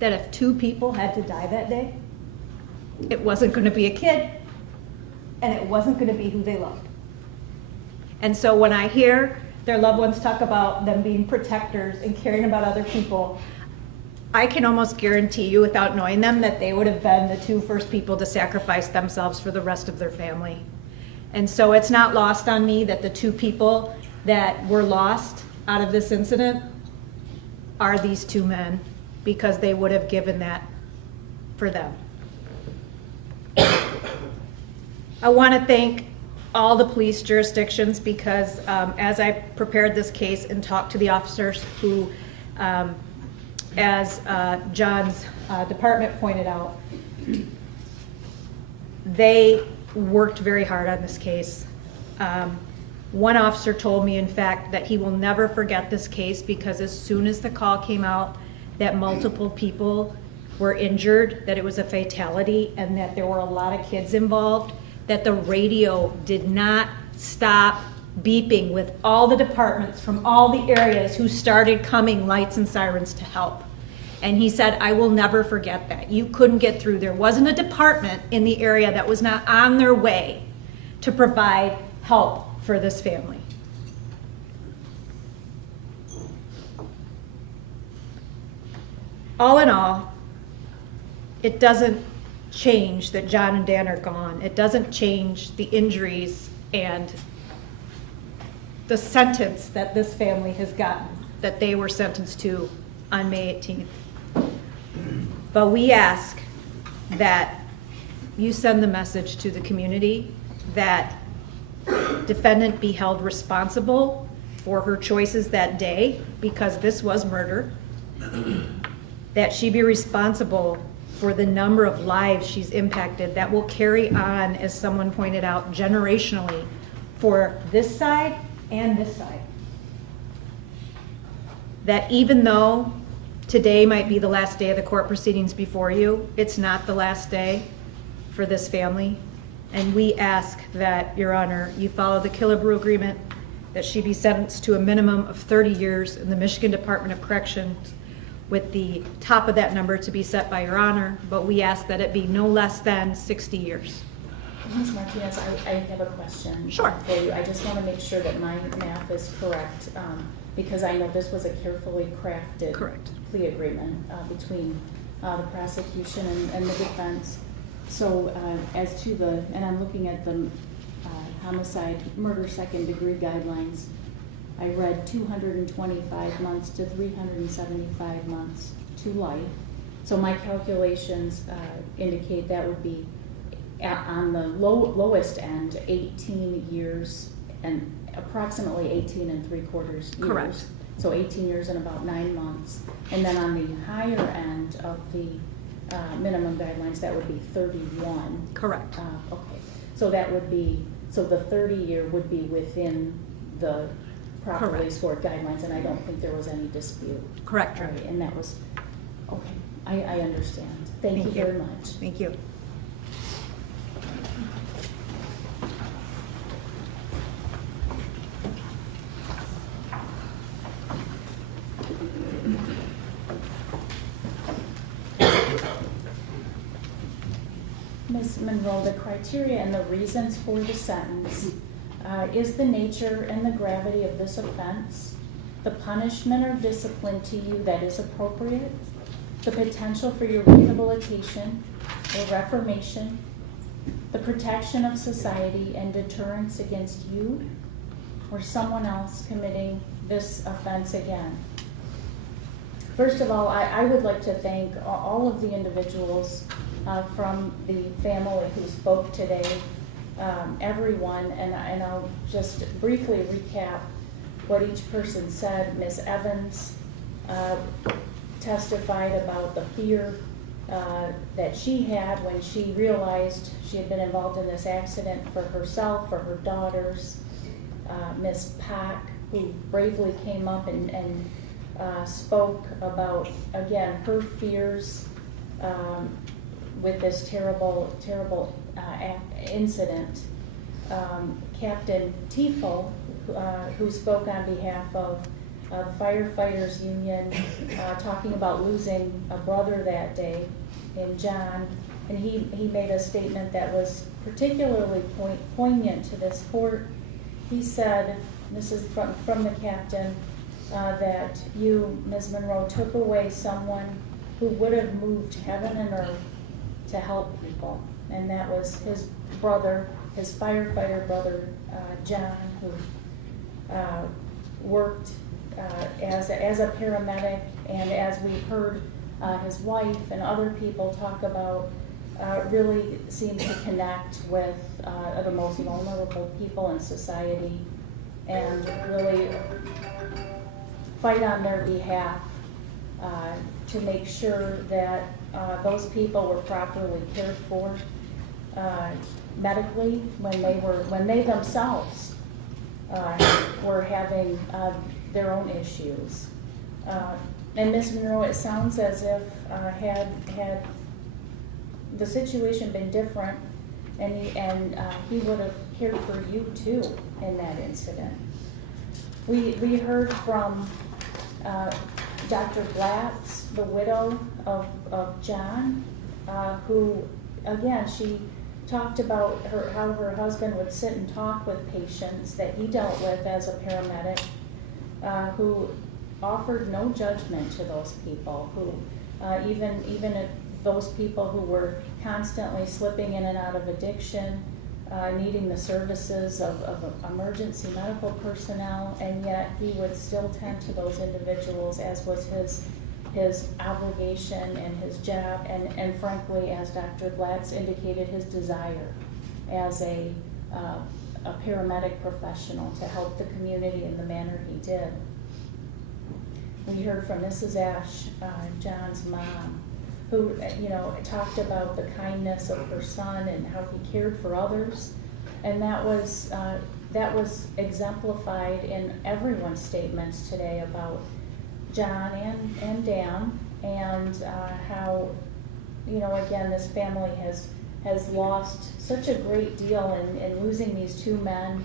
that if 2 people had to die that day, it wasn't going to be a kid, and it wasn't going to be who they loved. And so when I hear their loved ones talk about them being protectors and caring about other people, I can almost guarantee you, without knowing them, that they would have been the 2 first people to sacrifice themselves for the rest of their family. And so it's not lost on me that the 2 people that were lost out of this incident are these 2 men, because they would have given that for them. I want to thank all the police jurisdictions because as I prepared this case and talked to the officers who, as John's department pointed out, they worked very hard on this case. One officer told me, in fact, that he will never forget this case because as soon as the call came out that multiple people were injured, that it was a fatality, and that there were a lot of kids involved, that the radio did not stop beeping with all the departments from all the areas who started coming lights and sirens to help. And he said, I will never forget that. You couldn't get through. There wasn't a department in the area that was not on their way to provide help for this family. all in all, it doesn't change that John and Dan are gone. It doesn't change the injuries and the sentence that this family has gotten, that they were sentenced to on May 18th. But we ask that you send the message to the community that defendant be held responsible for her choices that day, because this was murder, that she be responsible for the number of lives she's impacted that will carry on, as someone pointed out, generationally for this side and this side. That even though today might be the last day of the court proceedings before you, it's not the last day for this family. And we ask that, Your Honor, you follow the Killebrew Agreement, that she be sentenced to a minimum of 30 years in the Michigan Department of Corrections, with the top of that number to be set by Your Honor, but we ask that it be no less than 60 years. Ms. Martinez, I have a question Sure. for you. I just want to make sure that my math is correct, because I know this was a carefully crafted plea agreement between the prosecution and the defense. So as to the, and I'm looking at the homicide, murder second degree guidelines, I read 225 months to 375 months to life. So my calculations indicate that would be on the lowest end, 18 years and approximately 18 3/4 years. Correct. So 18 years and about 9 months. And then on the higher end of the minimum guidelines, that would be 31. Correct. Okay. So that would be, so the 30-year would be within the properly Correct. scored guidelines, and I don't think there was any dispute. Correct. All right, and that was, okay, I understand. Thank you very much. Thank you. Ms. Monroe, the criteria and the reasons for the sentence is the nature and the gravity of this offense, the punishment or discipline to you that is appropriate, the potential for your rehabilitation or reformation, the protection of society and deterrence against you or someone else committing this offense again. First of all, I would like to thank all of the individuals from the family who spoke today, everyone, and I'll just briefly recap what each person said. Ms. Evans testified about the fear that she had when she realized she had been involved in this accident for herself, for her daughters. Ms. Pack, who bravely came up and spoke about, again, her fears with this terrible incident. Captain Tiefel, who spoke on behalf of the Firefighters Union, talking about losing a brother that day in John, and he made a statement that was particularly poignant to this court. He said, this is from the captain, that you, Ms. Monroe, took away someone who would have moved heaven and earth to help people, and that was his brother, his firefighter brother, John, who worked as a paramedic, and as we've heard his wife and other people talk about, really seemed to connect with the most vulnerable people in society and really fight on their behalf to make sure that those people were properly cared for medically when they themselves were having their own issues. And Ms. Monroe, it sounds as if had the situation been different, and he would have cared for you too in that incident. We heard from Dr. Blatz, the widow of John, who, again, she talked about how her husband would sit and talk with patients that he dealt with as a paramedic, who offered no judgment to those people, who even if those people who were constantly slipping in and out of addiction, needing the services of emergency medical personnel, and yet he would still tend to those individuals, as was his obligation and his job, and frankly, as Dr. Glatz indicated, his desire as a paramedic professional to help the community in the manner he did. We heard from Mrs. Ash, John's mom, who talked about the kindness of her son and how he cared for others, and that was exemplified in everyone's statements today about John and Dan, and how again this family has lost such a great deal in losing these two men,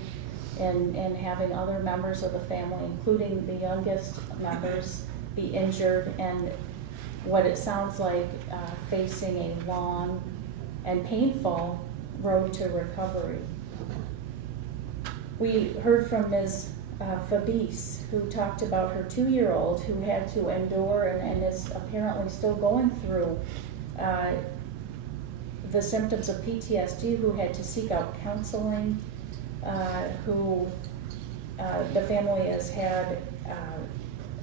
and having other members of the family, including the youngest members, be injured, and what it sounds like facing a long and painful road to recovery. We heard from Ms. Fabrice, who talked about her 2-year-old who had to endure and is apparently still going through the symptoms of PTSD, who had to seek out counseling, who the family has had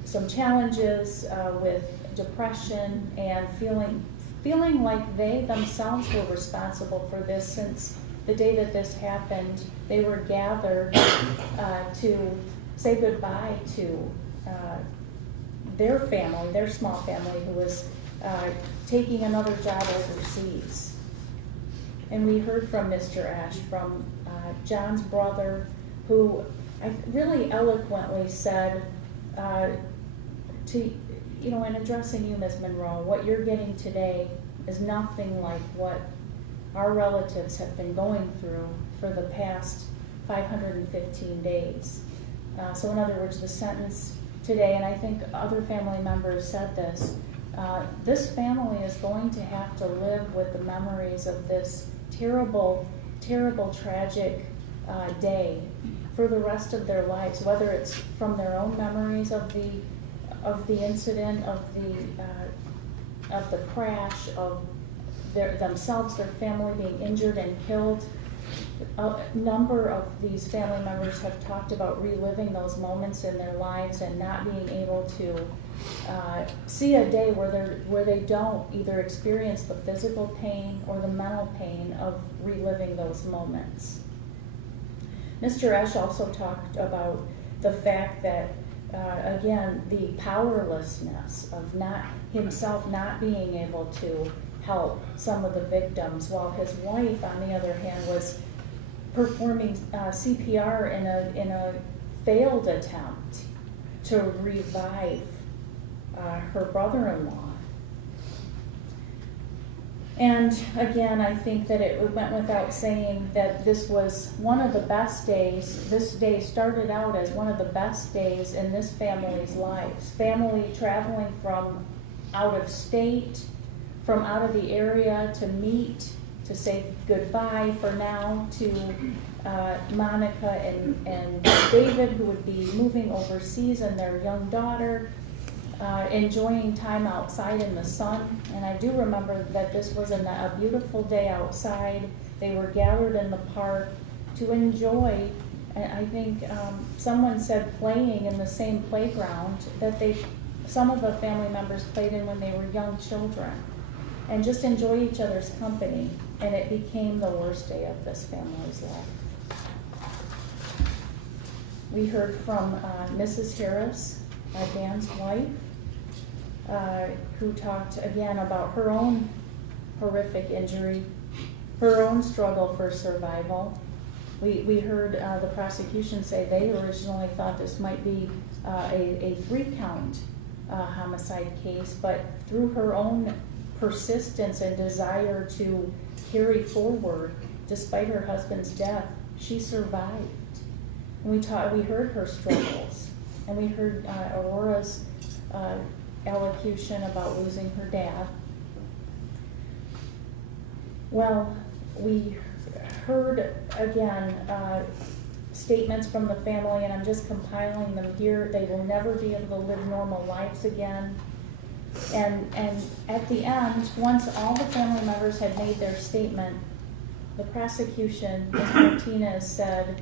some challenges with depression, and feeling like they themselves were responsible for this. Since the day that this happened, they were gathered to say goodbye to their family, their small family, who was taking another job overseas. And we heard from Mr. Ash, from John's brother, who really eloquently said in addressing you, Ms. Monroe, what you're getting today is nothing like what our relatives have been going through for the past 515 days. So in other words, the sentence today, and I think other family members said this family is going to have to live with the memories of this terrible, terrible, tragic day for the rest of their lives, whether it's from their own memories of the incident, of the crash, of themselves, their family being injured and killed. A number of these family members have talked about reliving those moments in their lives and not being able to see a day where they don't either experience the physical pain or the mental pain of reliving those moments. Mr. Esch also talked about the fact that again, the powerlessness of himself not being able to help some of the victims, while his wife, on the other hand, was performing CPR in a failed attempt to revive her brother-in-law. And again, I think that it went without saying that this was one of the best days. This day started out as one of the best days in this family's lives. Family traveling from out of state, from out of the area to meet, to say goodbye for now to Monica and David, who would be moving overseas, and their young daughter, enjoying time outside in the sun. And I do remember that this was a beautiful day outside. They were gathered in the park to enjoy, and I think someone said playing in the same playground that some of the family members played in when they were young children, and just enjoy each other's company. And it became the worst day of this family's life. We heard from Mrs. Harris, Dan's wife, who talked again about her own horrific injury, her own struggle for survival. We heard the prosecution say they originally thought this might be a 3-count homicide case, but through her own persistence and desire to carry forward despite her husband's death, she survived. And we heard her struggles, and we heard Aurora's elocution about losing her dad. Well, we heard again statements from the family, and I'm just compiling them here. They will never be able to live normal lives again. And at the end, once all the family members had made their statement, the prosecution, Ms. Martinez, said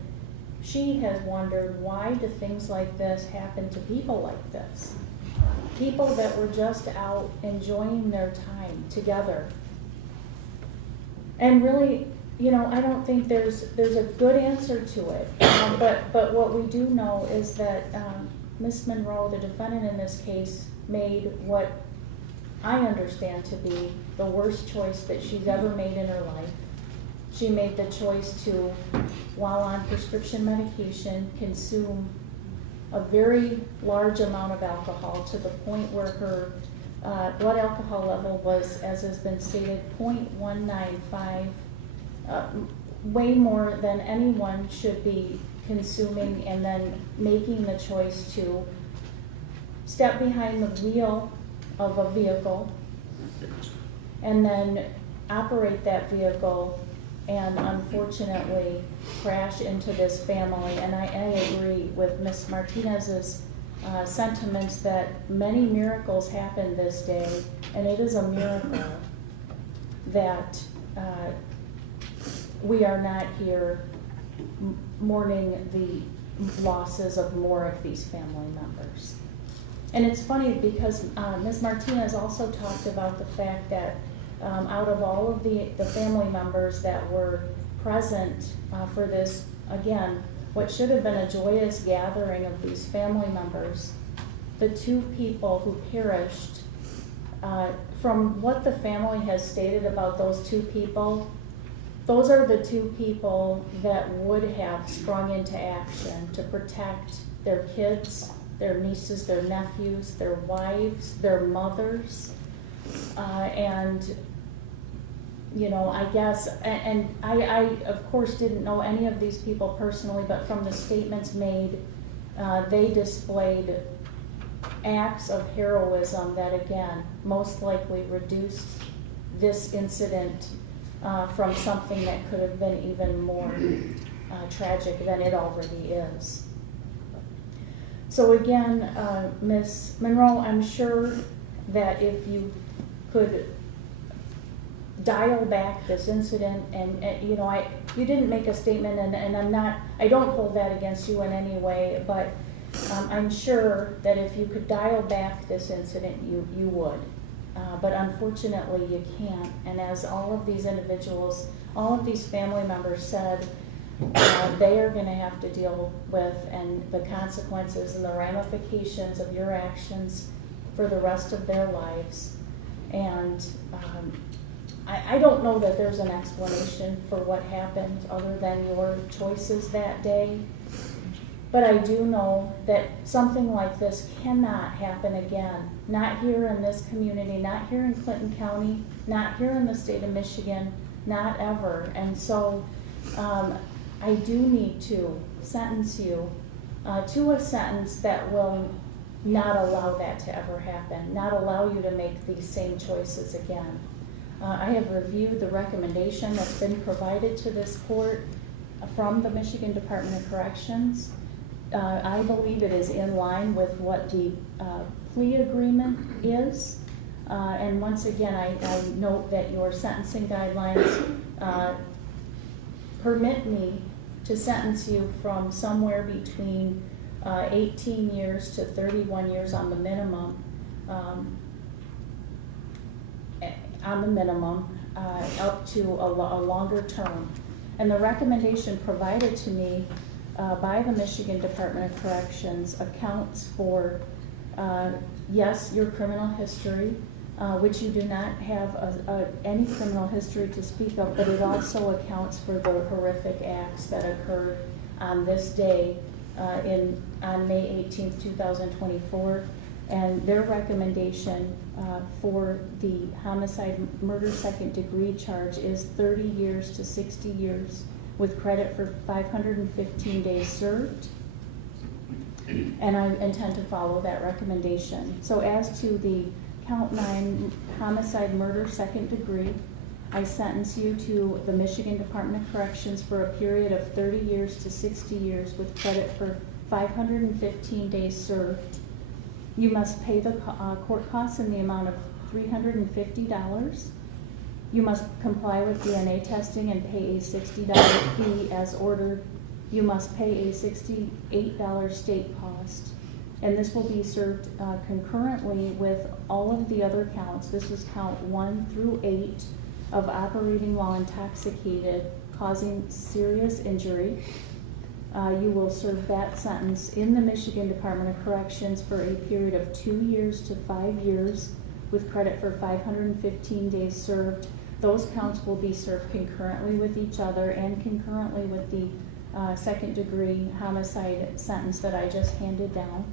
she has wondered, why do things like this happen to people like this? People that were just out enjoying their time together. And really, you know, I don't think there's a good answer to it. But what we do know is that Ms. Monroe, the defendant in this case, made what I understand to be the worst choice that she's ever made in her life. She made the choice to, while on prescription medication, consume a very large amount of alcohol to the point where her blood alcohol level was, as has been stated, 0.195, way more than anyone should be consuming, and then making the choice to step behind the wheel of a vehicle and then operate that vehicle and unfortunately crash into this family. And I agree with Ms. Martinez's sentiments that many miracles happened this day, and it is a miracle that we are not here mourning the losses of more of these family members. And it's funny because Ms. Martinez also talked about the fact that out of all of the family members that were present for this, again, what should have been a joyous gathering of these family members, the two people who perished, from what the family has stated about those two people, those are the two people that would have sprung into action to protect their kids, their nieces, their nephews, their wives, their mothers, and you know, I guess, and I of course didn't know any of these people personally, but from the statements made, they displayed acts of heroism that, again, most likely reduced this incident from something that could have been even more tragic than it already is. So again, Ms. Monroe, I'm sure that if you could dial back this incident, and you know, you didn't make a statement, and I don't hold that against you in any way, but I'm sure that if you could dial back this incident, you would. But unfortunately, you can't. And as all of these individuals, all of these family members said, they are going to have to deal with and the consequences and the ramifications of your actions for the rest of their lives. And I don't know that there's an explanation for what happened other than your choices that day. But I do know that something like this cannot happen again. Not here in this community, not here in Clinton County, not here in the state of Michigan, not ever. And so I do need to sentence you to a sentence that will not allow that to ever happen, not allow you to make these same choices again. I have reviewed the recommendation that's been provided to this court from the Michigan Department of Corrections. I believe it is in line with what the plea agreement is. And once again, I note that your sentencing guidelines permit me to sentence you from somewhere between 18 years to 31 years on the minimum. Up to a longer term. And the recommendation provided to me by the Michigan Department of Corrections accounts for, yes, your criminal history, which you do not have any criminal history to speak of, but it also accounts for the horrific acts that occurred on this day on May 18th, 2024. And their recommendation for the homicide murder second degree charge is 30 years to 60 years with credit for 515 days served. And I intend to follow that recommendation. So as to the count 9 homicide murder second degree, I sentence you to the Michigan Department of Corrections for a period of 30 years to 60 years with credit for 515 days served. You must pay the court costs in the amount of $350. You must comply with DNA testing and pay a $60 fee as ordered. You must pay a $68 state cost. And this will be served concurrently with all of the other counts. This is count 1 through 8 of operating while intoxicated, causing serious injury. You will serve that sentence in the Michigan Department of Corrections for a period of 2 years to 5 years with credit for 515 days served. Those counts will be served concurrently with each other and concurrently with the second-degree homicide sentence that I just handed down.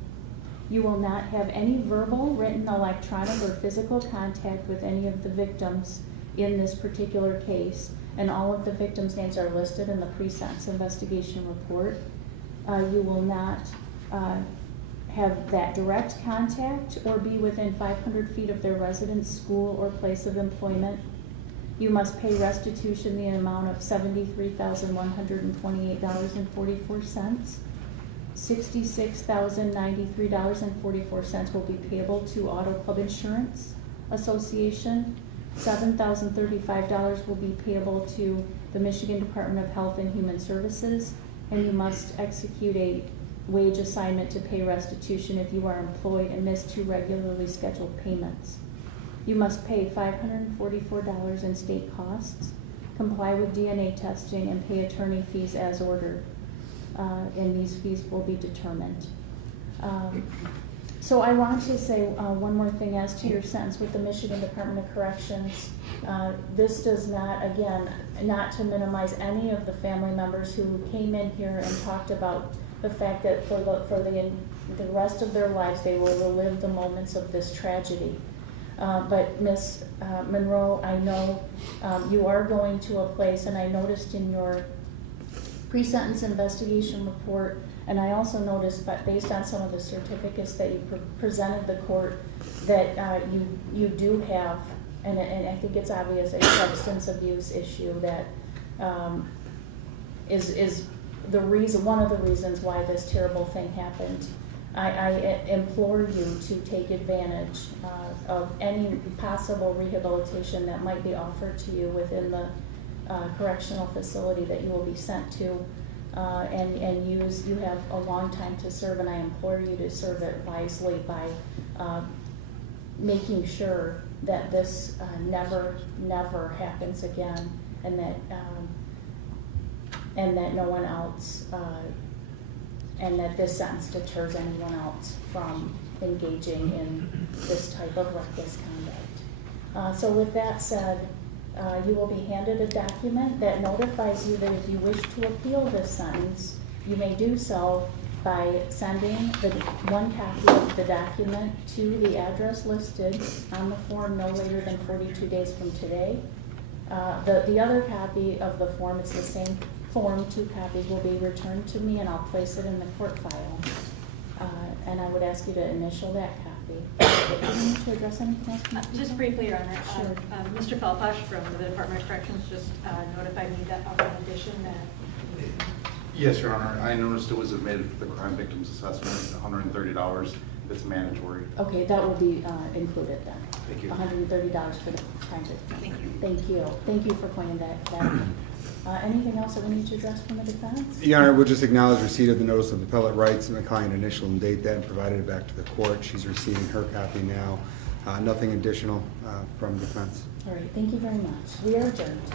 You will not have any verbal, written, electronic, or physical contact with any of the victims in this particular case, and all of the victims' names are listed in the pre-sentence investigation report. You will not have that direct contact or be within 500 feet of their residence, school, or place of employment. You must pay restitution in the amount of $73,128.44. $66,093.44 will be payable to Auto Club Insurance Association. $7,035 will be payable to the Michigan Department of Health and Human Services, and you must execute a wage assignment to pay restitution if you are employed and miss 2 regularly scheduled payments. You must pay $544 in state costs, comply with DNA testing, and pay attorney fees as ordered. And these fees will be determined. So I want to say one more thing as to your sentence with the Michigan Department of Corrections. This does not, again, not to minimize any of the family members who came in here and talked about the fact that for the rest of their lives they will relive the moments of this tragedy. But Ms. Monroe, I know you are going to a place, and I noticed in your pre-sentence investigation report, and I also noticed, but based on some of the certificates that you presented the court, that you do have, and I think it's obvious, a substance abuse issue that is the reason, one of the reasons why this terrible thing happened. I implore you to take advantage of any possible rehabilitation that might be offered to you within the correctional facility that you will be sent to, and you have a long time to serve, and I implore you to serve it wisely by making sure that this never happens again, and that no one else, and that this sentence deters anyone else from engaging in this type of reckless conduct. So with that said, you will be handed a document that notifies you that if you wish to appeal this sentence, you may do so by sending one copy of the document to the address listed on the form no later than 42 days from today. The other copy of the form, it's the same form, 2 copies will be returned to me, and I'll place it in the court file. And I would ask you to initial that copy. Do you need to address anything else? Just briefly, Your Honor. Sure. Mr. Falposh from the Department of Corrections just notified me that of an addition that. Yes, Your Honor. I noticed it was admitted for the crime victims assessment, $130. It's mandatory. Okay, that will be included then. Thank you. $130 for the crime victim. Thank you. Thank you. Thank you for pointing that out. Anything else that we need to address from the defense? Your Honor, we'll just acknowledge receipt of the notice of appellate rights, and the client initial and date that and provided it back to the court. She's receiving her copy now. Nothing additional from defense. All right, thank you very much. We are adjourned.